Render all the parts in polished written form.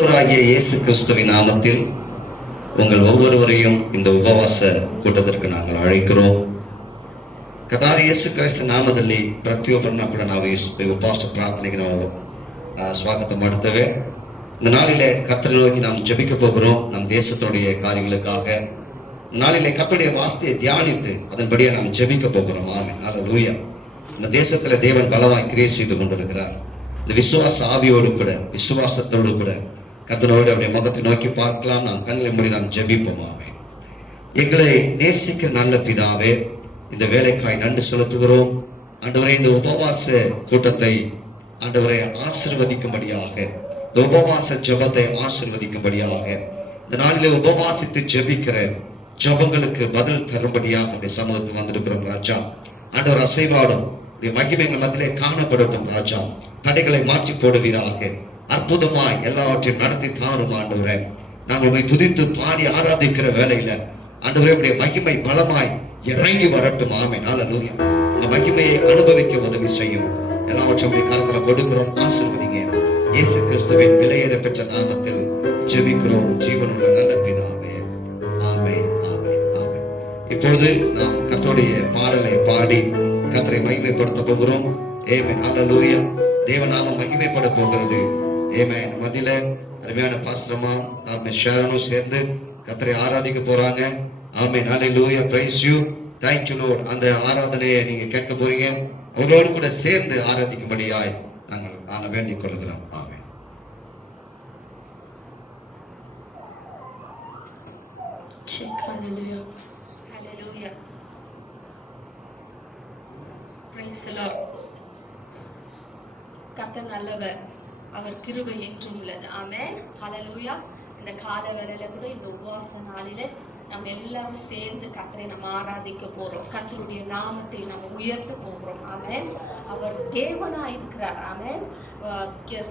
ஆண்டவராகிய இயேசு கிறிஸ்துவின் நாமத்தில் உங்கள் ஒவ்வொருவரையும் இந்த உபவாச கூட்டத்திற்கு நாங்கள் அழைக்கிறோம். ಕರ್ತನಾದ ಯೇಸು ಕ್ರಿಸ್ತ ನಾಮದಲ್ಲಿ ಪ್ರತಿಯೊಬ್ಬರನ್ನ ಕೂಡ ನಾವು ಈ ಉಪವಾಸ ಪ್ರಾರ್ಥನೆಗೆ ನಾವು ಸ್ವಾಗತ ಮಾಡುತ್ತೇವೆ. இந்த நாளிலே கர்த்தரை நோக்கி நாம் ஜெபிக்க போகிறோம். நம் தேசத்துடைய காரியங்களுக்காக நாளிலே கர்த்தருடைய வார்த்தையை தியானித்து அதன்படியே நாம் ஜெபிக்க போகிறோம். ஆமென். ஹல்லேலூயா. இந்த தேசத்துல தேவன் பலமாய் கிரியை செய்து கொண்டிருக்கிறார். இந்த விசுவாச ஆவியோடு கூட விசுவாசத்தோடு கூட கர்த்தரோடு அவருடைய முகத்தை நோக்கி பார்க்கலாம். நாம் கண்களை மூடி நாம் ஜெபிப்போம். ஆமென். எங்களை நேசிக்க நல்ல பிதாவே, இந்த வேலைக்காய் நன்றி செலுத்துகிறோம். ஆண்டவரே, இந்த உபவாச கூட்டத்தை ஆண்டவரை ஆசீர்வதிக்கும்படியாக, இந்த உபவாச ஜெபத்தை ஆசீர்வதிக்கும்படியாக, இந்த நாளிலே உபவாசித்து ஜெபிக்கிற ஜெபங்களுக்கு பதில் தரும்படியாக உடைய சமூகத்தில் வந்திருக்கிறோம் ராஜா. ஆண்டவர் அசைவாடும் மகிமைகள் மத்தியிலே காணப்படட்டும் ராஜா. தடைகளை மாற்றி போடுவீராக. அற்புதமாய் எல்லாவற்றையும் நடத்தி தாரும் ஆண்டவரே. நாங்கள் உண்மை துதித்து பாடி ஆராதிக்கிற வேலையில ஆண்டவரே உடைய மகிமை பலமாய் இறங்கி வரட்டும். ஆமென். ஹல்லேலூயா. இந்த மகிமையை அனுபவிக்க உதவி செய்யும். எல்லாவற்றையும் கரத்துல கொடுக்கிறோம். ஆசீர்வதிங்க. இயேசு கிறிஸ்துவின் விலையேற பெற்ற நாமத்தில் ஜெபிக்கிறோம் ஜீவனுள்ள நல்ல பிதாவே. ஆமென். ஆமென். ஆமென். இப்பொழுது நாம் கர்த்தருடைய பாடலை பாடி கர்த்தரை மகிமைப்படுத்த போகிறோம். ஆமென். ஹல்லேலூயா. தேவநாமம் மகிமைப்பட போகிறது. ஆமென். மதில அருமையான பாஸ்டர்மா நாம ஷாரனும் சேர்ந்து கர்த்தரை ஆராதிக்க போறாங்க. Amen. Hallelujah. Praise you. Thank you Lord. அந்த ஆராதனையை நீங்க கேட்க போறீங்க. அவரோடு கூட சேர்ந்து ஆராதிக்கும்படியாய் நாங்கள் வேண்டிக் கொள்கிறோம். ஆமென். Hallelujah. Hallelujah. Praise the Lord. கர்த்தர் நல்லவர், அவர் கிருபை என்றும் உள்ளது. ஆமென். ஹல்லேலூயா. இந்த கால வேளையில கூட இந்த உபவாச நாளில நம்ம எல்லாரும் சேர்ந்து கர்த்தரை நம்ம ஆராதிக்க போறோம். கர்த்தருடைய நாமத்தை நம்ம உயர்த்த போகிறோம். ஆமென். அவர் தேவனாயிருக்கிறார். ஆமென்.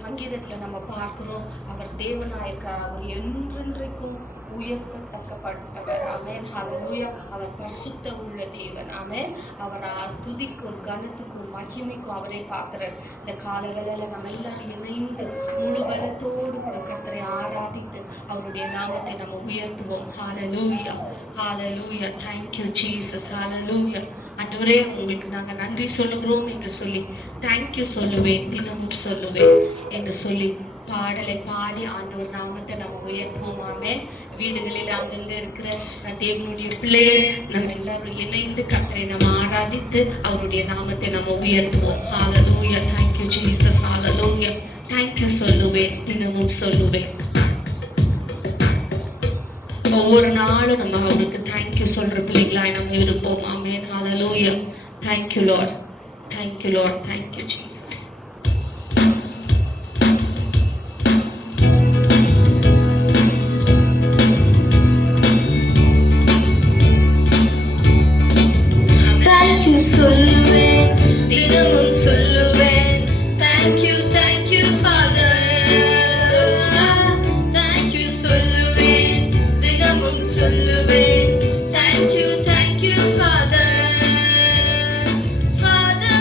சங்கீதத்துல நம்ம பார்க்கிறோம், அவர் தேவனாயிருக்கிறார். அவர் என்றென்றைக்கும் உயர்த்தத்தக்கப்பட்டவர். ஆமென். ஹல்லேலூயா. அவர் பரிசுத்த உள்ள தேவன். ஆமென். அவர் துதிக்கும் கனத்துக்கும் மகிமைக்கும் அவரை பார்க்கிறார். இந்த காலங்களில நம்ம எல்லாரும் இணைந்து முழு பலத்தோடு கூட கர்த்தரை ஆராதித்து அவருடைய நாமத்தை நம்ம உயர்த்துவோம். ஹல்லேலூயா. ஹல்லேலூயா. Thank you Jesus. ஹல்லேலூயா. ஆண்டவரே, உங்களுக்கு நாங்க நன்றி சொல்லுகிறோம் என்று சொல்லி தேங்க்யூ சொல்லுவேன், தினமும் சொல்லுவேன் என்று சொல்லி பாடலை பாடி ஆண்டவர் நாமத்தை நம்ம உயர்த்துவோம். ஆமென். வீடுகளில் அங்கங்க இருக்கிற தேவனுடைய பிள்ளைகள் நம்ம எல்லாரும் இணைந்து கர்த்தரை நம்ம ஆராதித்து அவருடைய நாமத்தை நம்ம உயர்த்துவோம். ஹல்லேலூயா. Thank you Jesus. Hallelujah. Thank you சொல்லுவேன், தினமும் சொல்லுவேன். ஒவ்வொரு நாளும் நம்ம அவருக்கு தேங்க்யூ சொல்ற பிள்ளைகளாய் நம்ம இருப்போம். ஆமென். ஹல்லேலூயா. Thank you Lord. Thank you Lord. Thank you Jesus. சொல்லுவேன், தினமும் சொல்லுவேன். Thank you Father. Thank you சொல்லுவேன், தினமும் சொல்லுவேன். Thank you Father. Father,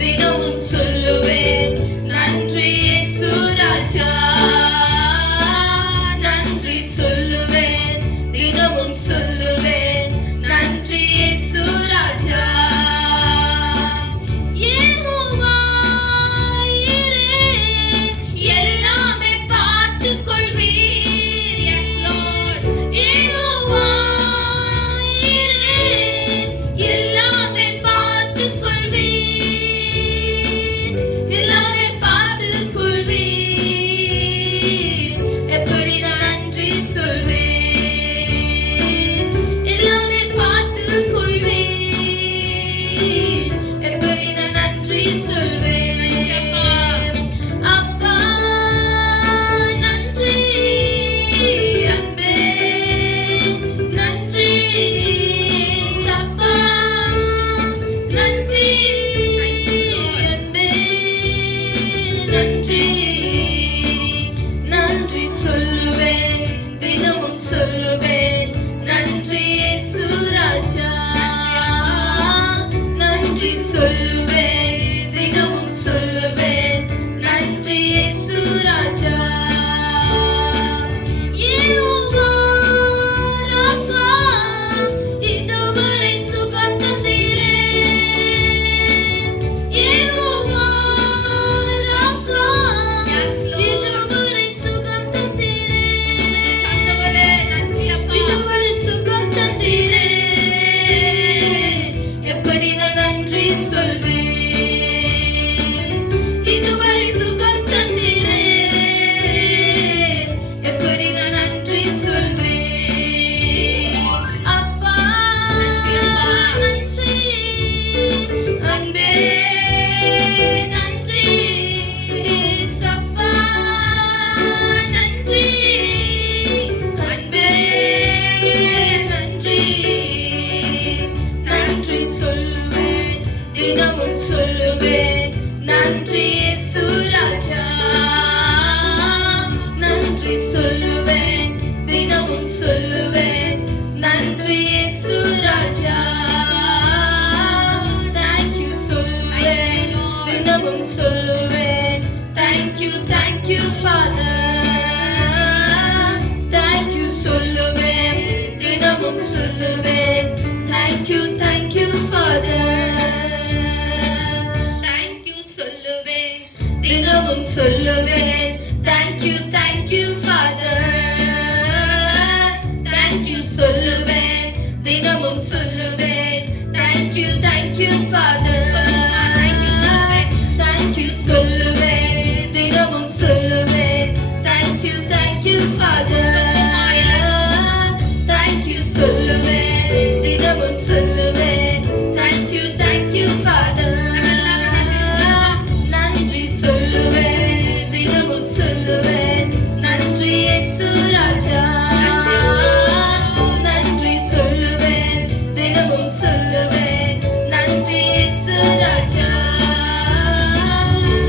தினமும் சொல்லுவேன் நன்றி இயேசு ராஜா. நன்றி சொல்லுவேன் தினமும் சொல்லுவேன் நன்றி இயேசு ராஜா. யெகோவா ஈரே, எல்லாமே பார்த்துக் கொள்வீர். Yes Lord. யெகோவா ஈரே, எல்லாமே பார்த்துக் கொள்வீர். எல்லாமே பார்த்துக் கொள்வீர். எப்படி நான் நன்றி சொல்வேன்? எல்லாமே பார்த்துக் கொள்வீர். எப்படி நான் நன்றி சொல்வேன்? அப்பா நன்றி, அன்பே நன்றி, அப்பா நன்றி, அன்பே நன்றி. நன்றி சொல்லுவேன் தினமும் சொல்லுவேன் நன்றி இயேசு ராஜா. நன்றி சொல்லுவேன் தினமும் சொல்லுவேன் நன்றி இயேசு ராஜா. யெகோவா ராஃபா, இதுவரை சுகம் தந்தீரே. யெகோவா ராஃபா, இதுவரை சுகம் தந்தீரே. இதுவரை சுகம் தந்தீரே. எப்படி நான் நன்றி சொல்வேன்? இதுவரை சுகம் தந்தீரே. எப்படி நான் நன்றி சொல்வேன்? அப்பா நன்றி, அன்பே நன்றி, ஏசப்பா நன்றி, அன்பே நன்றி. நன்றி சொல்லுவேன் தினமும் சொல்லுவேன் நன்றி இயேசு ராஜா. நன்றி சொல்லுவேன் தினமும் சொல்லுவேன் நன்றி இயேசு ராஜா. Thank you சொல்லுவேன் தினமும் சொல்லுவேன் thank you Father. Thank you சொல்லுவேன் தினமும் சொல்லுவேன் thank you Father. Thank you சொல்லுவேன் தினமும் சொல்லுவேன் thank you Father. Thank you சொல்லுவேன் தினமும் சொல்லுவேன் thank you Father. Thank you சொல்லுவேன் தினமும் சொல்லுவேன் thank you Father. Thank you சொல்லுவேன் தினமும் சொல்லுவேன் thank you Father. நன்றி சொல்லுவேன் தினமும் சொல்லுவேன் நன்றி இயேசு ராஜா. நன்றி சொல்லுவேன் தினமும் சொல்லுவேன் நன்றி இயேசு ராஜா.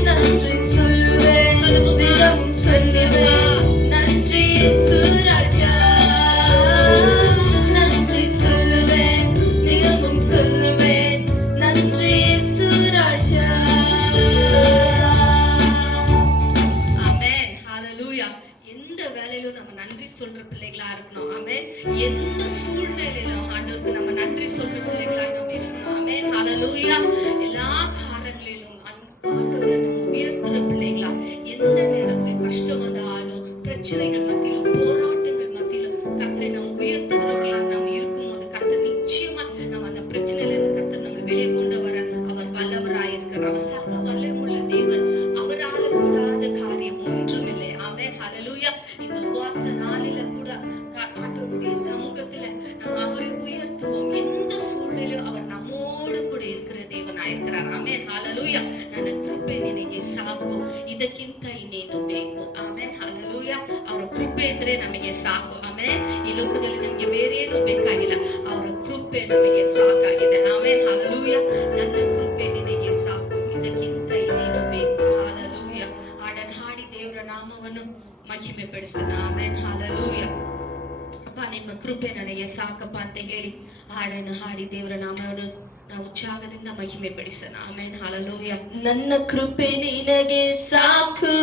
நன்றி சொல்லுவேன் தினமும் சொல்லுவேன் நன்றி இயேசு ராஜா. நன்றி சொல்லுவேன் தினமும் சொல்லுவேன் நன்றி இயேசு ராஜா. ஆமென். ஹalleluya. எந்த வேலையிலும் நம்ம நன்றி சொல்ற பிள்ளைகளா இருக்கணும். ஆமென். எந்த சூழ்நிலையிலும் ஆண்டவருக்கு நம்ம நன்றி சொல்ற பிள்ளைகளா நம்ம இருக்கணும். ஆமென். ஹalleluya. எல்லா காரியங்களிலும் ஆண்டவரை நம்ம உயர்த்துற பிள்ளைகளா, எந்த நேரத்திலும் கஷ்டம் வந்தாலும் பிரச்சனைகள் மத்தியிலும் போராட்டங்கள் மத்தியிலும் கர்த்தரை நம்ம உயர்த்துகிறவர்களா நம்ம இருக்கும்போது கர்த்தர் நிச்சயமா நம்ம அந்த பிரச்சனையில இருந்து கர்த்தர் நம்மளை வெளியே கொண்டு வர அவர் வல்லவராயிருக்கிறார். அவர் சர்வ வல்லமுள்ள தேவன். அவரால கூடாத காரியம் ஒன்றுமில்லை. ஆமென். ஹalleluya. இந்த உபவாச நாளில கூட ஆண்டவருடைய சமூகத்துல நம்ம அவரை உயர்த்துவோம். எந்த சூழ்நிலையும் அவர் நம்மோடு கூட இருக்கிற ದೇವನಾயிருக்கிறார். ಆಮೆನ್. ಹಾಲೆಲೂಯಾ. ನನ್ನ ಕೃಪೆ ನಿನಗೆ ಸಾಕು, ಇದಕ್ಕಿಂತ ಇನ್ನೇನು ಬೇಕು. ಆಮೆನ್. ಹಾಲೆಲೂಯಾ. ಅವರ ಕೃಪೆ ಇದ್ರೆ ನಮಗೆ ಸಾಕು. ಆಮೆನ್. ಈ ಲೋಕದಲ್ಲಿ ನಮಗೆ ಬೇರೆ ಏನು ಬೇಕಾಗಿಲ್ಲ, ಅವರ ಕೃಪೆ ನಮಗೆ ಸಾಕಾಗಿದೆ. ಆಮೆನ್. ಹಾಲೆಲೂಯಾ. ನನ್ನ ಕೃಪೆ ನಿನಗೆ ಸಾಕು, ಇದಕ್ಕಿಂತ ಇನ್ನೇನು ಬೇಕು. ಹಾಲೆಲೂಯಾ. ಹಾಡನ್ನು ಹಾಡಿ ದೇವರ ನಾಮವನ್ನು ಮಹಿಮೆ ಪಡಿಸೋಣ. ಆಮೆನ್. ಹಾಲೆಲೂಯಾ. ಅಪ್ಪ, ನಿಮ್ಮ ಕೃಪೆ ನನಗೆ ಸಾಕಪ್ಪ ಅಂತ ಹೇಳಿ ಹಾಡನ್ನು ಹಾಡಿ ದೇವರ ನಾಮವನ್ನು ನಾವು ಉತ್ಸಾಹದಿಂದ ಮಹಿಮೆ ಪಡಿಸೋಣ. ಆಮೆನ್. ಹಲ್ಲೆಲೂಯಾ. ನನ್ನ ಕೃಪೆ ನಿನಗೆ ಸಾಕು,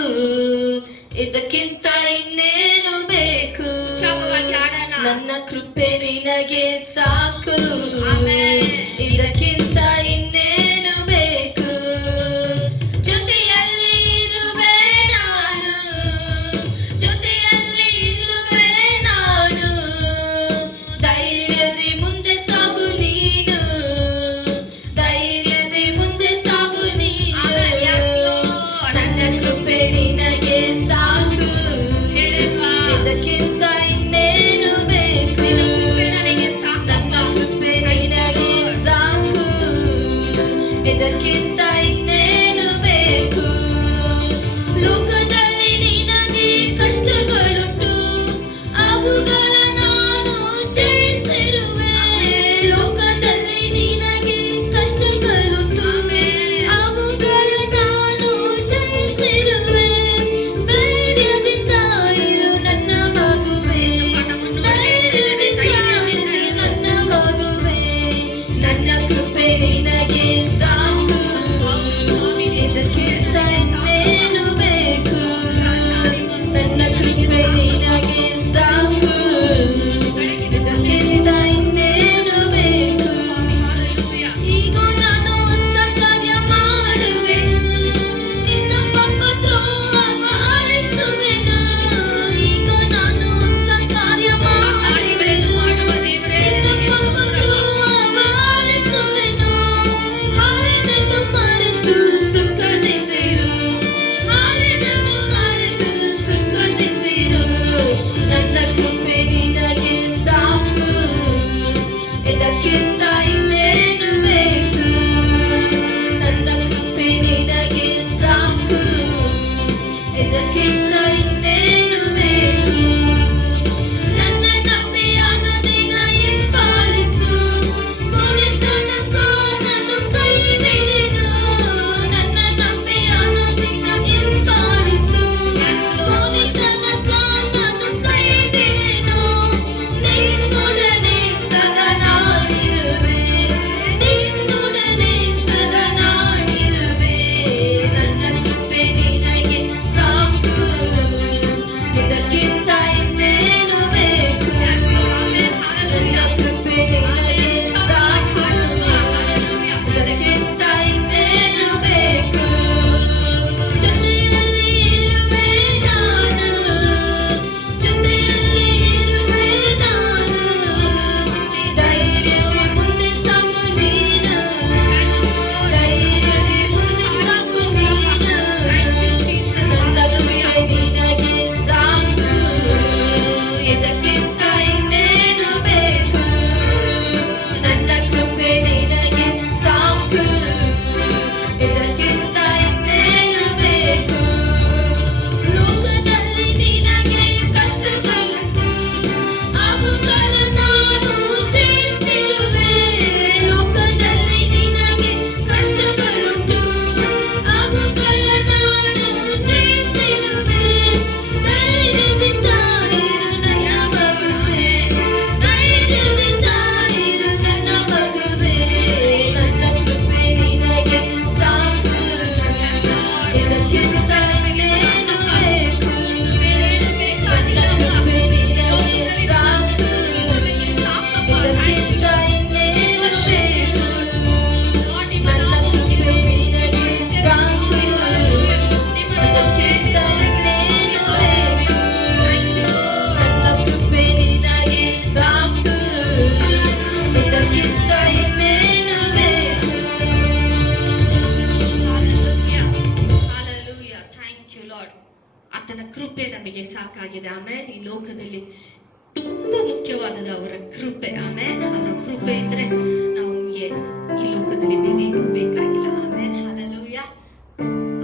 ಇದಕ್ಕಿಂತ ಇನ್ನೇನು ಬೇಕು. ಉತ್ಸಾಹವಾಗಿ ಹಾಡೋಣ. ನನ್ನ ಕೃಪೆ ನಿನಗೆ ಸಾಕು, ಆಮೆನ್. ಇದಕ್ಕಿಂತ ಇನ್ನೇನು ಬೇಕು. ಜೊತೆಯಲ್ಲಿ ಇರುವೆ ನಾನು, ಜೊತೆಯಲ್ಲಿ ಇರುವೆ ನಾನು, ಧೈರ್ಯದಿ ಮುಂದೆ ಸಾಗು ನೀನು, ಧೈರ್ಯದಿ ಮುಂದೆ ಸಾಗು ನೀನು. ಆಮೆನ್. Yes, Lord. ನನ್ನ ಕೃಪೆ ನಿನಗೆ ಸಾಕು, ಹೇಳಲ್ವಾ? ಇದಕ್ಕಿಂತ ಇನ್ನೇನು ಬೇಕು. ನಿನ್ನ ಕೃಪೆ ನನಗೆ ಸಾಕು. ನನ್ನ ಕೃಪೆ ನಿನಗೆ ಸಾಕು, ಇದಕ್ಕಿಂತ ಇನ್ನೇನು ಬೇಕು. ಲೋಕದಲ್ಲಿ ನಿನಗೆ ಕಷ್ಟಗಳುಂಟು, ಅವುಗಳ ನಾನು ಜಯಿಸಿರುವೆ. ಲೋಕದಲ್ಲಿ ನಿನಗೆ ಕಷ್ಟಗಳುಂಟು, ಅವುಗಳ ನಾನು ಜಯಿಸಿರುವೆ. ಧೈರ್ಯದಿಂದ ಇರು ನನ್ನ ಮಗುವೆ, ಧೈರ್ಯದಿಂದ ಇರು ನನ್ನ ಮಗುವೆ. ನನ್ನ ಕೃಪೆ ನಿನಗೆ ಸಾಕು, ಇದಕ್ಕಿಂತ ಇನ್ನೇನು ಬೇಕು. ನನ್ನ ಕೃಪೆ ನಿನಗೆ ಸಾಕು, ಇದಕ್ಕಿಂತ ಇನ್ನೇನು ಬೇಕು. ಈಗ ನಾನು ಹೊಸ ಕಾರ್ಯ ಮಾಡುವೆನು, ನಿನ್ನ ಪಾಪ ದ್ರೋಹವ ಅಳಿಸುವೆನು. ಈಗ ನಾನು ಹೊಸ ಕಾರ್ಯ ಮಾಡುವೆನು, ನಿನ್ನ ಪಾಪ ದ್ರೋಹವ ಅಳಿಸುವೆನು. ಹಾಳೆಯನ್ನು ಮರೆತು ಸುಖದಿಂದಿರು, ಹಾಳೆಯನ್ನು ಮರೆತು ಸುಖದಿಂದಿರು. ನನ್ನ ಕೃಪೆ ನಿನಗೆ ಸಾಕು, ಇದಕ್ಕಿಂತ ಇನ್ನೇನು ಬೇಕು. ನನ್ನ ಕೃಪೆ ನಿನಗೆ ಸಾಕು, ಇದಕ್ಕಿಂತ ಇನ್ನೇನು ಬೇಕು. ನನ್ನ ನಂಬಿ ಅನ್ನೋದಿನ ಹಿಂಬಾಲಿಸು, ಕುಳಿತನಕ ನನ್ನ ಕೈ ಬಿಡೆನು. ನನ್ನ ನಂಬಿ ಅನ್ನೋದಿನ ಹಿಂಬಾಲಿಸು, ಕುಳಿತನಕ ನನ್ನ ಕೈ ಬಿಡೆನು. ನಿನ್ನೊಡನೆ ಸದಾ ನಾನಿರುವೆ, ನಿನ್ನೊಡನೆ ಸದಾ ನಾನಿರುವೆ. ನನ್ನ ಕೃಪೆ ನಿನಗೆ ಸಾಕು, ಇದಕ್ಕಿಂತ ಇನ್ನೇನು ಬೇಕು. ನನ್ನ ಕೃಪೆ ನಿನಗೆ ಸಾಕು, ಇದಕ್ಕಿಂತ ಇನ್ನೇನು ಬೇಕು. ಜೊತೆಯಲ್ಲಿ ಇರುವೆ ನಾನು, ಜೊತೆಯಲ್ಲಿ ಇರುವೆ ನಾನು, ಧೈರ್ಯದಿ ಮುಂದೆ ಸಾಗು ನೀನು, ಧೈರ್ಯದಿ ಮುಂದೆ ಸಾಗು ನೀನು. ನನ್ನ ಕೃಪೆ ನಿನಗೆ ಸಾಕು, ಇದಕ್ಕಿಂತ ಇನ್ನೇನು ಬೇಕು. ನನ್ನ ಕೃಪೆ ನಿನಗೆ ಸಾಕು, ಇದಕ್ಕಿಂತ ಇನ್ನೇನು ಬೇಕು. ಲೋಕದಲ್ಲಿ ನಿನಗೆ ಕಷ್ಟಗಳುಂಟು, ಅವುಗಳ ನಾನು ಜಯಿಸಿರುವೆ. ಲೋಕದಲ್ಲಿ ನಿನಗೆ ಕಷ್ಟಗಳುಂಟು, ಅವುಗಳ ನಾನು ಜಯಿಸಿರುವೆ. ಧೈರ್ಯದಿಂದ ಇರು ನನ್ನ ಮಗುವೆ, ಧೈರ್ಯದಿಂದ ಇರು ನನ್ನ ಮಗುವೆ. ನನ್ನ ಕೃಪೆ ನಿನಗೆ ಸಾಕು, ಇದಕ್ಕಿಂತ ಇನ್ನೇನು ಬೇಕು. ನನ್ನ ಕೃಪೆ ನಿನಗೆ ಸಾಕು, ಇದಕ್ಕಿಂತ ಇನ್ನೇನು ಬೇಕು. ನನ್ನ ಕೃಪೆ ನಿನಗೆ ಸಾಕು, ಇದಕ್ಕಿಂತ ಇನ್ನೇನು ಬೇಕು. ನನ್ನ ಕೃಪೆ ನಿನಗೆ ಸಾಕು, ಇದಕ್ಕಿಂತ ಇನ್ನೇನು ಬೇಕು. Hallelujah. Thank you, Lord. ಆತನ ಕೃಪೆ ನಮಗೆ ಸಾಕಾಗಿದೆ. ಆಮೇಲೆ ಈ ಲೋಕದಲ್ಲಿ ತುಂಬಾ ಮುಖ್ಯವಾದದ್ದು ಅವರ ಕೃಪೆ. ಆಮೇಲೆ ಅವರ ಕೃಪೆ ಇದ್ರೆ ನಮಗೆ ಈ ಲೋಕದಲ್ಲಿ ಬೇರೆ ಏನೂ ಬೇಕಾಗಿಲ್ಲ. ಆಮೇಲೆ ಹಲ್ಲೆಲೂಯಾ.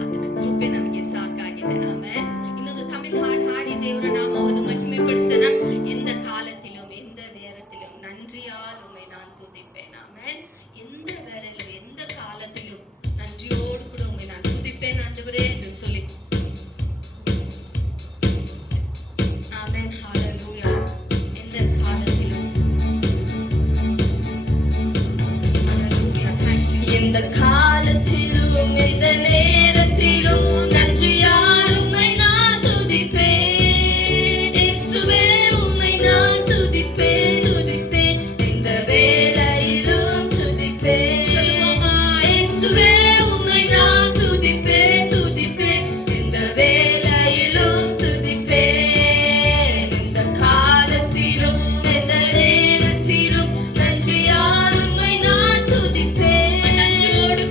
ಆತನ ಕೃಪೆ ನಮಗೆ ಸಾಕಾಗಿದೆ. ಆಮೇಲೆ ಇನ್ನೊಂದು ತಮಿಳ್ ಹಾಡು ಹಾಡಿ ದೇವರ ನಾಮವನ್ನು ಮಹಿಮೆ ಪಡಿಸೋಣ. எந்த காலத்திலும் எந்த நேரத்திலும் நன்றியால் உம்மை நான் துதிப்பேன். ஆமென். எந்த வேளையிலும் எந்த காலத்திலும் நன்றியோடு கூட உம்மை நான் துதிப்பேன் ஆண்டவரே என்று சொல்லி. ஆமென். ஹalleluya. எந்த காலத்திலும் இந்த நேரத்திலும் நன்றியால் உம்மை நான் துதிப்பேன். இயேசுவே உம்மை நான் துதிப்பேன், துதிப்பேன். இந்த வேளையிலும் துதிப்பேன். இயேசுவே உம்மை நான் துதிப்பேன், துதிப்பேன். இந்த வேளையிலும் துதிப்பேன். இந்த காலத்திலும் இந்த நேரத்திலும் நன்றியால் உம்மை நான் துதிப்பேன்.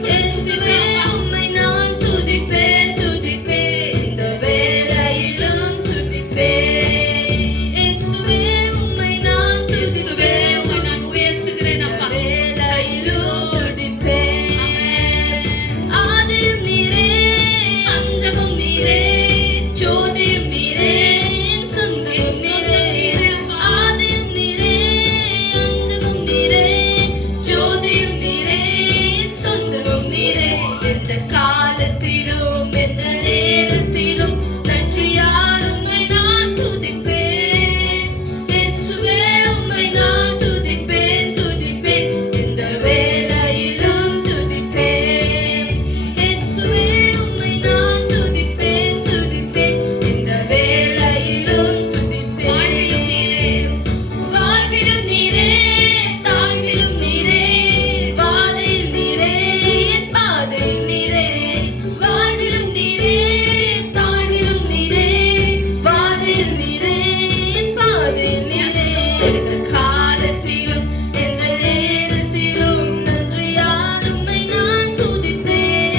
இயேசுவே உம்மை நான் துதிப்பேன், துதிப்பேன். இந்த வேளையிலும் துதிப்பேன். இயேசுவே உம்மை நான் துதிப்பேன், நான் உயர்த்துகிறேன் அப்பா. வேளையிலும் துதிப்பேன். ஆதியும் நீரே, அந்தமும் நீரே, ஜோதியும் நீரே, என் சொந்தமும் நீரே. ஆதியும் நீரே, அந்தமும் நீரே, ஜோதியும் நீரே, என் சொந்தமும் நீரே. எந்த காலத்திலும் எந்த நேரத்திலும் நன்றியால் உம்மை நான் துதிப்பேன். இயேசுவே உம்மை நான் துதிப்பேன், துதிப்பேன். இந்த வேளையிலும் துதிப்பேன். இயேசுவே உம்மை நான் துதிப்பேன், துதிப்பேன். இந்த வேளையிலும் துதிப்பேன். வாழ்விலும் நீரே, தாழ்விலும் நீரே, வாதையில் நீரே, என் பாதையில் நீரே. வாழ்விலும் நீரே, தாழ்விலும் நீரே, வாதையில் நீரே, என் பாதையில் நீரே. எந்த காலத்திலும் எந்த நேரத்திலும் நன்றியால் உம்மை நான் துதிப்பேன்.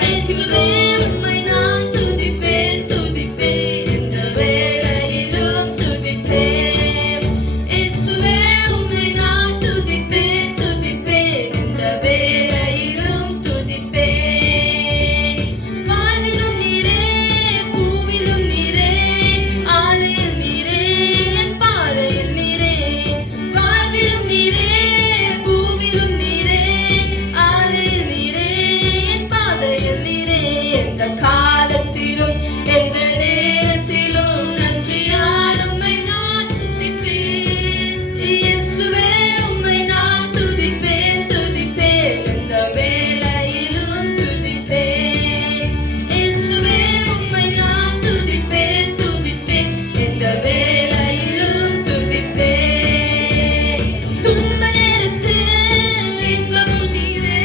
இயேசுவே உம்மை நான் துதிப்பேன், துதிப்பேன். இந்த வேளையிலும் துதிப்பேன். இயேசுவே உம்மை நான் துதிப்பேன், துதிப்பேன். இந்த வேளையிலும் துதிப்பேன். வானிலும் நீரே, பூவிலும் நீரே, ஆலையில் நீரே, என் பாதையில் நீரே. வாழ்விலும் நீரே, பூவிலும் நீரே, ஆலையில் நீரே, என் பாதையில் நீரே. எந்த காலத்திலும் எந்த நேரத்திலும் நன்றியால் உம்மை நான் துதிப்பேன். இயேசுவே உம்மை நான் துதிப்பேன், துதிப்பேன். இந்த வேளையிலும் துதிப்பேன். இயேசுவே உம்மை நான் துதிப்பேன், துதிப்பேன். இந்த வேளையிலும் துதிப்பேன். துன்ப நேரத்தில் இன்பமும் நீரே,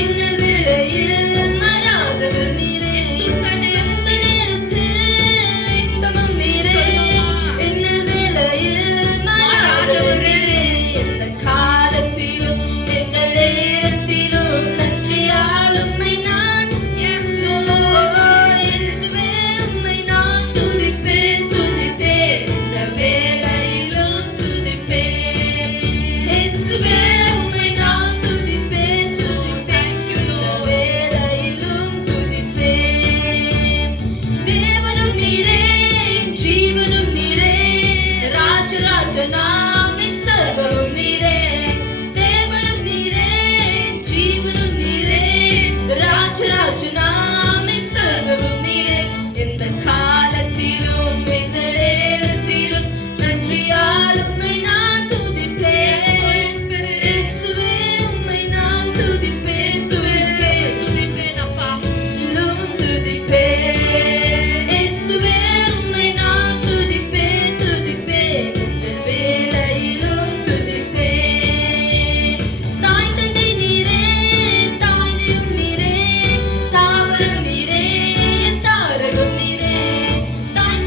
இன்னல் வேளையில் மாறாதவர் நீரே. துன்ப நேரத்தில் இன்பமும் நீரே, இன்னல் வேளையில் மாறாதவர் நீரே. எந்த காலத்திலும் எந்த நேரத்திலும் நன்றியால் உம்மை நான், இயேசுவே உம்மை நான் துதிப்பேன், துதிப்பேன். இந்த வேளையிலும் துதிப்பேன். இயேசுவே உம்மை நான் துதிப்பேன், துதிப்பேன். இந்த வேளையிலும் துதிப்பேன். தேவனும் நீரே, என் ஜீவனும் நீரே, ராஜராஜனாம் என் சர்வமும் நீரே. தேவனும் நீரே, என் ஜீவனும் நீரே, ராஜராஜனாம் என் சர்வமும் நீரே. எந்த காலத்திலும் எந்த நேரத்திலும் நன்றியால் உம்மை நான் துதிப்பேன். இயேசுவே உம்மை நான் துதிப்பேன், துதிப்பேன், துதிப்பேன் அப்பா. துதிப்பேன். இயேசுவே உம்மை நான் துதிப்பேன், துதிப்பேன். இந்த வேளையிலும் துதிப்பேன். தாய் தந்தை நீரே, தாயும் நீரே, தாவரம் நீரே, என் தாரகம் நீரே. தாய்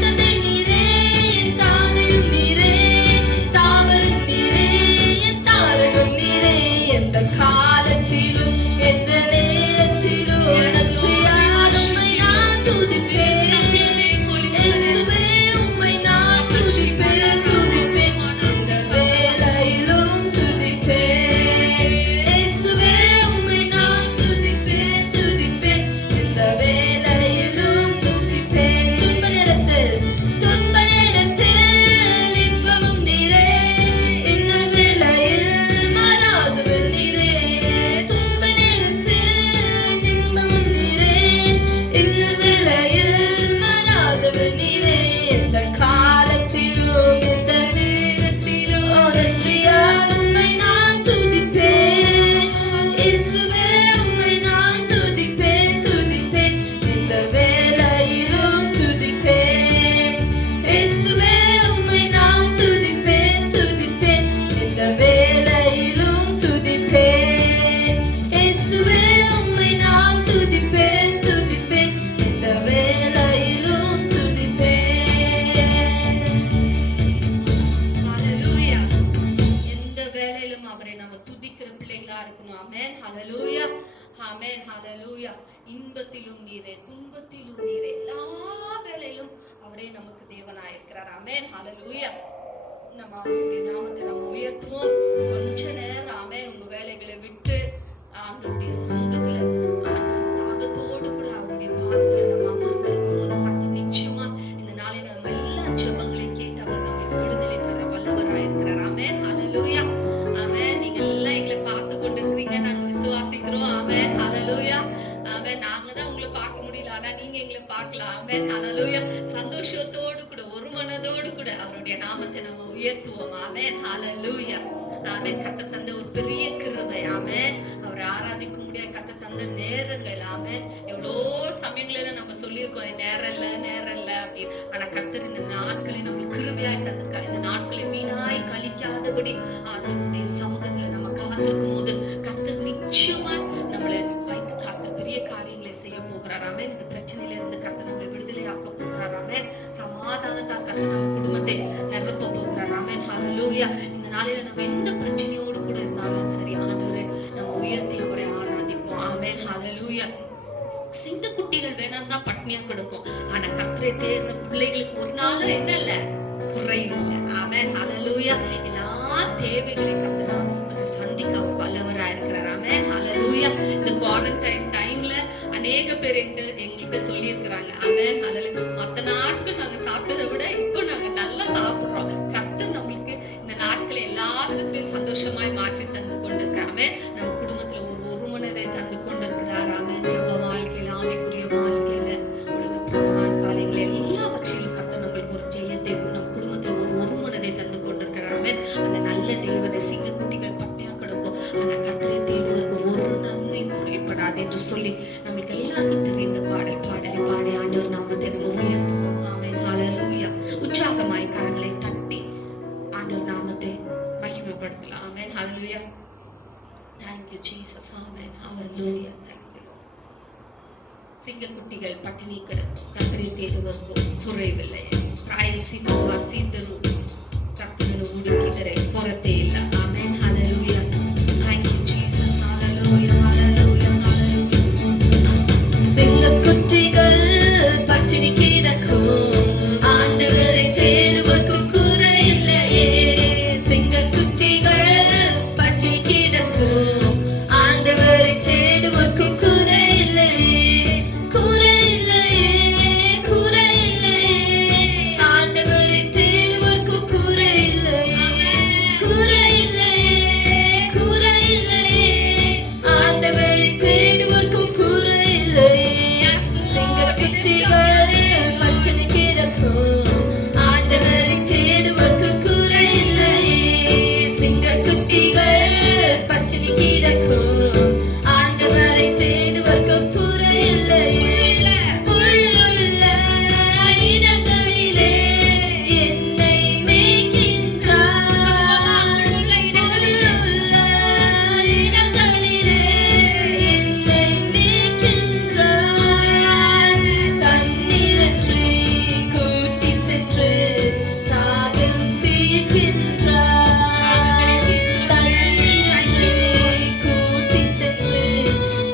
துதிப்பேன் துதிப்பேன் இந்த வேளையிலும் துதிப்பேன். ஹalleluya. எந்த வேளையிலும் அவரை நாம துதிக்கிற பிள்ளைகளா இருக்கணும். ஆமென். ஹalleluya. ஆமென். ஹalleluya. இன்பத்திலும் நீரே துன்பத்திலும் நீரே எல்லா வேளையிலும் அவரே நமக்கு தேவனாய் இருக்கிறார். ஆமென். ஹalleluya. நம்ம அவருடைய நாமத்தை நம்ம உயர்த்துவோம். கொஞ்ச நேரம் ஆமென் உங்க வேலைகளை விட்டு ஆண்டவருடைய சமூகத்துல தாகத்தோடு கூட அவருடைய பாதத்துல நம்ம அமர்ந்திருக்கும் போது கர்த்தர் நிச்சயமா இந்த நாளில் நம்ம எல்லா ஜெபங்களையும் கேட்டு அவர் நம்மளுக்கு விடுதலை தர வல்லவராய் இருக்கிறார். ஆமென். ஹalleluya. ஆமென். நீங்க எல்லாம் எங்களை பார்த்து கொண்டிருக்கிறீங்க, நாங்க விசுவாசிக்கிறோம். ஆமென். ஹalleluya. ஆமென். நாங்க தான் உங்களை பார்க்க முடியல, ஆனா நீங்க எங்களை பார்க்கலாம். ஆமென். ஹalleluya. சந்தோஷத்தோடு கூட ஒரு மனதோடு கூட அவருடைய நாமத்தை நம்ம உயர்த்துவோம். ஆமென். ஹalleluya. ஆமென். கர்த்தர் தந்த ஒரு பெரிய கிருபை. ஆமென். அவரை ஆராதிக்க முடியாது கர்த்தர் தந்த நேரங்கள். ஆமென். எவ்வளோ சமயங்கள நம்ம சொல்லியிருக்கோம் நேரம் இல்ல அப்படின்னு. ஆனா கர்த்தர் இந்த நாட்களை நம்மளுக்கு கிருபையாய் தந்திருக்கார். இந்த நாட்களை வீணாய் கழிக்காதபடி ஆண்டவருடைய சமூகத்துல நம்ம காத்திருக்கும் போது கர்த்தர் நிச்சயமா நம்மளை வைத்து கர்த்தர் பெரிய காரியங்களை செய்ய போகிறார். ஆமென். இந்த பிரச்சனையில இருந்து கர்த்தர் நம்மளை விடுதலையாக்க போகிறார். ஆமென். சமாதானத்தால் கர்த்தர் நம்ம குடும்பத்தை நிரப்ப போகிறார். ஆமென். ஹalleluya. இந்த நாளில நம்ம எந்த பிரச்சனையோடு கூட இருந்தாலும் சரி ஆண்டவரே நம்ம உயர்த்தி அவரை ஆராதிப்போம். ஆமென். ஹalleluya. சிங்க குட்டிகள் வேணாம் தான் பட்னியா கிடக்கும், ஆனா கர்த்தரை தேடுற பிள்ளைகளுக்கு ஒரு நாளும் என்ன இல்ல குறையும் இல்ல. ஆமென். ஹalleluya. எல்லா தேவைகளையும் கர்த்தர் சந்திக்க அவர் வல்லவரா இருக்கிறார். ஆமென். ஹalleluya. இந்த குவாரண்டைன் டைம்ல அநேக பேர் எங்கள்கிட்ட சொல்லி இருக்கிறாங்க. ஆமென். ஹalleluya. மத்த நாட்கள் நாங்க சாப்பிட்டதை விட இப்போ நாங்க நல்லா சாப்பிடுறோம். கர்த்தர் நம்மளுக்கு இந்த நாட்களை எல்லா விதத்திலையும் சந்தோஷமாய் மாற்றி தந்து கொண்டிருக்கிறார். ஆமென். நம்ம குடும்பத்துல ஒரு மனதை தந்து கொண்டிருக்கிறார். ஆமென். ஜெப வாழ்க்கையில ஆவிக்குரிய வாழ்க்கையில உலக பிரகார காரியங்கள் எல்லாவற்றிலும் கர்த்தர் நம்மளுக்கு ஒரு ஜெயத்தை நம்ம குடும்பத்துல ஒரு மனதை தந்து கொண்டிருக்கிறார். ஆமென். அந்த நல்ல தேவனை சிங்க குட்டிகள் பட்னியா கிடக்கும், ஆனா கர்த்தரை தேடுவதற்கு ஒரு நன்மையும் குறைபடாது என்று சொல்லி நம்மளுக்கு எல்லாருக்கும் தெரிந்த பாடலை பாடி ஆண்டவர் நாமத்தை நம்ம உயர்த்துவோம். ஆமென். ஹalleluya. உற்சாகமாய் கரங்களை தட்டி ஆண்டவர் நாமத்தை மகிமைப்படுத்தலாம். ஆமென். ஹalleluya. Thank you Jesus. Amen. Hallelujah. Thank you. சிங்கக்குட்டிகள் பட்டினி கிடக்கும், கர்த்தரை தேடுவதற்கு குறைவில்லை. ಪ್ರಾಯಸಿದ್ದು ಹಸಿದ್ದರು ಕರ್ತನನ್ನು ಹುಡುಕಿದರೆ ಕೊರತೆ ಇಲ್ಲ. Amen. Hallelujah. Thank you Jesus. Hallelujah. Hallelujah. Hallelujah. சிங்கக்குட்டிகள் பட்டினி கிடக்கும், ஆண்டவரை தேடுவதற்கு குறையில்லையே. சிங்கக்குட்டிகள் பட்டினி கிடக்கும், ஆண்டவரை தேடுவதற்கு குறையில்லையே. பட்டினி கிடக்கும், ஆண்டவரை தேடுவதற்கு குறையில்லையே. சிங்கக்குட்டிகள் பட்டினி கிடக்கும், ஆண்டவரை தேடுவதற்கு குறையில்லையே. உள்ளுள்ள இடங்களிலே என்னை மேய்க்கின்றார். உள்ளுள்ள இடங்களிலே என்னை மேய்க்கின்றார். தண்ணீரற்றி கூட்டி சென்று தாகம் தீர்க்கின்றார். தண்ணீரற்றி கூட்டி சென்று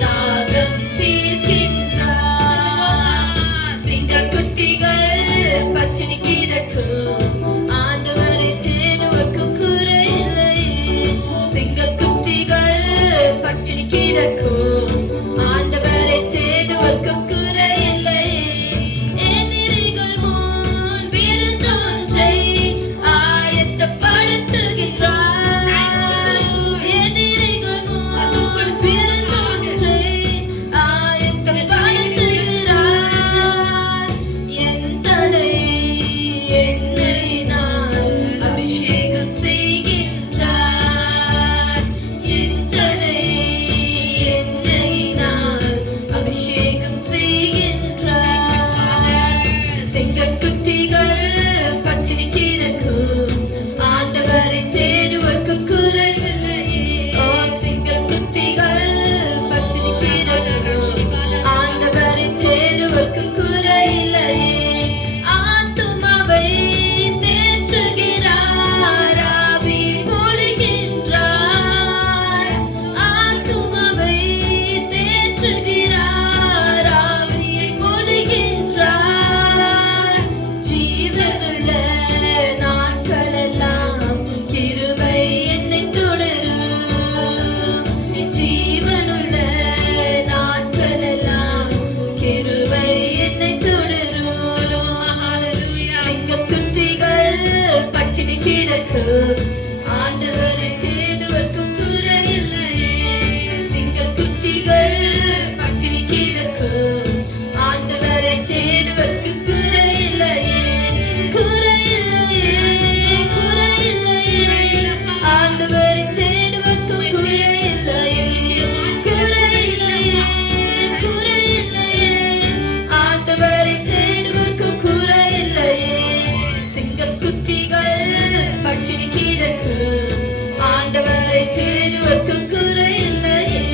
தாகம் தீர்க்கின்றார். சிங்கக்குட்டிகள் பட்டினி கிடக்கும், ஆண்டவரை தேடுவதற்கு குறையில்லையே. சிங்கக்குட்டிகள் பட்டினி கிடக்கும், ஆண்டவரை தேடுவதற்கு குறையில்லையே. எதிரிகள் முன் விருந்தொன்றை ஆயத்தப்படுத்துகின்றார். எதிரிகள் முன் விருந்தொன்றை ஆயத்தப்படுத்துகிறார். என் தலையை என்னை நான் அபிஷேகம் செய்கின்றார். என் தலையை என்னை நான் அபிஷேகம் செய்கின்றார். சிங்கக்குட்டிகள் பட்டினி கிடக்கும், ஆண்டவரை தேடுவதற்கு குறைவில்லையே. சிங்கக்குட்டிகள் பட்டினி கிடக்கும், தொடரும். ஆண்டவரை தேடுவதற்கு குறையில்லையே. ஆத்துமாவை தேற்றுகிறார், ஆவி பொழிகின்றார். ஆத்துமாவை தேற்றுகிறார், ஆவியை பொழிகின்றார். ஜீவனுள்ள நாட்களெல்லாம் கிருபை என்னை தொடரும். ஜீவனுள்ள நாட்களெல்லாம் கிருபை என்னை தொடரும். சிங்கக்குட்டிகள் பட்டினி கிடக்கும், ஆண்டவரை தேடுவதற்கு குறையில்லையே. சிங்கக்குட்டிகள் பட்டினி கிடக்கும், ஆண்டவரை தேடுவதற்கு குறையில்லையே. குறையில்லையே, குறையில்லையே, ஆண்டவரை தேடுவதற்கு குறையில்லையே. குறையில்லையே, குறையில்லையே, ஆண்டவரை தேடுவதற்கு குறையில்லையே. சிங்கக்குட்டிகள் பட்டினி கிடக்கும், ஆண்டவரை தேடுவதற்கு குறையில்லையே.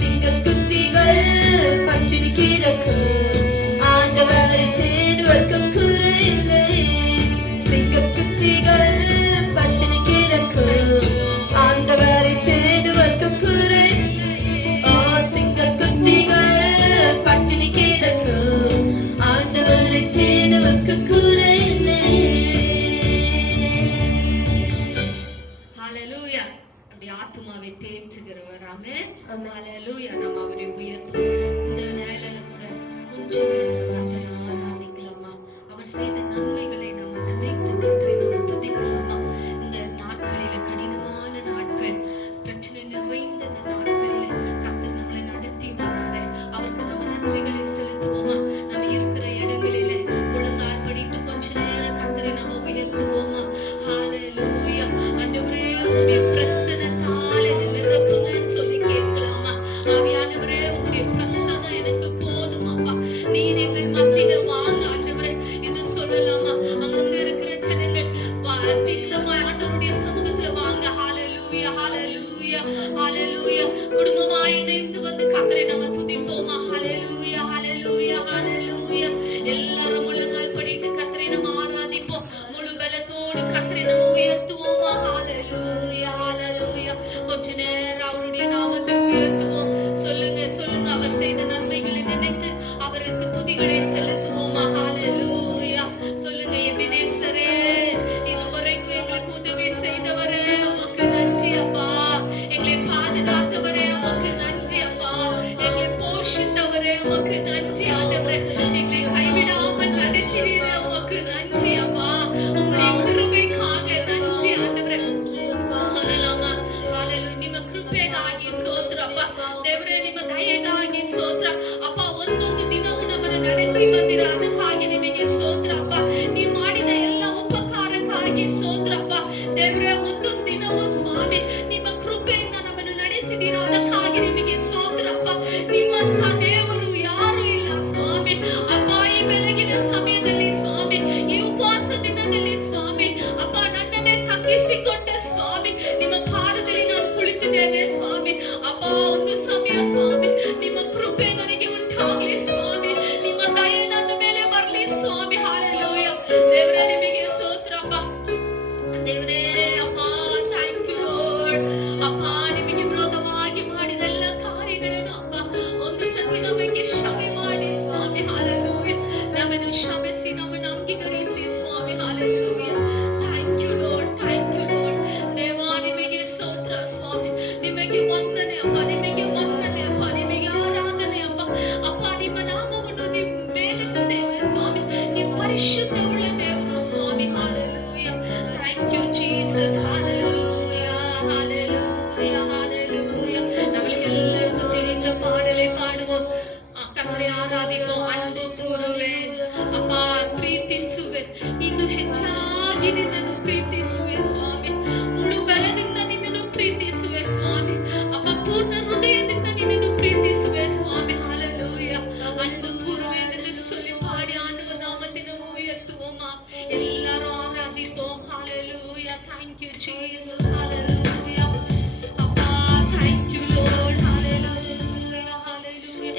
சிங்கக்குட்டிகள் பட்டினி கிடக்கும், ஆண்டவரை தேடுவதற்கு குறையில்லையே. சிங்கக்குட்டிகள் பட்டினி கிடக்கும், ஆண்டவரை தேடுவதற்கு குறை. ஓ சிங்கக்குட்டிகள் பட்டினி கிடக்கும், ஆண்டவரை தேடுவதற்கு குறையில்லையே. ஹalleluya. அப்படி ஆத்துமாவை தேற்றுகிறவர். ஆமென். ஹalleluya. நம்ம அவரை உயர்த்துவோம். இந்த நாளில கூட கொஞ்ச நேரம் கர்த்தரை ஆராதிக்கலாமா? அவர் செய்த நன்மைகளை நம்ம நினைத்து கர்த்தரை நம்ம துதிக்கலாமா? இந்த நாட்களில கடினமான நாட்கள், பிரச்சனை நிறைந்த இந்த நாட்களில கர்த்தர் நம்மளை நடத்தி வராரு. அவருக்கு நம்ம நன்றிகளை செலுத்துவோமா? நம்ம இருக்கிற இடங்களிலே முழங்கால் படிட்டு கொஞ்ச நேரம் கர்த்தரை நம்ம உயர்த்துவோமா? ஹalleluya. ஆண்டவரே உம்முடைய பிரசன்னத்தால் என்னை நிரப்புங்கன்னு சொல்லி கேட்கலாமா? ஆவியானவரே உம்முடைய பிரசன்னம் எனக்கு போதும் அப்பா, நீர் எங்கள் மத்தியில வாங்க ஆண்டவரே என்று சொல்லலாமா? அங்கங்க இருக்கிற ஜனங்கள் சீக்கிரமா ஆண்டவருடைய சமூகத்துல வாங்க. ஹalleluya, ஹalleluya, ஹalleluya. குடும்பமாய் இணைந்து வந்து கர்த்தரை நம்ம துதிப்போமா? ஹalleluya, ஹalleluya, ஹalleluya. எல்லாரும் முழங்கால் படிட்டு கர்த்தரை நம்ம ஆராதிப்போம். முழு பலத்தோடு கர்த்தரை நம்ம உயர்த்துவோமா? ஹalleluya, ஹalleluya. கொஞ்ச நேரம் அவருடைய நாமத்தை உயர்த்துவோம். சொல்லுங்க, சொல்லுங்க. அவர் செய்த நன்மைகளை நினைத்து அவருக்கு துதிகளை செலுத்துவோமா? ஹalleluya. சொல்லுங்க, எபினேசரே, இதுவரைக்கும் எங்களுக்கு உதவி செய்தவரே உமக்கு நன்றி அப்பா. எங்களை பாதுகாத்தவரே உமக்கு நன்றி அப்பா. எங்களை போஷித்தவரே உமக்கு நன்றி ஆண்டவரே. எங்களை கைவிடாமல் நடத்தினீரே உமக்கு நன்றி அப்பா. உங்களுடைய கிருபைக்காக நன்றி ஆண்டவரே. சொல்லலாமா? ஹalleluya. ನಿಮ್ಮ ಕೃಪೆಗಾಗಿ ಸ್ತೋತ್ರ ಅಪ್ಪ ದೇವರೇ, ನಿಮ್ಮ ದಯೆಗಾಗಿ ಸ್ತೋತ್ರ ಅಪ್ಪ. ಒಂದೊಂದು ದಿನವೂ ನಮ್ಮನ್ನು ನಡೆಸಿ ಬಂದಿರ, ಅದಕ್ಕಾಗಿ ನಿಮಗೆ ಸ್ತೋತ್ರ ಅಪ್ಪ. ನೀವು ಮಾಡಿದ ಎಲ್ಲ ಉಪಕಾರಕ್ಕಾಗಿ ಸ್ತೋತ್ರ ಅಪ್ಪ ದೇವರೇ. ಒಂದೊಂದು ದಿನವೂ ಸ್ವಾಮಿ ನಿಮ್ಮ ಕೃಪೆಯಿಂದ ನಮ್ಮನ್ನು ನಡೆಸಿದಿರ, ಅದಕ್ಕಾಗಿ ನಿಮಗೆ ಸ್ತೋತ್ರ ಅಪ್ಪ. ನಿಮ್ಮಂತ ದೇವರು ಯಾರು ಇಲ್ಲ ಸ್ವಾಮಿ ಅಪ್ಪ. ಈ ಬೆಳಗಿನ ಸಮಯದಲ್ಲಿ ಸ್ವಾಮಿ, ಈ ಉಪವಾಸ ದಿನದಲ್ಲಿ ಸ್ವಾಮಿ ಅಪ್ಪ, ನನ್ನನ್ನೇ ತಗ್ಗಿಸಿಕೊಂಡೆ ಸ್ವಾಮಿ. ನಿಮ್ಮ ಪಾದದಲ್ಲಿ ನಾನು ಕುಳಿತಿದ್ದೇನೆ ಸ್ವಾಮಿ ಅಪ್ಪ. ಒಂದು ಸಮಯ ಸ್ವಾಮಿ ನಿಮ್ಮ ಕೃಪೆ ನನಗೆ ಉಂಟಾಗಲಿ ಸ್ವಾಮಿ. ನಿಮ್ಮ ದಯೆ ನನ್ನ ಮೇಲೆ ಬರಲಿ ಸ್ವಾಮಿ. ಹalleluya. ದೇವರೇ ನಿಮಗೆ ಸ್ತೋತ್ರ ಅಪ್ಪ. ದೇವರೇ ಅಪ್ಪ, ಥ್ಯಾಂಕ್ ಯು ಲಾರ್ಡ್ ಅಪ್ಪ. ನಿಮಗೆ ವಿರೋಧವಾಗಿ ಮಾಡಿದ ಎಲ್ಲ ಕಾರ್ಯಗಳನ್ನು ಅಪ್ಪ ಒಂದು ಸತಿ ನಮಗೆ ಕ್ಷಮೆ ಮಾಡಿ ಸ್ವಾಮಿ. ಹalleluya. ನಮ್ಮನ್ನು ಕ್ಷಮಿಸಿ, ನಮ್ಮನ್ನು ಅಂಗೀಕರಿಸಿ ಸ್ವಾಮಿ. Hallelujah. Thank you Lord, thank you Lord. ದೇವಾ ನಿಮಗೆ ಸ್ತೋತ್ರ ಸ್ವಾಮಿ. ನಿಮಗೆ ವಂದನೆ ಅಪ್ಪ, ನಿಮಗೆ ವಂದನೆ ಅಪ್ಪ, ನಿಮಗೆ ಆರಾಧನೆ ಅಪ್ಪ. ಅಪ್ಪ ನಿಮ್ಮ ನಾಮವನ್ನು ನಿಮ್ಮ ಮೇಲೆತ್ತುತ್ತೇವೆ ಸ್ವಾಮಿ. ನೀವು ಪರಿಶುದ್ಧ ಉಳ್ಳ ದೇವರು ಸ್ವಾಮಿ. Hallelujah. Thank you Jesus. Hallelujah, hallelujah, hallelujah. நம்மளுக்கு எல்லாருக்கும் தெரிந்த பாடலை பாடுவோம். கர்த்தரை ஆராதிப்போம். அன்பு கூறுவேன் அப்பா, ಪ್ರೀತಿಸುವೆ, ಇನ್ನು ಹೆಚ್ಚಾಗಿ ನಿನ್ನನ್ನು ಪ್ರೀತಿಸುವೆ ಸ್ವಾಮಿ. ಮುಳು ಬಲದಿಂದ ನಿನ್ನನ್ನು ಪ್ರೀತಿಸುವೆ ಸ್ವಾಮಿ ಅಪ್ಪ. ಪೂರ್ಣ ಹೃದಯದಿಂದ ನಿನ್ನನ್ನು ಪ್ರೀತಿಸುವೆ ಸ್ವಾಮಿ. ஹalleluya. அன்பு கூறுவேன் என்று சொல்லி பாடி ஆண்டவர் நாமத்தை நம்ம உயர்த்துவோமா? எல்லாரும் ஆராதிப்போம். ஹalleluya. Thank you Jesus. Hallelujah. அப்பா, thank you Lord. Hallelujah, hallelujah.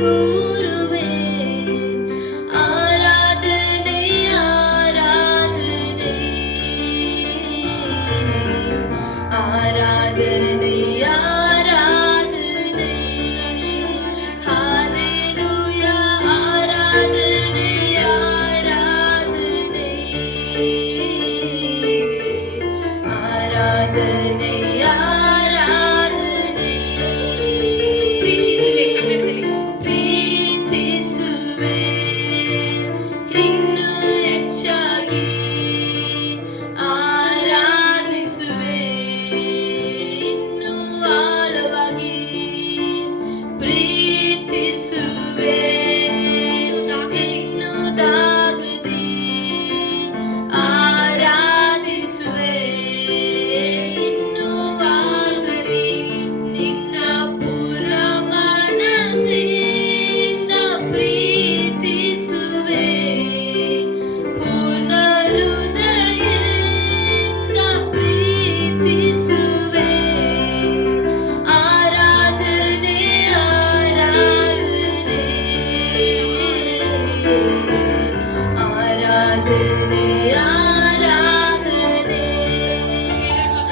கூறுவேன். ஆராதனை ஆராதனை ஆராதனை ஆராதனை ஹalleluya ஆராதனை ஆராதனை ஆராதனை ஆராதனை ಪ್ರೀತಿಸುವೆ ಕನ್ನಡದಲ್ಲಿ ಪ್ರೀತಿಸುವೆ ಇನ್ನು ಹೆಚ್ಚಾಗಿ ಆರಾಧಿಸುವೆ ಇನ್ನು ಆಳವಾಗಿ ಪ್ರೀತಿಸುವೆ ಇನ್ನು ದಾಗದಿ ಆರಾಧಿಸುವೆ ಇನ್ನು ಆಗಲಿ ನಿನ್ನ ಪುರ ಮನಸ್ಸಿಂದ ಪ್ರೀತಿಸುವೆ ಪೂರ್ಣ ಹೃದಯದಿಂದ ಪ್ರೀತಿಸುವೆ ಆರಾಧನೆ ಆರಾಧನೆ ಆರಾಧನೆ ಆರಾಧನೆ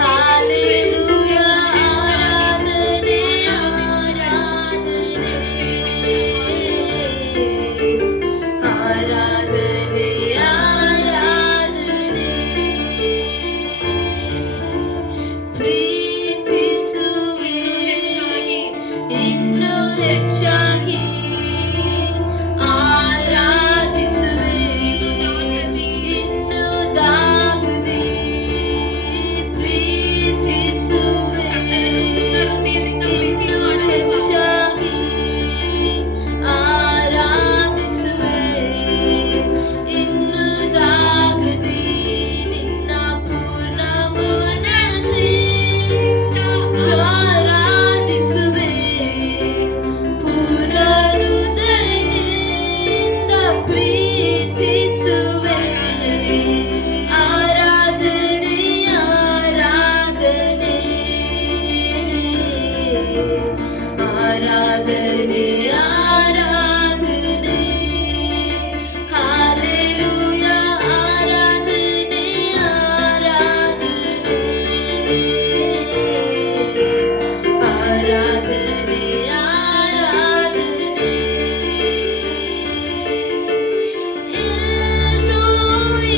ಹalleluya ಆರಾಧನೆ ಆರಾಧನೆ ಆರಾಧನೆ ಆರಾಧನೆ ಪ್ರೀತಿಸುವೆ ಹೆಚ್ಚಾಗಿ ಇನ್ನು ಹೆಚ್ಚಾಗಿ ಆರಾಧಿಸುವೆ ಇನ್ನು ದಾಗದೆ ಪ್ರೀತಿಸುವೆ ಇನ್ನು ಹೆಚ್ಚಾಗಿ ಆರಾಧಿಸುವೆ ಇನ್ನು ದಾಗದೆ ನಿನ್ನ ಪೂರ್ಣ ಮನಸ್ಸಿಂದ ಆರಾಧಿಸುವೆ ಪೂರ್ಣ ಹೃದಯದಿಂದ ಪ್ರೀತಿಸುವೆ ಆರಾಧನೆ ಆರಾಧನೆ ಆರಾಧನೆ ಆರಾಧನೆ ಹalleluya ಆರಾಧನೆ ಆರಾಧನೆ ಆರಾಧನೆ ಆರಾಧನೆ எல்ரோய்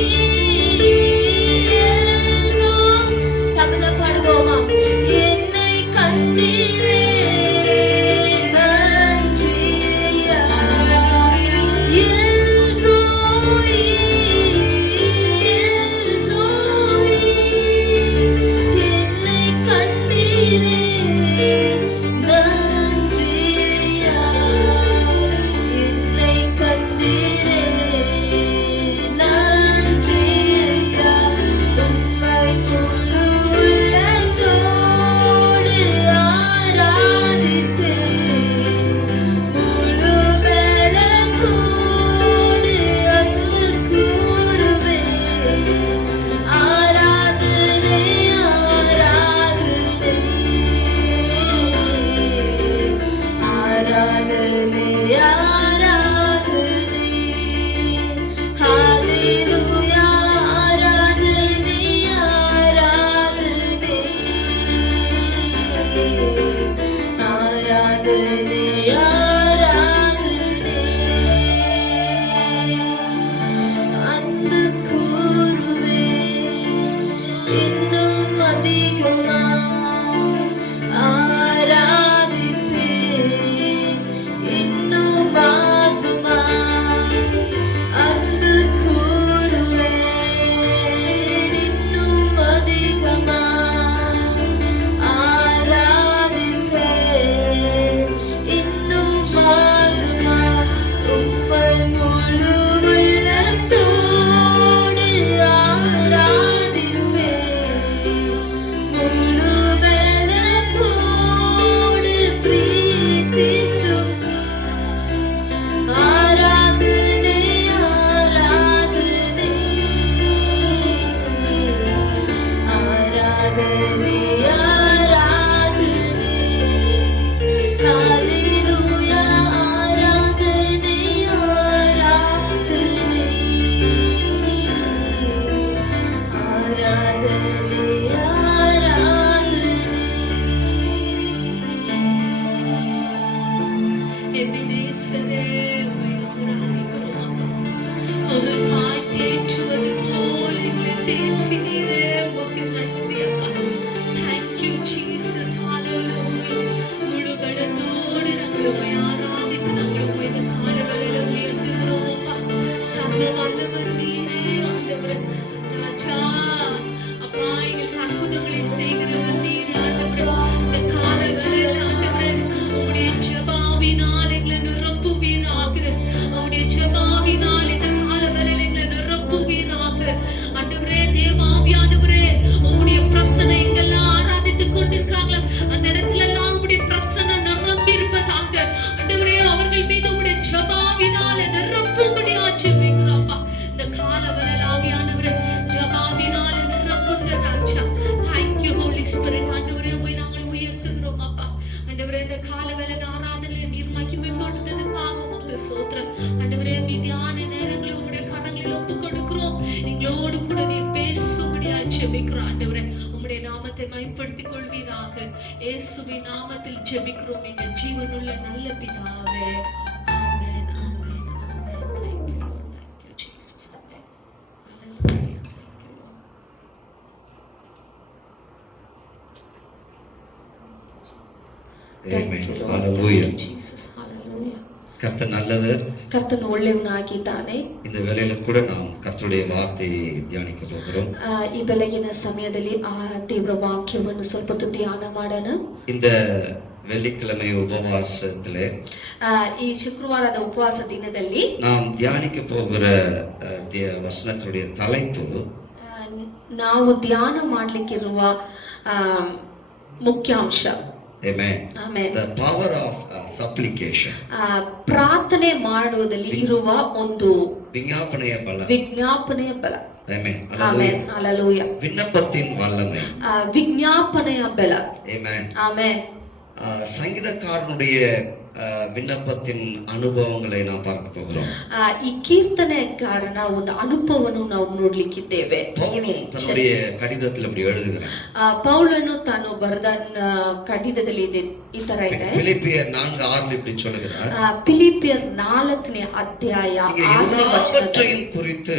எல்ரோய் தமிழ்ல பாடுவோமா என்னை கண்டீரே நன்றி ஐயா எல்ரோய் எல்ரோய் என்னை கண்டீரே நன்றி ஐயா என்னை கண்டீரே நன்றி ஐயா உம்மை முழு உள்ளத்தோடு ஆராதிப்பேன் முழு பலத்தோடு அன்பு கூறுவேன் ஆராதனை ஆராதனை ஆராதனை ஆராதனை ஹalleluya ஆராதனை ஆராதனை ஆராதனை ஆராதனை அன்பு கூறுவேன் இன்னும் அதிகமாய் ஆராதிப்பேன் இன்னும் எபினேசரே உம்மை ஆராதிக்கிறோம். ஒரு தாய் தேற்றுவது போல எங்களை தேற்றினீரே, உமக்கு நன்றி அப்பா. Thank you Jesus. Hallelujah. முழு பலத்தோடு நாங்கள் உம்மை ஆராதித்து நாங்கள் உம்மை இந்த காலவேளையில உயர்த்துகிறோம் அப்பா. சர்வ வல்லவர் நீரே ஆண்டவரே. ராஜா அப்பா, எங்களுக்கு அற்புதங்களை செய்கிறவர் நீர் ஆண்டவரே. இந்த காலவேளையில ஆண்டவரே உம்முடைய ஜெபாவினால் எங்களை நிரப்புவீராக. உம்முடைய ஜெபாவினால் இந்த காலவேளையில எங்களை நிரப்புவீராக. ஆண்டவரே தேவாவியானவரே, உம்முடைய பிரசன்னம் எங்கெல்லாம் ஆராதித்துக் கொண்டிருக்கிறாங்களோ அந்த இடத்துல எல்லாம் உம்முடைய பிரசன்னம் நிரம்பி இருப்பதாக. ஆண்டவரே அவர்கள் மீது உம்முடைய ஜெபாவினால நிரப்பும்படியா ஜெபிக்கிறோம்ப்பா. இந்த காலவேளையில ஆவியானவரே ஜெபாவினால நிரப்புங்க ராஜா. Thank you Holy Spirit. ஆண்டவரே உம்மை நாங்கள் உயர்த்துகிறோம் அப்பா. ஆண்டவரே இந்த காலவேளையில ஆராதனையை நீர் மகிமைப்படுத்துனதுக்காக உமக்கு ஸ்தோத்திரம். ஆண்டவரே மீதியான நேரங்களை உம்முடைய கரங்களில் ஒப்புக் கொடுக்கிறோம். எங்களோடு கூட நீர் பேசும்படியா ஜெபிக்கிறோம். ஆண்டவரே உம்முடைய நாமத்தை மகிமைப்படுத்திக் கொள்வீராக. இயேசுவின் நாமத்தில் ஜெபிக்கிறோம் எங்கள் ஜீவனுள்ள நல்ல பிதாவே. ஆமென், ஆமென், ஆமென். Thank you Lord. Thank you Jesus. Amen. Hallelujah. Amen. Hallelujah. Jesus. Hallelujah. கர்த்தர் நல்லவர். ಕರ್ತನು ಒಳ್ಳೆಯವನಾಗಿದ್ದಾನೆ. இந்த வேளையில கூட நாம் கர்த்தருடைய வார்த்தையை தியானிக்க போகிறோம். ಈ ಬೆಳಗಿನ ಸಮಯದಲ್ಲಿ ಆ ದೇವರ ವಾಕ್ಯವನ್ನು ಸ್ವಲ್ಪ ಹೊತ್ತು ಧ್ಯಾನ ಮಾಡೋಣ. இந்த வெள்ளிக்கிழமை உபவாசத்திலே ಈ ಶುಕ್ರವಾರದ ಉಪವಾಸ ದಿನದಲ್ಲಿ நாம் தியானிக்க போகிற வசனத்துடைய தலைப்பு ನಾವು ಧ್ಯಾನ ಮಾಡಲಿಕ್ಕಿರುವ ಮುಖ್ಯಾಂಶ Amen. Amen. The power of supplication. ಪ್ರಾರ್ಥನೆ ಮಾಡುವುದರಲ್ಲಿ ಇರುವ ಒಂದು விஞ்ஞாபனைய பலம். ವಿಜ್ಞಾಪನೆಯ ಬಲ. Amen. ಆಮೆನ್. ಹalleluya. விண்ணப்பத்தின் வல்லமை. ವಿಜ್ಞಾಪನೆಯ ಬಲ. Amen. ಆಮೆನ್. சங்கீதக்காரனுடைய விண்ணப்பத்தின் அனுபவங்களை நாம் பார்க்க போகிறோம். ಈ ಕೀರ್ತನೆಕಾರನ ಒಂದು ಅನುಭವವನ್ನು ನಾವು ನೋಡ್ಲಿಕ್ಕಿದ್ದೇವೆ. பவுலும் தன்னுடைய கடிதத்தில் இப்படி எழுதுகிறார். ಪೌಲನು ತಾನು ಬರೆದ ಕಡಿತದಲ್ಲಿ ಈ ತರ ಇದೆ. பிலிப்பியர் 4:6 இப்படி சொல்லுகிறார். ಫಿಲಿಪಿಯರ್ 4ನೇ ಅಧ್ಯಾಯ 6ನೇ எல்லாவற்றையும் குறித்து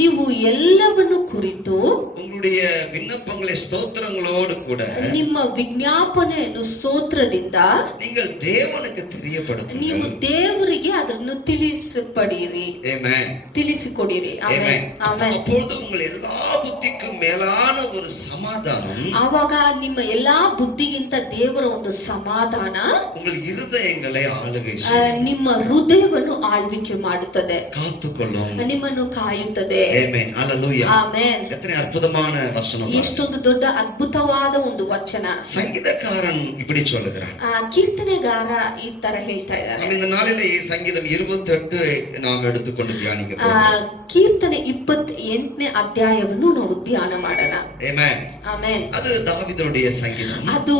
ನೀವು ಎಲ್ಲವನ್ನು ಕುರಿತು உங்களுடைய விண்ணப்பங்களை ஸ்தோத்திரங்களோடு கூட ನಿಮ್ಮ ವಿಜ್ಞಾಪನೆಯನ್ನು ಸ್ತೋತ್ರದಿಂದ நீங்கள் தேவனுக்கு ನೀವು தெரியப்படுத்துங்கள். ದೇವರಿಗೆ ಅದನ್ನು ತಿಳಿಸಿಪಡಿರಿ. Amen. ತಿಳಿಸಿಕೊಡಿರಿ. Amen. ಆಮೆನ್. அப்பொழுது உங்கள் எல்லா புத்திக்கும் மேலான ஒரு சமாதானம் ಆವಾಗ ನಿಮ್ಮ ಎಲ್ಲಾ ಬುದ್ಧಿಗಿಂತ ದೇವರ ಒಂದು ಸಮಾಧಾನ உங்கள் இருதயங்களை ஆளுகை செய்யும். ನಿಮ್ಮ ಹೃದಯವನ್ನು ಆಳ್ವಿಕೆ ಮಾಡುತ್ತದೆ, காத்துக்கொள்ளும். ನಿಮ್ಮನ್ನು ಕಾಯುತ್ತದೆ. Amen. Hallelujah. ಆಮೆನ್. எத்தனை அற்புதமான வசனம். ಎಷ್ಟೊಂದು ದೊಡ್ಡ ಅದ್ಭುತವಾದ ಒಂದು ವಚನ. சங்கீதக்காரன் இப்படி சொல்லுகிறான். ಕೀರ್ತನೆಗಾರ ಈ ತರ ಹೇಳ್ತಾ ಇದ್ದಾರೆ. நாம் இந்த நாளிலே சங்கீதம் 28 நாம் எடுத்துக்கொண்டு தியானிக்க போகிறோம். ಕೀರ್ತನೆ 28ನೇ ಅಧ್ಯಾಯವನ್ನು ನಾವು ಧ್ಯಾನ ಮಾಡೋಣ. Amen. ಆಮೆನ್. அது தாவீதுடைய சங்கீதம். ಅದು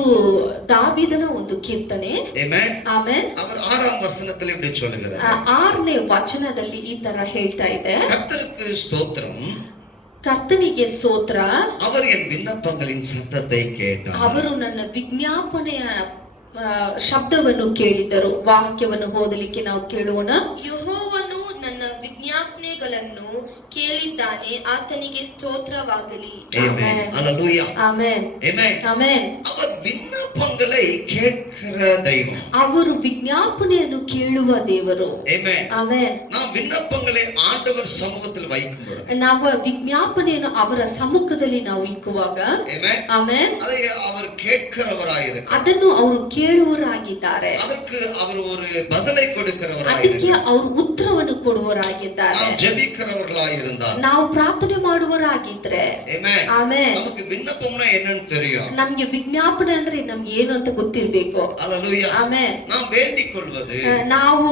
ದಾವೀದನ ಒಂದು ಕೀರ್ತನೆ. Amen. ಆಮೆನ್. அவர் 6ஆம் வசனத்தில் இப்படி சொல்லுகிறார். 6ನೇ ವಚನದಲ್ಲಿ ಈ ತರ ಹೇಳ್ತಾ ಇದೆ. கர்த்தருக்கு ஸ்தோத்திரம், ಕರ್ತನಿಗೆ ಸ್ತೋತ್ರ, அவர் என் விண்ணப்பங்களின் சத்தத்தை கேட்டார். ಅವರು ನನ್ನ ವಿಜ್ಞಾಪನೆಯ ಶಬ್ದವನ್ನು ಕೇಳಿದರು. ವಾಕ್ಯವನ್ನು ಓದಲಿಕ್ಕೆ ನಾವು ಕೇಳೋಣ. ಯೆಹೋವನು ನನ್ನ ವಿಜ್ಞಾಪನೆಗಳನ್ನು ಕೇಳಿದ್ದಾನೆ, ಆತನಿಗೆ ಸ್ತೋತ್ರವಾಗಲಿ. Amen. Hallelujah. Amen. Amen. Amen. அவர் விண்ணப்பங்களை கேட்கிற தெய்வம். ಅವರು ವಿಜ್ಞಾಪನೆಯನ್ನು ಕೇಳುವ ದೇವರು. Amen. ಆಮೆನ್. நாம் விண்ணப்பங்களை ஆண்டவர் சமூகத்தில் வைக்கும் பொழுது ನಾವು ವಿಜ್ಞಾಪನೆಯನ್ನು ಅವರ ಸಮ್ಮುಖದಲ್ಲಿ ನಾವು ಇಕ್ಕುವಾಗ Amen. ಆಮೆನ್, அதை அவர் கேட்கிறவராயிருக்கிறார். ಅದನ್ನು ಅವರು ಕೇಳುವರಾಗಿದ್ದಾರೆ. அதற்கு அவர் ஒரு பதிலை ಅದಕ್ಕೆ கொடுக்கிறவராயிருக்கிறார். ಅವರು ಉತ್ತರವನ್ನು ಕೊಡುವರಾಗಿದ್ದಾರೆ. நாம் ஜெபிக்கிறவர்களாயிருந்தார். ನಾವು ಪ್ರಾರ್ಥನೆ ಮಾಡುವರಾಗಿದ್ರೆ Amen. ಆಮೆನ್, நமக்கு விண்ணப்பம்னா என்னன்னு தெரியும். ನಮ್ಗೆ ವಿಜ್ಞಾಪನೆ ಅಂದ್ರೆ ನಮ್ಗೆ ಏನು ಅಂತ ಗೊತ್ತಿರ್ಬೇಕು. Hallelujah. ಆಮೆನ್. நாம் வேண்டிக் கொள்வது, ನಾವು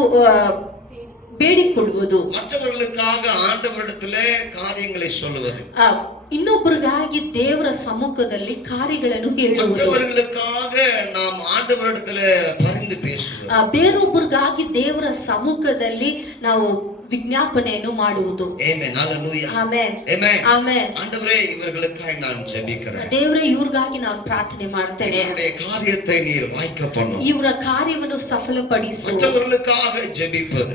ಬೇಡಿಕೊಳ್ಳುವುದು, மற்றவர்களுக்காக ஆண்டவரிடத்திலே காரியங்களை சொல்லுவது, ಇನ್ನೊಬ್ಬರಿಗಾಗಿ ದೇವರ ಸಮ್ಮುಖದಲ್ಲಿ ಕಾರ್ಯಗಳನ್ನು ಹೇಳುವುದು, மற்றவர்களுக்காக நாம் ஆண்டவரிடத்திலே பரிந்து பேசுவது, ಬೇರೊಬ್ಬರಿಗಾಗಿ ದೇವರ ಸಮ್ಮುಖದಲ್ಲಿ ನಾವು ವಿಜ್ಞಾಪನೆಯನ್ನು ಮಾಡುವುದು. Amen. Hallelujah. Amen. Amen. Amen. ஆண்டவரே இவர்களுக்காய் நான் ஜெபிக்கிறேன். ದೇವರೇ ಇವ್ರಿಗಾಗಿ ನಾನು ಪ್ರಾರ್ಥನೆ ಮಾಡ್ತೇನೆ. இவருடைய காரியத்தை நீர் வாய்க்க பண்ணும். ಇವರ ಕಾರ್ಯವನ್ನು ಸಫಲಪಡಿಸು. மற்றவர்களுக்காக ஜெபிப்பது.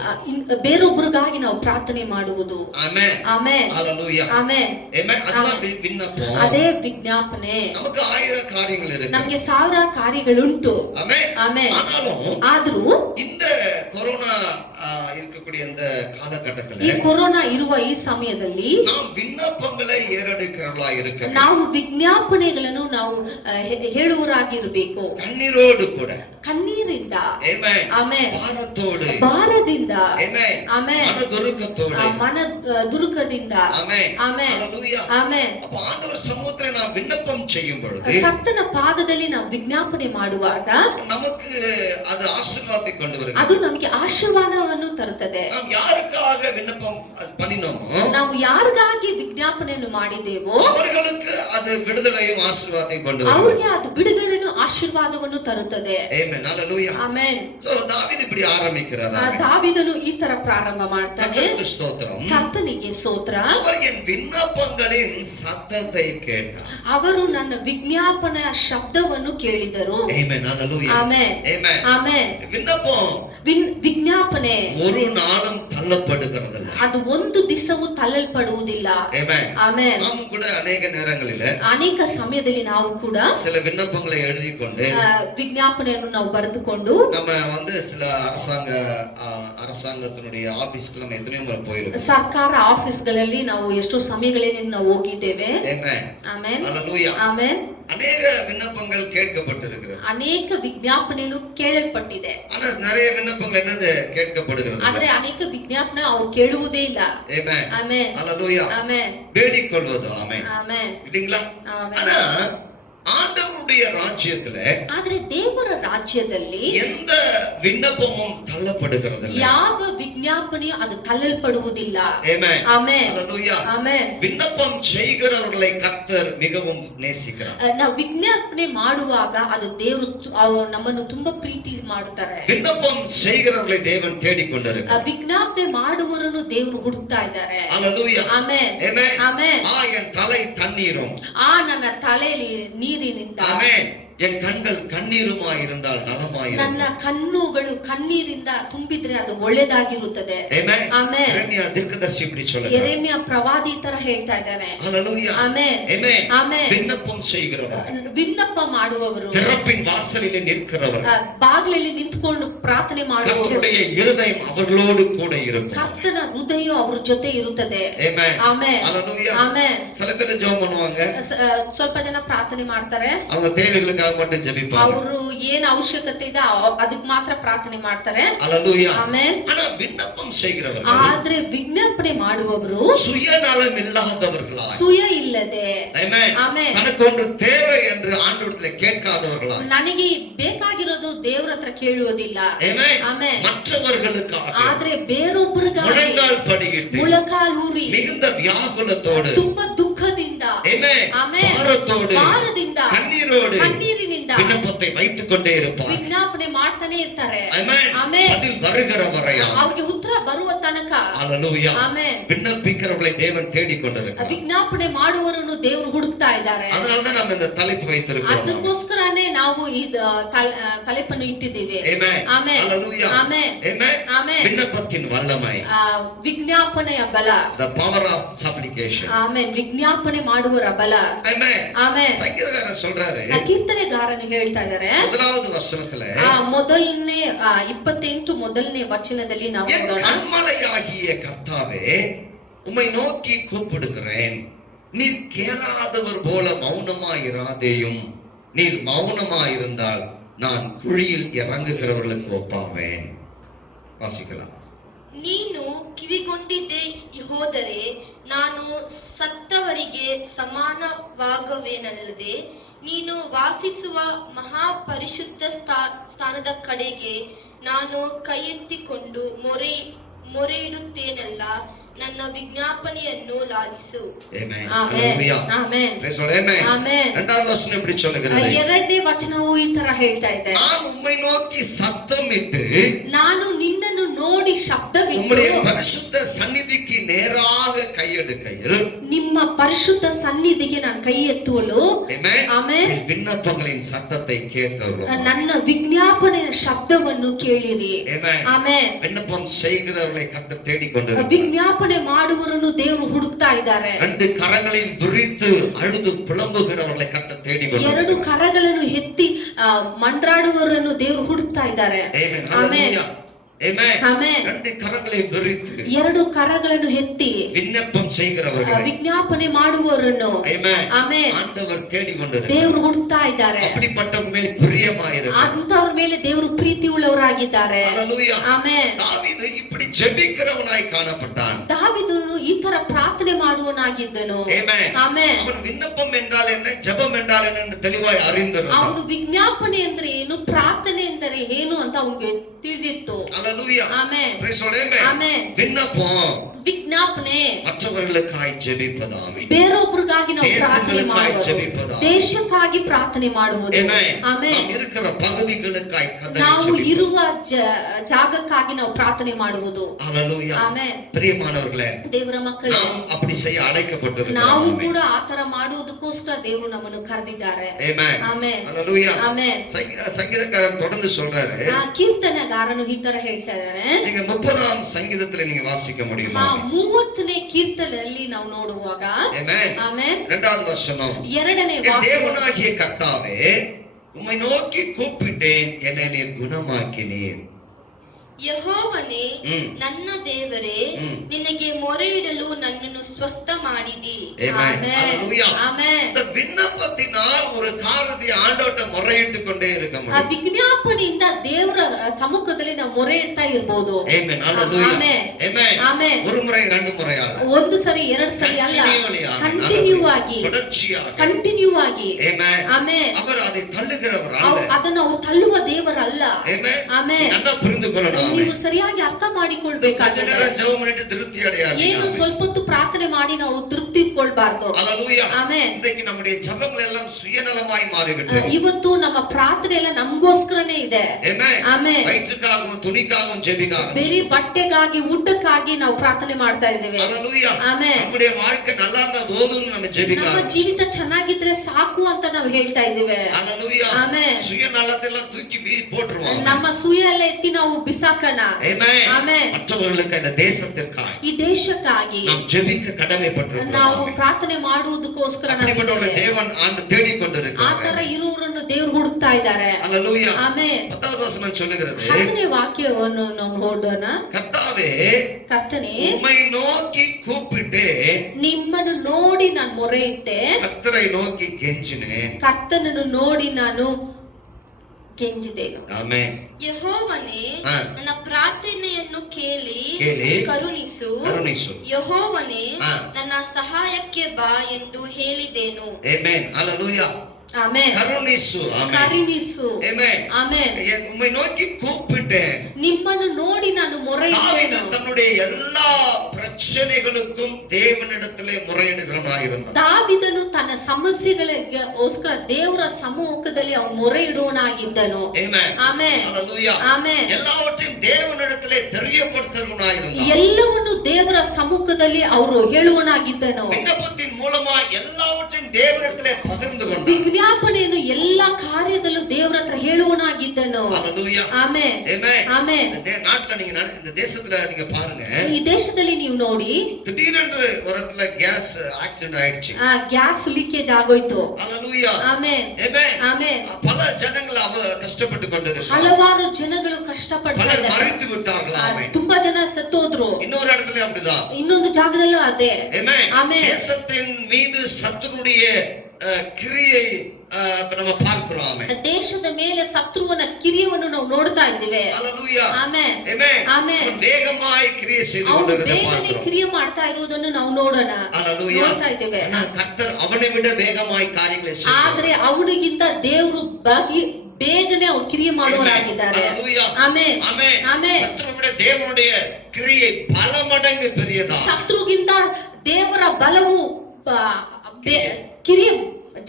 ಬೇರೊಬ್ಬರಿಗಾಗಿ ನಾವು ಪ್ರಾರ್ಥನೆ ಮಾಡುವುದು. Amen. Amen. Hallelujah. Amen. Amen. அதுதான் விண்ணப்பம். ಅದೇ ವಿಜ್ಞಾಪನೆ. நமக்கு 1000 காரியங்கள் இருக்கு. ನಮಗೆ 1000 ಕಾರ್ಯಗಳುಂಟು. Amen. ಆಮೆನ್. ஆனாலும் ಆದರೂ இந்த கொரோனா இருக்கக்கூடிய இந்த காலகட்டத்துல ಈ ಕೊರೋನಾ ಇರುವ ಈ ಸಮಯದಲ್ಲಿ நாம் விண்ணப்பங்களை ஏறெடுக்கிறவர்களா இருக்க ನಾವು ವಿಜ್ಞಾಪನೆಗಳನ್ನು ನಾವು ಹೇಳುವರಾಗಿರಬೇಕು. கண்ணீரோடு கூட ಕಣ್ಣೀರಿಂದ Amen. ಆಮೆನ್. ಭಾರத்தோடு ಭಾರದಿಂದ Amen. ಆಮೆನ್. மனதுருக்கத்தோடு ಮನ ದುರುಕದಿಂದ Amen. ಆಮೆನ್. Hallelujah. ಆಮೆನ್. அப்ப ஆண்டவர் சமூகத்துல நாம் விண்ணப்பம் செய்யும் பொழுது ಕರ್ತನ ಪಾದದಲ್ಲಿ ನಾವು ವಿಜ್ಞಾಪನೆ ಮಾಡುವಾಗ நமக்கு அது ஆசீர்வாதத்தை கொண்டு வருகிறது. ಅದು ನಮಗೆ ಆಶೀರ್ವಾದವನ್ನು ತರುತ್ತದೆ. நாம் யாருக்காக விண்ணப்பம் பண்ணினோமோ ನಾವು ಯಾರಿಗಾಗಿ ವಿಜ್ಞಾಪನೆಯನ್ನು ಮಾಡಿದ್ದೇವೋ அவர்களுக்கு அது விடுதலையும் ஆசீர்வாதத்தையும் கொண்டு வருகிறது. ಅವರಿಗೆ ಅದು ಬಿಡುಗಡೆಯನ್ನು ಆಶೀರ್ವಾದವನ್ನು ತರುತ್ತದೆ. Amen. Hallelujah. ಆಮೆನ್. சோ தாவீது இப்படி ஆரம்பிக்கிறார். ದಾವೀದನು ಈ ತರ ಪ್ರಾರಂಭ ಮಾಡ್ತಾನೆ. கர்த்தருக்கு ஸ்தோத்திரம். ಕರ್ತನಿಗೆ ಸ್ತೋತ್ರ. அவர் என் விண்ணப்பங்களின் சத்தத்தை கேட்டார். ಅವರು ನನ್ನ ವಿಜ್ಞಾಪನೆಯ ಶಬ್ದವನ್ನು ಕೇಳಿದರು. Amen. Hallelujah. Amen. Amen. Amen. விண்ணப்பம் ವಿಜ್ಞಾಪನೆ ஒரு நாளும் தள்ளப்படுகிறதில்ல. ಅದು ಒಂದು ದಿವಸವೂ ತಳ್ಳಲ್ಪಡುವುದಿಲ್ಲ. Amen. ಆಮೆನ್. நாம் கூட அநேக நேரங்களில ಅನೇಕ ಸಮಯದಲ್ಲಿ ನಾವು ಕೂಡ சில விண்ணப்பங்களை எழுதிக்கொண்டு ವಿಜ್ಞಾಪನೆಯನ್ನು ನಾವು ಬರೆದುಕೊಂಡು நம்ம சில அரசாங்கத்தினுடைய ஆபீஸ்க்கு நம்ம எத்தனையோ முறை போயிருக்கோம். ಸರ್ಕಾರ ಆಫೀಸ್ಗಳಲ್ಲಿ ನಾವು ಎಷ್ಟೋ ಸಮಯಗಳಲ್ಲಿ ನಾವು ಹೋಗಿದ್ದೇವೆ. Amen. ಆಮೆನ್. Hallelujah. ಆಮೆನ್. அநேக விண்ணப்பங்கள் கேட்கப்பட்டிருக்கிறது. ಅನೇಕ ವಿಜ್ಞಾಪನೆಗಳು ಕೇಳಲ್ಪಟ್ಟಿದೆ. ஆனா நிறைய விண்ணப்பங்கள் என்னது கேட்கப்படுகிறது. ಆದ್ರೆ ಅನೇಕ ವಿಜ್ಞಾಪನೆ ಅವರು ಕೇಳುವುದೇ ಇಲ್ಲ. Amen. ಆಮೆನ್. Hallelujah. ಆಮೆನ್. வேடிக்கொள்வது. ஆமென். ಆಮೆನ್. இல்லீங்களா? ಆಮೆನ್. ஆனா ஆண்டவருடைய ராஜ்யத்துல ಆದ್ರೆ ದೇವರ ರಾಜ್ಯದಲ್ಲಿ எந்த விண்ணப்பமும் தள்ளப்படுகிறதில்லை. ಯಾವ ವಿಜ್ಞಾಪನೆಯೂ ಅದು ತಳ್ಳಲ್ಪಡುವುದಿಲ್ಲ. Amen. ಆಮೆನ್. Hallelujah. ಆಮೆನ್. விண்ணப்பம் செய்கிறவர்களை கர்த்தர் மிகவும் நேசிக்கிறார். ನಾವು ವಿಜ್ಞಾಪನೆ ಮಾಡುವಾಗ ಅದು ದೇವರು ಅವರು ನಮ್ಮನ್ನು ತುಂಬಾ ಪ್ರೀತಿ ಮಾಡ್ತಾರೆ. விண்ணப்பம் செய்கிறவர்களை தேவன் தேடிக்கொண்டிருக்கிறார். ವಿಜ್ಞಾಪನೆ ಮಾಡುವವರನ್ನು ದೇವರು ಹುಡುಕ್ತಾ ಇದ್ದಾರೆ. Hallelujah. ಆಮೆನ್. Amen. ಆಮೆನ್. என் தலை தண்ணீரும். ನನ್ನ ತಲೆಯಲ್ಲಿ ನೀರಿನಿಂದ. ஆமென். என் கண்கள் கண்ணீருமாய் இருந்தால் நலமாயிருக்கும். ನನ್ನ ಕಣ್ಣುಗಳು ಕಣ್ಣೀರಿಂದ ತುಂಬಿದ್ರೆ ಅದು ಒಳ್ಳೆದಾಗಿರುತ್ತದೆ. Amen. ಆಮೆನ್. ಯೆರೆಮೀಯ தீர்க்கதரிசி இப்படி சொல்றார். ಯೆರೆಮೀಯ ಪ್ರವಾದಿ ತರ ಹೇಳ್ತಾ ಇದ್ದಾನೆ. Hallelujah. ಆಮೆನ್. Amen. ಆಮೆನ್. விண்ணப்பம் செய்கிறவர், ವಿನ್ನಪ ಮಾಡುವವರು, திறப்பின் வாசலிலே நிற்கிறவர், ಬಾಗಿಲಲ್ಲಿ ನಿಂತುಕೊಂಡು ಪ್ರಾರ್ಥನೆ ಮಾಡುವವರು, கர்த்தருடைய இருதயம் அவர்களோடு கூட இருக்கும். ಕರ್ತನ ಹೃದಯ ಅವರ ಜೊತೆ ಇರುತ್ತದೆ. Amen. ಆಮೆನ್. Hallelujah. ಆಮೆನ್. சில பேர் ஜெபம் பண்ணுவாங்க. ಸ್ವಲ್ಪ ಜನ ಪ್ರಾರ್ಥನೆ ಮಾಡ್ತಾರೆ. அவங்க தேவைகளுக்காக மட்டும் ஜெபிப்பாங்க. ಅವರು ಏನು ಅವಶ್ಯಕತೆ ಇದೆ ಅದಕ್ಕೆ ಮಾತ್ರ ಪ್ರಾರ್ಥನೆ ಮಾಡ್ತಾರೆ. Hallelujah. ಆಮೆನ್. ஆனா விண்ணப்பம் செய்கிறவர்கள், ಆದ್ರೆ ವಿಜ್ಞಾಪನೆ ಮಾಡುವವರು சுயநலம் இல்லாதவர்களாய், ಸುಯ ಇಲ್ಲದೆ, Amen, ಆಮೆನ್, தனக்கு ஒன்று தேவை என்று ஆண்டவரிடத்தில் கேட்காதவர்களாய், ನನಗೆ ಬೇಕಾಗಿರೋದು ದೇವರ ಹತ್ರ ಕೇಳುವುದಿಲ್ಲ, Amen, ಆಮೆನ್, மற்றவர்களுக்காக ಆದ್ರೆ ಬೇರೊಬ್ಬರಿಗಾಗಿ முழங்கால் படியிட்டு ಮುಳಕಾಲ್ ಊರಿ மிகுந்த வியாகுலத்தோடு, ತುಂಬಾ ದುಃಖದಿಂದ, Amen, ಆಮೆನ್, பாரத்தோடு, ಭಾರದಿಂದ, கண்ணீரோடு ಕಣ್ಣೀರಿನಿಂದ விண்ணப்பத்தை வைத்துக் கொண்டே இருப்பார். ವಿಜ್ಞಾಪನೆ ಮಾಡ್ತಾನೆ ಇರ್ತಾರೆ. Amen. ಆಮೆನ್. அதில் வருகிற வரையா, ಅವ್ರಿಗೆ ಉತ್ತರ ಬರುವ ತನಕ, Hallelujah, ಆಮೆನ್, விண்ணப்பிக்கிறவர்களை தேவன் தேடிக்கொண்டிருக்கிறார். ವಿಜ್ಞಾಪನೆ ಮಾಡುವವರನ್ನು ದೇವರು ಹುಡುಕ್ತಾ ಇದ್ದಾರೆ. அதனாலதான் நம்ம இந்த தலைப்பு வைத்திருக்கிறோம். ಅದಕ್ಕೋಸ್ಕರನೇ ನಾವು ಈ ತಲೆಪನ್ನು ಇಟ್ಟಿದ್ದೇವೆ. Amen. Amen. Hallelujah. Amen. Amen. Amen. விண்ணப்பத்தின் வல்லமை, ವಿಜ್ಞಾಪನೆಯ ಬಲ, the power of supplication. Amen, ವಿಜ್ಞಾಪನೆ ಮಾಡುವರ ಬಲ. Amen. ಆಮೆನ್. சங்கீதக்காரர் சொல்றாரு, ಕೀರ್ತನೆಗಾರನು ಹೇಳ್ತಾ ಇದ್ದಾರೆ, முதலாவது வசனத்துல, ಮೊದಲನೇ 28 ಮೊದಲನೇ ವಚನದಲ್ಲಿ ನಾವು என் ನೋಡೋಣ. கன்மலையாகிய கர்த்தாவே, உம்மை நோக்கி கூப்பிடுகிறேன், நீர் கேளாதவர் போல மௌனமாயிராதேயும், நீர் மௌனமாயிருந்தால் நான் குழியில் இறங்குகிறவர்களுக்கு ஒப்பாவேன். வாசிக்கலாம். ನೀನು ಕಿವಿಗೊಂಡಿದ್ದೆ ಹೋದರೆ ನಾನು ಸತ್ತವರಿಗೆ ಸಮಾನವಾಗುವೆನಲ್ಲದೆ, ನೀನು ವಾಸಿಸುವ ಮಹಾಪರಿಶುದ್ಧ ಸ್ಥಾನದ ಕಡೆಗೆ ನಾನು ಕೈಯೆತ್ತಿಕೊಂಡು ಮೊರೆಯಿಡುತ್ತೇನಲ್ಲ, ನನ್ನ ವಿಜ್ಞಾಪನೆಯನ್ನು ಲಾಲಿಸು. Amen. Amen. Hallelujah. Amen. Praise the Lord. Amen. Amen. இரண்டாவது வசனம் இப்படி சொல்லுகிறது, ಎರಡನೇ ವಚನವು ಈ ತರ ಹೇಳ್ತಾ ಇದೆ, நான் உம்மை நோக்கி சத்தமிட்டு ನಾನು ನಿನ್ನನ್ನು ನಿಮ್ಮನ್ನು ನೋಡಿ ಶಬ್ದವಿಟ್ಟು உம்முடைய பரிசுத்த சந்நிதிக்கு நேராக கையெடுக்கையில் ನಿಮ್ಮ ಪರಿಶುದ್ಧ ಸನ್ನಿಧಿಗೆ ನಾನು ಕೈ ಎತ್ತುವಳು ಆಮೆನ್ என் விண்ணப்பங்களின் சத்தத்தை கேட்டருளும். ನನ್ನ ವಿಜ್ಞಾಪನೆಯ ಶಬ್ದವನ್ನು ಕೇಳಿರಿ ಆಮೆನ್. விண்ணப்பம் செய்கிறவர்களை கர்த்தர் தேடிக்கொண்டிருக்கிறார். ವಿಜ್ಞಾಪನೆ ಮಾಡುವವರನ್ನು ದೇವರು ಹುಡುಕ್ತಾ ಇದ್ದಾರೆ. ரெண்டு கரங்களையும் விரித்து அழுது புலம்புகிறவர்களை கர்த்தர் தேடிக்கொண்டிருக்கிறார். ಎರಡು ಕರಗಳನ್ನು ಎತ್ತಿ ಮಂಡ್ರಾಡುವವರನ್ನು ದೇವರು ಹುಡುಕ್ತಾ ಇದ್ದಾರೆ. Amen amen. ரெண்டு கரங்களை விரித்து ಎರಡು ಕರಗಳನ್ನು ಎತ್ತಿ விண்ணப்பம் செய்கிறவர்களை ವಿಜ್ಞಾಪನೆ ಮಾಡುವವರನ್ನು ಆಮೆನ್ ஆண்டவர் தேடிக்கொண்டிருக்கிறார். ದೇವರು ಹುಡುಕ್ತಾ ಇದ್ದಾರೆ. அப்படிப்பட்டவರ ಮೇಲೆ பிரியமாயிருக்கிறார். ಅಂತವರ ಮೇಲೆ ದೇವರು ಪ್ರೀತಿ ಉಳ್ಳವರಾಗಿದ್ದಾರೆ. ஹalleluya ಆಮೆನ್. தாவீது இப்படி ஜெபிக்கிறவனாய் காணப்பட்டான். தாவீதுನು ಈ ತರ ಪ್ರಾರ್ಥನೆ ಮಾಡುವವನಾಗಿದ್ದನು. ಆಮೆನ್. அவன் விண்ணப்பம் என்றால் என்ன, ஜெபம் என்றால் என்ன என்று தெளிவாய் அறிந்திருந்தான். ಅವನು ವಿಜ್ಞಾಪನೆ ಅಂದ್ರೆ ಏನು, ಪ್ರಾರ್ಥನೆ ಅಂದರೆ ಏನು ಅಂತ ಅವನಿಗೆ ತಿಳಿದಿತ್ತು. ஹalleluya ஆமென். praise the Lord. ஆமென். விண்ணப்பம் ವಿಜ್ಞಾಪನೆ மற்றவர்களுக்காய் ஜெபிப்பதாமே, ಬೇರೊಬ್ಬರಿಗಾಗಿ ನಾವು ಪ್ರಾರ್ಥನೆ ಮಾಡುವುದು, ದೇಶಕ್ಕಾಗಿ ಪ್ರಾರ್ಥನೆ ಮಾಡುವುದು. ಆಮೆನ್. நாம் இருக்கிற பகுதிகளுக்காய் ನಾವು ಇರುವ ಜಾಗಕ್ಕಾಗಿ ನಾವು ಪ್ರಾರ್ಥನೆ ಮಾಡುವುದು. ஹalleluya ಆಮೆನ್. பிரியமானவர்களே, ದೇವರ ಮಕ್ಕಳೇ, ನಾವು அப்படி செய்ய அழைக்கப்பட்டிருக்கிறோம். ನಾವು ಕೂಡ ಆ ತರ ಮಾಡುವುದಕ್ಕೋಸ್ಕರ ದೇವರು ನಮ್ಮನ್ನು ಕರೆದಿದ್ದಾರೆ. ಆಮೆನ್. ಆಮೆನ್. ஹalleluya. ಆಮೆನ್. சங்கீதக்காரன் தொடர்ந்து சொல்றாரு, ಕೀರ್ತನೆಗಾರನು ಈ ತರ ಹೇಳ್ತಾ ಇದ್ದಾರೆ. நீங்க 30ஆம் சங்கீதத்துல நீங்க வாசிக்க முடியுமா? 30ನೇ ಕೀರ್ತನೆಯಲ್ಲಿ ನಾವು ನೋಡುವಾಗ ಆಮೆನ್ 2வது வசனம், ಎರಡನೇ என் தேவனாகிய கர்த்தாவே உம்மை நோக்கி கூப்பிட்டேன், என்னை நீர் குணமாக்கினீர். ಯೆಹೋವನೇ ನನ್ನ ದೇವರೇ, ನಿನಗೆ ಮೊರೆಯಿಡಲು ನನ್ನನ್ನು ಸ್ವಸ್ಥ ಮಾಡಿದಿ. இந்த விண்ணப்பத்தினால் ஒரு காரியத்தை ஆண்டவர்ட்ட முறையிட்டு கொண்டே இருக்க முடியும். ಆ ವಿಜ್ಞಾಪನೆಯಿಂದ ದೇವರ ಸಮ್ಮುಖದಲ್ಲಿ ನಾವು ಮೊರೆ ಇಡ್ತಾ ಇರಬಹುದು. ಆಮೆನ್. ಹalleluya. ಆಮೆನ್. ஒரு முறை ரெண்டு முறை அல்ல, ಒಂದು ಸರಿ ಎರಡು ಸರಿ ಅಲ್ಲ, ಕಂಟಿನ್ಯೂ ಆಗಿ ಕಂಟಿನ್ಯೂ ಆಗಿ. ಆಮೆನ್. அவர் அதை ತಳ್ಳುகிறவர் அல்ல, ಅದನ್ನು ಅವರು ತಳ್ಳುವ ದೇವರಲ್ಲ. ಆಮೆನ್. நல்லா புரிந்துಕೊಳ್ಳணும். ನೀವು ಸರಿಯಾಗಿ ಅರ್ಥ ಮಾಡಿಕೊಳ್ಳಬೇಕಾಗಿದೆ. ಏನು ಸ್ವಲ್ಪ ಹೊತ್ತು ಪ್ರಾರ್ಥನೆ ಮಾಡಿ ನಾವು ತೃಪ್ತಿಗೊಳ್ಳಬಾರದು. ಆಮೆನ್. இன்னைக்கு நம்முடைய ஜெபங்கள் எல்லாம் சுயநலமாய் மாறிவிட்டது. ಇವತ್ತು ನಮ್ಮ ಪ್ರಾರ್ಥನೆ ಎಲ್ಲ ನಮಗೋಸ್ಕರನೇ ಇದೆ. ಆಮೆನ್. ವೈದ್ಯಕ್ಕಾகவும் துணிக்காகவும் ஜெபிக்காகவும் ಬೇರೆ ಬಟ್ಟೆಗಾಗಿ ಊಟಕ್ಕಾಗಿ ನಾವು ಪ್ರಾರ್ಥನೆ ಮಾಡ್ತಾ ಇದ್ದೇವೆ. ಆಮೆನ್. நம்முடைய வாழ்க்கை நல்லா இருந்தா போதும்னு நம்ம ஜெபிக்கலாம். ನಮ್ಮ ಜೀವಿತ ಚೆನ್ನಾಗಿದ್ರೆ ಸಾಕು ಅಂತ ನಾವು ಹೇಳ್ತಾ ಇದ್ದೇವೆ. ಆಮೆನ್. சுயநலத்தெல்லாம் தூக்கி போட்டுருவோம். ನಮ್ಮ ಸುಯ ಎಲ್ಲ ಎತ್ತಿ ನಾವು ಬಿಸಾಕನ. ಆಮೆನ್. மற்றவர்களுக்கு இந்த தேசத்திற்காக ಈ ದೇಶಕ್ಕಾಗಿ நாம் ஜெபிக்க கடமைப்பட்டிருக்கிறோம். ನಾವು ಪ್ರಾರ್ಥನೆ ಮಾಡುವುದಕ್ಕೋಸ್ಕರ ನಾವು தேவன் ஆண்டு தேடிக்கொண்டிருக்கிறார். ಆ ತರ ಇರುವವರನ್ನು ದೇವರು ಹುಡುಕ್ತಾ ಇದ್ದಾರೆ. ஹalleluya. ಆಮೆನ್. 10வது வசனம் சொல்லுகிறது, 10ನೇ ವಾಕ್ಯವನ್ನು ನಾವು ನೋಡೋಣ. கர்த்தாவே ಕರ್ತನೇ, உம்மை நோக்கி கூப்பிட்டேன், ನಿಮ್ಮನ್ನು ನೋಡಿ ನಾನು ಮೊರೆ ಇಟ್ಟೆ. கர்த்தரை நோக்கி கெஞ்சினேன், ಕರ್ತನನ್ನು ನೋಡಿ ನಾನು ಕೆಂಜಿದೆನು. ಆಮೆನ್. ಯೆಹೋವನೇ, ನನ್ನ ಪ್ರಾರ್ಥನೆಯನ್ನು ಕೇಳಿ ಕರುಣಿಸು. ಯೆಹೋವನೇ, ನನ್ನ ಸಹಾಯಕ್ಕೆ ಬಾ ಎಂದು ಹೇಳಿದೆನು. ಆಮೆನ್. ಹalleluya. ಆಮೆನ್. ಕರುಣಿಸು. ಆಮೆನ್. ಕರುಣಿಸು. ಆಮೆನ್. ಆಮೆನ್. உம்மை நோக்கி கூப்பிட்டேன், ನಿಮ್ಮನ್ನು ನೋಡಿ ನಾನು ಮೊರೆ ಇಟ್ಟೆನು. தன்னுடைய எல்லா பிரச்சனைகளுக்கும் தேவனிடத்திலே முறையிடுகிறவனாயிருந்தான். ದಾವೀದನು ತನ್ನ ಸಮಸ್ಯೆಗಳಿಗೋಸ್ಕರ ದೇವರ ಸಮ್ಮುಖದಲ್ಲಿ ಅವನು ಮೊರೆ ಇಡುವವನಾಗಿದ್ದನು. ಆಮೆನ್. ಆಮೆನ್. ಹalleluya. ಆಮೆನ್. எல்லாவற்றையும் தேவனிடத்திலே தெரியப்படுத்துகிறவனாயிருந்தான். ಎಲ್ಲವನ್ನು ದೇವರ ಸಮ್ಮುಖದಲ್ಲಿ ಅವರು ಹೇಳುವವನಾಗಿದ್ದನು. விண்ணப்பத்தின் மூலமா எல்லாவற்றையும் தேவனிடத்திலே பகிர்ந்து கொண்டான். ವಿಜ್ಞಾಪನೆಯನ್ನು ಎಲ್ಲಾ ಕಾರ್ಯದಲ್ಲೂ ದೇವರ ಹತ್ರ ಹೇಳುವವನಾಗಿದ್ದನು. ஹalleluya. ಆಮೆನ್. ಆಮೆನ್. இந்த நாட்டுல நீங்க இந்த தேசத்துல நீங்க பாருங்க, ಈ ದೇಶದಲ್ಲಿ ನೀವು ನೋಡಿ, திடீரென்று ஒரு இடத்துல கேஸ் ஆக்சிடென்ட் ஆயிடுச்சு. ಗ್ಯಾಸ್ ಲೀಕೇಜ್ ಆಗೋಯ್ತು. ஹalleluya. ಆಮೆನ್. ಆಮೆನ್. பல ஜனங்கள் கஷ்டப்பட்டு கொண்டிருக்கிறார்கள். ಹಲವಾರು ಜನಗಳು ಕಷ್ಟಪಡ್ತಾ பலர் ಇದ್ದಾರೆ. மரித்து விட்டார்கள். ஆமென். ತುಂಬಾ ಜನ ಸತ್ತೋದ್ರು. இன்னொரு இடத்துல அப்படிதான். ಇನ್ನೊಂದು ಜಾಗದಲ್ಲೂ ಅದೇ. ஆமென். தேசத்தின் மீது சத்துருடைய கிரியை நம்ம பார்க்கிறோம். ஆமென். ದೇಶದ ಮೇಲೆ ಶತ್ರುವನ ಕಿರಿಯವನ್ನು ನಾವು ನೋಡ್ತಾ ಇದ್ದೇವೆ. ஹalleluya. ಆಮೆನ್. ಆಮೆನ್. வேகமாய் கிரியை செய்து கொண்டிருக்கிறதை பார்க்கிறோம். ಕ್ರಿಯೆ ಮಾಡ್ತಾ ಇರುವುದನ್ನು ನಾವು ನೋಡೋಣ. ஹalleluya. ನೋಡ್ತಾ ಇದ್ದೇವೆ. கர்த்தர் அவனை விட வேகமாய் காரியங்களை செய்கிறார். ಆದ್ರೆ ಅವನಿಗಿಂತ ದೇವರು ಬೇಗನೆ ಅವರು ಕ್ರಿಯೆ ಮಾಡುವವರಾಗಿದ್ದಾರೆ. ಆಮೆನ್. ಆಮೆನ್. சத்துருவை விட தேவனுடைய கிரியை பல மடங்கு பெரியதா. ಶತ್ರುಗಿಂತ ದೇವರ ಬಲವು ಕಿರಿಯ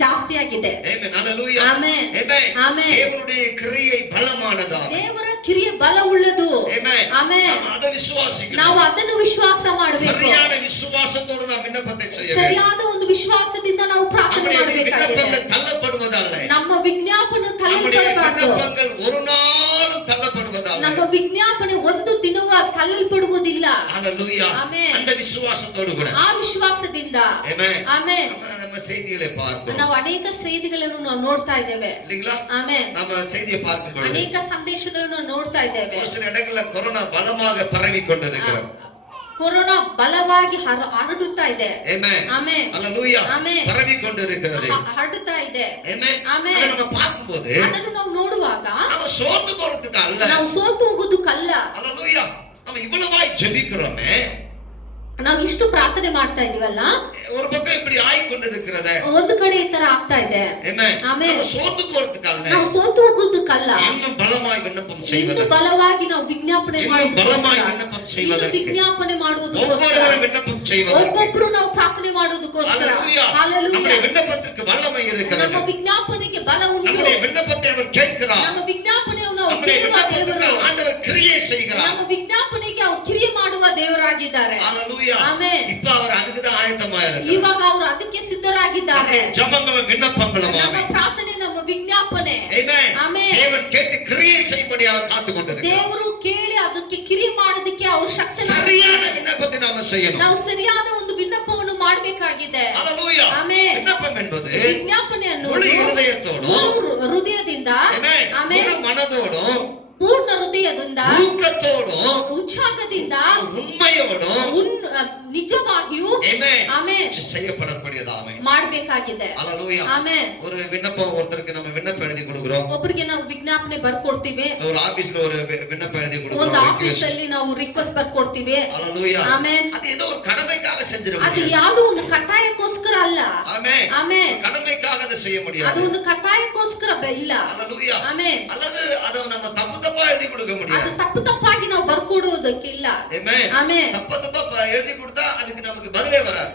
ಜಾಸ್ತಿ ಆಗಿದೆ. Amen. Hallelujah. Amen. Amen. Amen. தேவனுடைய கிரியை பலமானதா. ದೇವರ ಕ್ರಿಯೆ ಬಲ ಉಳ್ಳದು. Amen. Amen. நாம் அதை விசுவாசிக்கணும். ನಾವು ಅದನ್ನು ವಿಶ್ವಾಸ ಮಾಡಬೇಕು. சரியான விசுவாசத்தோடு நாம் விண்ணப்பத்தை செய்ய வேண்டும். ಸರಿಯಾದ ಒಂದು ವಿಶ್ವಾಸದಿಂದ ನಾವು ಪ್ರಾರ್ಥನೆ ಮಾಡಬೇಕಾಗಿದೆ. விண்ணப்பங்கள் தள்ளப்படுவதல்ல. ನಮ್ಮ ವಿಜ್ಞಾಪನೆ ತಳ್ಳಲ್ಪಡಬಾರದು. விண்ணப்பங்கள் ஒரு நாளும் தள்ளப்படுவதல்ல. ನಮ್ಮ ವಿಜ್ಞಾಪನೆ ಒಂದು ದಿನವೂ ತಳ್ಳಲ್ಪಡುವುದಿಲ್ಲ. Hallelujah. Amen. அந்த விசுவாசத்தோடு கூட. ಆ ವಿಶ್ವಾಸದಿಂದ. Amen. Amen. நம்ம செய்திகளை பார்க்கிறோம். ನಾವು ಅನೇಕ செய்திಗಳನ್ನು ನಾವು ನೋಡ್ತಾ ಇದ್ದೇವೆ. இல்லீங்களா? Amen. நம்ம செய்தியை பார்க்கும் பொழுது ಅನೇಕ ಸಂದೇಶಗಳನ್ನು ನೋಡ್ತಾ ಇದ್ದೇವೆ. ஒரு சில இடங்களில் கொரோனா பலமாக பரவி கொண்டிருக்கிறது. ಕೊರೋನಾ ಬಲವಾಗಿ ಹರಡುತ್ತಾ ಇದೆ. Amen. Amen. Hallelujah. Amen. பரவி கொண்டிருக்கிறது. ಹರಡುತ್ತಾ ಇದೆ. Amen. Amen. அதை நம்ம பார்க்கும்போது ಅದನ್ನು ನಾವು ನೋಡುವಾಗ நம்ம சோர்ந்து போறதுக்கு அல்ல. ನಾವು ಸೋತು ಹೋಗೋದಕ್ಕಲ್ಲ. Hallelujah. நம்ம இவ்வளவாய் ஜெபிக்கிறோமே, ನಾವು ಇಷ್ಟು ಪ್ರಾರ್ಥನೆ ಮಾಡ್ತಾ ಇದೀವಲ್ಲ, ஒரு பக்கம் இப்படி ஆகி கொண்டிருக்கிறதே. ಒಂದು ಕಡೆ ಈ ತರ ಆಗ್ತಾ ಇದೆ. Amen. Amen. நம்ம சோர்ந்து போறதுக்கு அல்ல. ನಾವು ಸೋತು ಹೋಗೋದಕ್ಕಲ್ಲ. இன்னும் பலமாய் விண்ணப்பம் ಇನ್ನು செய்வதற்கு. ಬಲವಾಗಿ ನಾವು ವಿಜ್ಞಾಪನೆ இன்னும் பலமாய் ಮಾಡೋದಕ್ಕೋಸ್ಕರ, விண்ணப்பம் ಇನ್ನು செய்வதற்கு. ವಿಜ್ಞಾಪನೆ ಮಾಡೋದಕ್ಕೋಸ್ಕರ, ஒவ்வொருவரும் விண்ணப்பம் செய்வதற்கு. ಒಬ್ಬೊಬ್ರು ನಾವು ಪ್ರಾರ್ಥನೆ ಮಾಡೋದಕ್ಕೋಸ್ಕರ. Hallelujah. Hallelujah. நம்முடைய விண்ணப்பத்திற்கு வல்லமை இருக்கிறது. ನಮ್ಮ ವಿಜ್ಞಾಪನೆಗೆ ಬಲ ಉಂಟು. நம்முடைய விண்ணப்பத்தை அவர் கேட்கிறார். ನಮ್ಮ ವಿಜ್ಞಾಪನೆಯನ್ನು ನಾವು நம்முடைய ಕೇಳುವ விண்ணப்பத்துக்கு ದೇವರು. ஆண்டவர் கிரியை செய்கிறார். ನಮ್ಮ ವಿಜ್ಞಾಪನೆಗೆ ಅವರು ಕ್ರಿಯೆ ಮಾಡುವ ದೇವರಾಗಿದ್ದಾರೆ. Hallelujah. Amen. இப்ப அவர் அதுக்கு தான் ஆயத்தமா இருக்கார். ಇವಾಗ ಅವರು ಅದಕ್ಕೆ ಸಿದ್ಧರಾಗಿದ್ದಾರೆ. ஜெபங்களும் விண்ணப்பங்களும். ನಮ್ಮ ಪ್ರಾರ್ಥನೆ, ನಮ್ಮ ವಿಜ್ಞಾಪನೆ. Amen. Amen. தேவன் கேட்டு கிரியை செய்யும்படி அவர் காத்து கொண்டிருக்கிறார். ದೇವರು ಕೇಳಿ ಅದಕ್ಕೆ ಕ್ರಿಯೆ ಮಾಡೋದಕ್ಕೆ ಅವರು ಶಕ್ತಿ. சரியான விண்ணப்பத்தை நாம செய்யணும். ನಾವು ಸರಿಯಾದ ಒಂದು ವಿಜ್ಞಾಪವನ್ನು ಮಾಡಬೇಕಾಗಿದೆ. Hallelujah. Amen. விண்ணப்பம் என்பது ವಿಜ್ಞಾಪನೆಯನ್ನು முழு இருதயத்தோடும், ಹೃದಯದಿಂದ, Amen, Amen, முழு மனதோடும், ಪೂರ್ಣ ಹೃದಯದಿಂದ, ஊக்கத்தோடும், ಉತ್ಸಾಹದಿಂದ, உண்மையோடும், ನಿಜವಾಗಿಯೂ, Amen, Amen, செய்யப்படக்கூடியதாமே ಮಾಡಬೇಕಾಗಿದೆ. Hallelujah. Amen. ஒரு விண்ணப்பம் ஒருத்தருக்கு நம்ம விண்ணப்பம் எழுதி கொடுக்கிறோம். ಒಬ್ಬರಿಗೆ ನಾವು ವಿಜ್ಞಾಪನೆ ಬರ್ಕೊಡ್ತೀವಿ. ஒரு ஆபீஸ்ல ஒரு விண்ணப்பம் எழுதி ಒಂದು கொடுக்கிறோம். ಆಫೀಸ್ ಅಲ್ಲಿ ನಾವು ರಿಕ್ವೆಸ್ಟ್ ಬರ್ಕೊಡ್ತೀವಿ. Hallelujah. Amen. அது ஏதோ ஒரு கடமைக்காக செஞ்சிர ಅದು முடியாது. ಯಾವುದು ಒಂದು ಕಡ್ಡಾಯಕ್ಕೋಸ್ಕರ ಅಲ್ಲ. Amen. Amen. கடமைக்காக அதை செய்ய ಅದು முடியாது. ಒಂದು ಕಡ್ಡಾಯಕ್ಕೋಸ್ಕರ ಇಲ್ಲ. Hallelujah. Amen. அல்லது அதை நம்ம தப்பு தப்பா எழுதி கொடுக்க ಅದು முடியாது. ತಪ್ಪಾಗಿ ನಾವು ಬರ್ಕೊಡೋದಕ್ಕಿಲ್ಲ. Amen. Amen. தப்பா எழுதி கொடுத்தா அதுக்கு நமக்கு பதிலே வராது.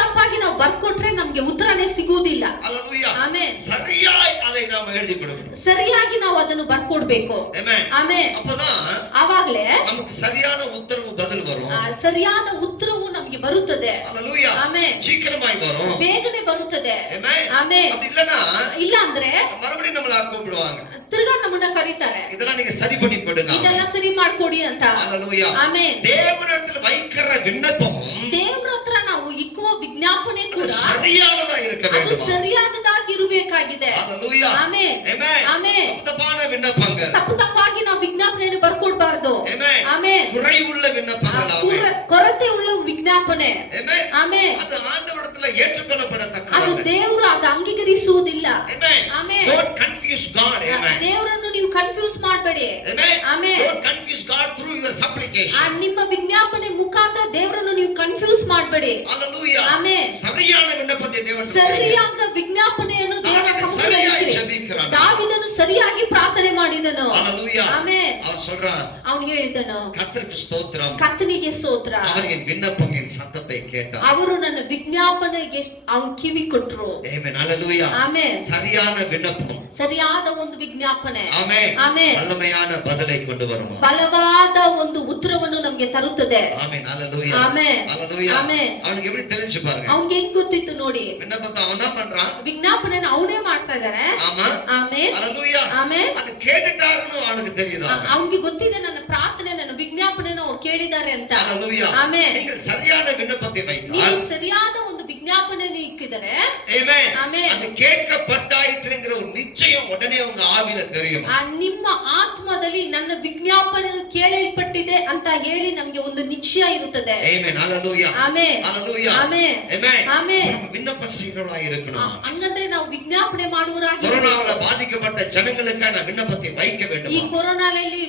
ತಪ್ಪಾಗಿ ನಾವು ಬರ್ಕೊಟ್ರೆ ನಮ್ಗೆ ಉತ್ತರನೇ ಸಿಗುವುದಿಲ್ಲ. Hallelujah. Amen. சரியாய் அதை நாம எழுதி கொடுக்கணும். ಸರಿಯಾಗಿ ನಾವು ಅದನ್ನು ಬರ್ಕೊಡ್ಬೇಕು. Amen. Amen. அப்பதான் ಆವಾಗಲೇ நமக்கு சரியான உத்தரவு பதில் வரும். ಸರಿಯಾದ ಉತ್ತರವು ನಮಗೆ ಬರುತ್ತದೆ. Hallelujah. Amen. சீக்கிரமாய் வரும். ಬೇಗನೆ ಬರುತ್ತದೆ. Amen. Amen. அப்படி இல்லனா ಇಲ್ಲ ಅಂದ್ರೆ மறுபடியும் நம்மள கூப்பிடுவாங்க. ತಿರ್ಗಾ ನಮ್ಮನ್ನ ಕರೀತಾರೆ. இதெல்லாம் நீங்க சரி பண்ணி கொடுங்க. ಇದೆಲ್ಲ ಸರಿ ಮಾಡ್ಕೊಡಿ ಅಂತ. Hallelujah. Amen. தேவனிடத்தில் வைக்கிற விண்ணப்பமும் ದೇವರ ಹತ್ರ ನಾವು ಇಕ್ಕುವ ವಿಜ್ಞಾಪನೆ ಕೂಡ சரியானதா இருக்க ಅದು வேண்டும். ಸರಿಯಾದದಾಗಿ ಇರಬೇಕಾಗಿದೆ. Hallelujah. Amen. Amen. Amen. தப்பான விண்ணப்பங்கள். ತಪ್ಪಾಗಿ ನಾವು ವಿಜ್ಞಾಪನೆಯನ್ನು ಬರ್ಕೊಡ್ಬಾರ್ದು. Amen. Amen. குறைவுள்ள விண்ணப்பங்கள். Amen. ಕೊರತೆ ಉಳ್ಳ ವಿಜ್ಞಾಪನೆ. Amen. Amen. அது ஆண்டவரிடத்தில் ஏற்றுக்கொள்ளப்படத்தக்கது. ಅದು ದೇವರು ಅದು ಅಂಗೀಕರಿಸುವುದಿಲ್ಲ. Amen. Amen. Don't confuse God. Amen. ದೇವರನ್ನು ನೀವು ಕನ್ಫ್ಯೂಸ್ ಮಾಡಬೇಡಿ. Amen. Amen. Don't confuse God through your supplication. ನಿಮ್ಮ ವಿಜ್ಞಾಪನೆ ಮುಖಾಂತರ ದೇವರನ್ನು ನೀವು ಕನ್ಫ್ಯೂಸ್ ಮಾಡಬೇಡಿ. Hallelujah. Amen. சரியான விண்ணப்பத்தை தேவன் ಸರಿಯಾದ ವಿಜ್ಞಾಪನೆಯನ್ನು ದೇವರ சரியாய் ಸಮ್ಮುಖದಲ್ಲಿ ஜெபிக்கிறான். ದಾವೀದನು ಸರಿಯಾಗಿ ಪ್ರಾರ್ಥನೆ ಮಾಡಿದನು. Hallelujah. Amen. அவர் சொல்றார், ಅವನು ಹೇಳಿದನು, கர்த்தருக்கு ஸ்தோத்திரம். ಕರ್ತನಿಗೆ ಸ್ತೋತ್ರ. அவர் என் விண்ணப்பம் என் சத்தத்தை கேட்டார். ಅವರು ನನ್ನ ವಿಜ್ಞಾಪನೆಗೆ ಅವನು ಕಿವಿ ಕೊಟ್ರು. Amen. Hallelujah. Amen. சரியான விண்ணப்பம். ಸರಿಯಾದ ಒಂದು ವಿಜ್ಞಾಪನೆ. Amen. Amen. வல்லமையான பதிலை கொண்டு வருமா. ಬಲವಾದ ಒಂದು ಉತ್ತರವನ್ನು ನಮಗೆ ತರುತ್ತದೆ. Amen. Hallelujah. Amen. Hallelujah. Amen. அவனுக்கு எப்படி தெரிஞ்சு பாருங்க. ಅವನಿಗೆ ಹೆಂಗ್ ಗೊತ್ತಿತ್ತು ನೋಡಿ. விண்ணப்பத்தை அவன் தான் பண்றான். ವಿಜ್ಞಾಪನೆಯನ್ನು ಅವನೇ ಮಾಡ್ತಾ ಇದ್ದಾರೆ. ஆமா. Amen. Hallelujah. Amen. அது கேட்டுட்டாருன்னு அவனுக்கு தெரியுதா. ಅವನಿಗೆ ಗೊತ್ತಿದೆ ನನ್ನ ಪ್ರಾರ್ಥನೆ, ನನ್ನ ವಿಜ್ಞಾಪನೆಯನ್ನು ಅವ್ರು ಕೇಳಿದ್ದಾರೆ ಅಂತ. Hallelujah. Amen. நீங்கள் சரியான விண்ணப்பத்தை ನೀವು வைத்தால், ಸರಿಯಾದ ಒಂದು ವಿಜ್ಞಾಪನೆಯನ್ನು ಇಕ್ಕಿದರೆ, Amen. Amen. அது கேட்கப்பட்டாயிற்றுங்கிற ஒரு நிச்சயம் உடனே உங்க ஆவியில தெரியும். ನಿಮ್ಮ ಆತ್ಮದಲ್ಲಿ ನನ್ನ ವಿಜ್ಞಾಪನೆ ಕೇಳಲ್ಪಟ್ಟಿದೆ ಅಂತ ಹೇಳಿ ನಮಗೆ ಒಂದು ನಿಶ್ಚಯ ಇರುತ್ತದೆ. Amen. Hallelujah. Amen. Hallelujah. Amen. Amen. Amen. விண்ணப்ப செய்கிறவர்களா இருக்கணும். ಹಂಗಂದ್ರೆ ನಾವು ವಿಜ್ಞಾಪನೆ ಮಾಡುವರಾಗಿ, கொரோனாவால பாதிக்கப்பட்ட ஜனங்களுக்காக நான் விண்ணப்பத்தை வைக்க ಈ வேண்டும். ಕೊರೋನಾದಲ್ಲಿ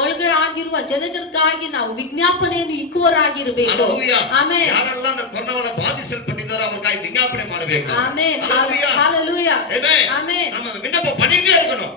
ಒಳಗಾಗಿರುವ ಜನರಿಗಾಗಿ ನಾವು ವಿಜ್ಞಾಪನೆಯನ್ನು ಇಕ್ಕುವರಾಗಿರಬೇಕು. Hallelujah. Amen. யாரெல்லாம் அந்த கொரோனாவால பாதிக்கப்பட்டிருந்தாரோ அவருக்காக விஞ்ஞாபನೆ ಮಾಡಬೇಕು. Amen. Hallelujah. Hallelujah. Amen. Amen. நம்ம விண்ணப்பம் பண்ணிட்டே இருக்கணும்.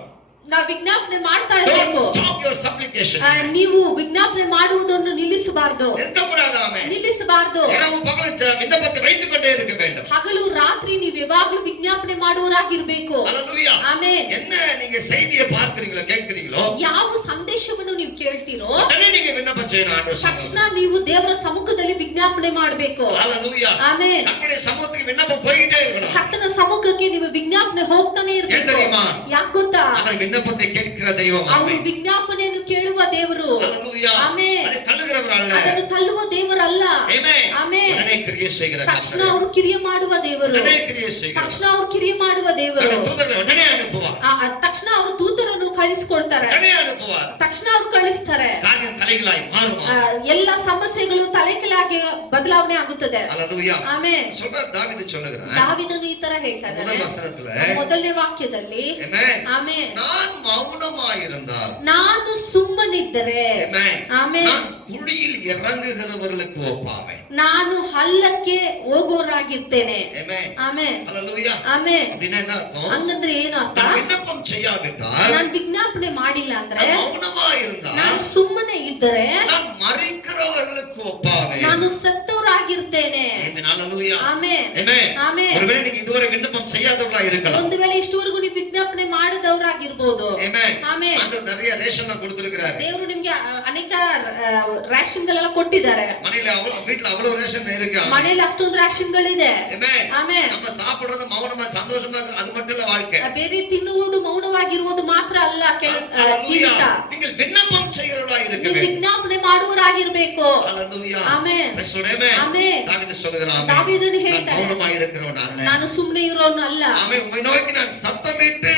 ನಾವು ವಿಜ್ಞಾಪನೆ ಮಾಡ್ತಾ Don't ಇರಬೇಕು. stop your supplication. ನೀವು ವಿಜ್ಞಾಪನೆ ಮಾಡುವುದನ್ನು ನಿಲ್ಲಿಸಬಾರದು. ನಿಲ್ಲಿಸಬಾರದು, நிற்கக்கூடாது. ஆமென். ನಿಲ್ಲಿಸಬಾರದು. இரவு பகல் விண்ணப்பத்தை வைத்துக் கொண்டே இருக்க வேண்டும். ಹಗಲು ರಾತ್ರಿ ನೀವು ಯಾವಾಗಲೂ ವಿಜ್ಞಾಪನೆ ಮಾಡುವವರಾಗಿರ್ಬೇಕು. ஹalleluya. ಆಮೆನ್. என்ன நீங்க செய்தியை பார்க்கிறீங்களோ கேட்கிறீங்களோ ಯಾವ ಸಂದೇಶವನ್ನು ನೀವು ಕೇಳ್ತೀರೋ உடனே நீங்க விண்ணப்பம் செய்யணும். ஆண்டவர் ತಕ್ಷಣ ನೀವು ದೇವರ ಸಮ್ಮುಖದಲ್ಲಿ ವಿಜ್ಞಾಪನೆ ಮಾಡಬೇಕು. ஹalleluya. ಆಮೆನ್. கர்த்தருடைய சமூகத்துக்கு விண்ணப்பம் போயிட்டே இருக்கணும். ಕರ್ತನ ಸಮ್ಮುಖಕ್ಕೆ ನೀವು ವಿಜ್ಞಾಪನೆ ಹೋಗ್ತಾನೆ ஏன் ಇರಬೇಕು. தெரியுமா? ಯಾಕೆ ಗೊತ್ತಾ? அவர் விண்ணப்பத்தை கேட்கிற தெய்வம். ಅವರು ஆமென். ವಿಜ್ಞಾಪನೆಯನ್ನು ಕೇಳುವ ದೇವರು. ஹalleluya. ಆಮೆನ್. அதை தள்ளுகிறவர் அல்ல. ಅದನ್ನು ತಳ್ಳುವ ದೇವರಲ್ಲ. ஆமென். ಆಮೆನ್. உடனே கிரியை செய்கிற ತಕ್ಷಣ கர்த்தர். ಅವರು ಕಿರಿಯ ಮಾಡುವ ದೇವರು. உடனே கிரியை செய்கிற. ತಕ್ಷಣ ಅವರು ಕಿರಿಯ ಮಾಡುವ ದೇವರು. தன்னுடைய தூதர்களை உடனே அனுப்புவார். ತಕ್ಷಣ ಅವರು ದೂತರನ್ನು ಕಳಿಸಿಕೊಡ್ತಾರೆ. உடனே அனுப்புவார். ತಕ್ಷಣ ಅವರು ಕಳಿಸ್ತಾರೆ. காரியம் தலைகளாய் மாறுமா. ಎಲ್ಲ ಸಮಸ್ಯೆಗಳು ತಲೆಕೆಳಾಗಿ ಬದಲಾವಣೆ ಆಗುತ್ತದೆ. ஹalleluya. ಆಮೆನ್. சொல்ற தாவீது சொல்லுகிறான். ದಾವೀದನು ಈ ತರ ಹೇಳ್ತಾ முதல் ಇದ್ದಾನೆ வசனத்துல ಮೊದಲನೇ ವಾಕ್ಯದಲ್ಲಿ. ஆமென். ಆಮೆನ್. நான் மௌனமாயிருந்தால் ನಾನು ಸುಮ್ಮನಿದ್ದರೆ ஆமென். ಆಮೆನ್ நான் குழியில் இறங்குகிறவர்களுக்கு ஒப்பாவேன். ನಾನು ಹಳ್ಳಕ್ಕೆ ಹೋಗೋರಾಗಿರ್ತೇನೆ. ஆமென். ಆಮೆನ್. ஹalleluya. ಆಮೆನ್. அப்படின்னா என்ன அர்த்தம்? ಹಂಗಂದ್ರೆ ಏನು ಅರ್ಥ? நான் விண்ணப்பம் செய்யாவிட்டால் ನಾನು ವಿಜ್ಞಾಪನೆ ಮಾಡಿಲ್ಲ ಅಂದ್ರೆ, நான் மௌனமாயிருந்தால் ನಾನು ಸುಮ್ಮನೆ ಇದ್ದರೆ நான் மறிக்கிறவர்களுக்கு ஒப்பாவேன். ನಾನು ಸತ್ತವರಾಗಿರ್ತೇನೆ. ஆமென். ஹalleluya. ಆಮೆನ್. ஆமென். ಆಮೆನ್. ஒருவேளை நீங்க இதுவரை விண்ணப்பம் செய்யாதவர்களா இருக்கலாம். ಒಂದು ವೇಳೆ ಇಷ್ಟವರೆಗೂ ನೀವು ವಿಜ್ಞಾಪನೆ ಮಾಡದವರಾಗಿರ್ಬೋದು. ஆமென். ಆಮೆನ್. ஆண்டவர் நிறைய ரேஷன் கொடுத்திருக்கிறாரு. ದೇವರು ನಿಮ್ಗೆ ಅನೇಕ ರೇಷನ್ ಗಳೆಲ್ಲ ಕೊಟ್ಟಿದ್ದಾರೆ. மனையில வீட்ல அவ்வளவு ரேஷன் இருக்கு. ಮನೆಯಲ್ಲಿ ಅಷ್ಟೊಂದು ರೇಷನ್ ಗಳಿದೆ. ஆமென். ಆಮೆನ್. நம்ம சாப்பிடுறது மௌனமா சந்தோஷமா அது மட்டும் இல்ல வாழ்க்கை. ಬೇರೆ ತಿನ್ನುವುದು ಮೌನವಾಗಿರುವುದು ಮಾತ್ರ ಅಲ್ಲ ಜೀವಿತ. நீங்கள் விண்ணப்பம் செய்கிறவர்களா இருக்க ನೀವು வேண்டும். ವಿಜ್ಞಾಪನೆ ಮಾಡುವರಾಗಿರ್ಬೇಕು. ஹalleluya. ಆಮೆನ್. பிரசுரமே. ಆಮೆನ್. தாவீது சொல்கிறான். ದಾವೀದನು நான் ಹೇಳ್ತಾನೆ, மௌனமா இருக்கிறவன் அல்ல. ನಾನು ಸುಮ್ಮನೆ ಇರೋನು ಅಲ್ಲ. ஆமென். உம்மை நோக்கி நான் சத்தமிட்டு.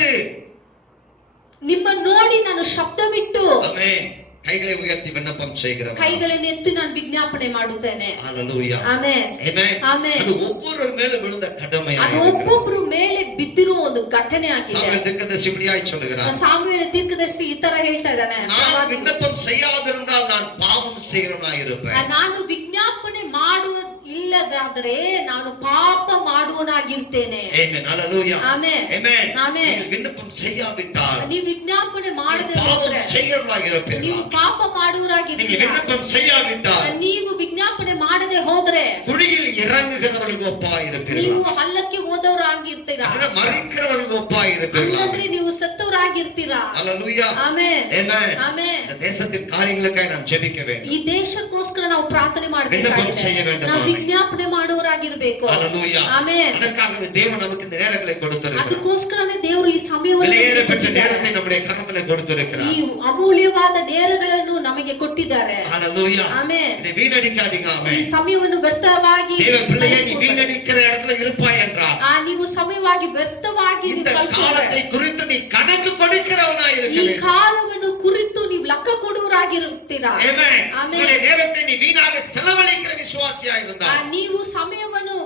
ನಿಮ್ಮ ನೋಡಿ ನಾನು ಶಬ್ದವಿಟ್ಟು, ஆமென். கைகளை உயர்த்தி விண்ணப்பம் செய்கிறவன். ಕೈಗಳನ್ನು ಎತ್ತಿ ನಾನು ವಿಜ್ಞಾಪನೆ ಮಾಡುತ್ತೇನೆ. ஹalleluya. ಆಮೆನ್. ஆமென். ಆಮೆನ್. அது ஒவ்வொருவர் மேல விழுந்த கடமையாக ಅದು இருக்கிறது. ಒಬ್ಬೊಬ್ಬರು ಮೇಲೆ ಬಿದ್ದಿರುವ ಒಂದು ಘಟನೆ ಆಗಿದೆ. சாமுவேல் தீர்க்கதரிசி இப்படியாய் சொல்கிறார். ಸಾಮುವೇಲ ತೀರ್ಕದರ್ಶಿ ಈ ತರ ಹೇಳ್ತಾ ಇದ್ದಾನೆ, நான் விண்ணப்பம் செய்யாதிருந்தால் நான் பாவம் செய்கிறவனாய் இருப்பேன். ನಾನು ವಿಜ್ಞಾಪನೆ ಮಾಡುವ ಇಲ್ಲದಾದರೆ ನಾನು ಪಾಪ ಮಾಡುವನಾಗಿರ್ತೇನೆ. ஆமென். ஹalleluya. ಆಮೆನ್. ஆமென். ಆಮೆನ್. நீங்கள் விண்ணப்பம் செய்யாவிட்டால் ನೀವು ವಿಜ್ಞಾಪನೆ ಮಾಡದೆ பாவம் ಹೋದ್ರೆ செய்கிறவர்களாய் ನೀವು இருப்பீர்கள். ಪಾಪ நீங்கள் ಮಾಡುವರಾಗಿರ್ತೀರ. விண்ணப்பம் செய்யாவிட்டால் ನೀವು ವಿಜ್ಞಾಪನೆ ಮಾಡದೆ ಹೋದ್ರೆ குழியில் இறங்குகிறவர்களுக்கு ஒப்பாய் இருப்பீர்கள். ನೀವು ಹಳ್ಳಕ್ಕೆ ಹೋದವರಾಗಿರ್ತೀರ. அப்படின்னா மறிக்கிறவர்களுக்கு ஒப்பாய் இருப்பீர்கள். ಹಂಗಂದ್ರೆ ನೀವು ಸತ್ತವರಾಗಿರ್ತೀರ. ஹalleluya. ಆಮೆನ್. ஆமென். ಆಮೆನ್. இந்த தேசத்தின் காரியங்களுக்காக நாம் ஜெபிக்க வேண்டும். ಈ ದೇಶಕ್ಕೋಸ್ಕರ ನಾವು ಪ್ರಾರ್ಥನೆ விண்ணப்பம் செய்ய ಮಾಡಬೇಕಾಗಿದೆ. வேண்டும். ನಾವು ஆமென். ವಿಜ್ಞಾಪನೆ ಮಾಡುವರಾಗಿರ್ಬೇಕು. ஹalleluya. ಆಮೆನ್. அதற்காகவே தேவன் நமக்கு இந்த நேரங்களை கொடுத்திருக்கிறார். ಅದಕ್ಕೋಸ್ಕರನೇ ದೇವರು ಈ ಸಮಯವನ್ನು விலையேற பெற்ற ಕೊಟ್ಟಿದ್ದಾರೆ. நேரத்தை நம்முடைய கரத்திலே ಈ கொடுத்திருக்கிறார். ಅಮೂಲ್ಯವಾದ ನೇರಗಳನ್ನು ನಮಗೆ ಕೊಟ್ಟಿದ್ದಾರೆ. ஹalleluya. ಆಮೆನ್. இதை வீணடிக்காதீங்க. ಈ ஆமென். ಸಮಯವನ್ನು ವ್ಯರ್ಥವಾಗಿ தேவ பிள்ளையே நீ ಕಳಿಸ್ಕೊಬೇಡಿ. வீணடிக்கிற இடத்துல இருப்பாய் என்றார். ನೀವು ಸಮಯವಾಗಿ ವ್ಯರ್ಥವಾಗಿ இந்த ನೀವು ಕಳ್ಕೊಂಡ್ರೆ, காலத்தை குறித்து நீ கணக்கு கொடுக்கிறவனாய் இருக்க ಈ வேண்டும். ಕಾಲವನ್ನು ಕುರಿತು ನೀವು ಲೆಕ್ಕ ಕೊಡುವರಾಗಿರುತ್ತೀರಾ. ஆமென். ஆமென். உன்னுடைய நேரத்தை நீ வீணாக செலவழிக்கிற விசுவாசியாய் இருந்தால் ನೀವು ಸಮಯವನ್ನು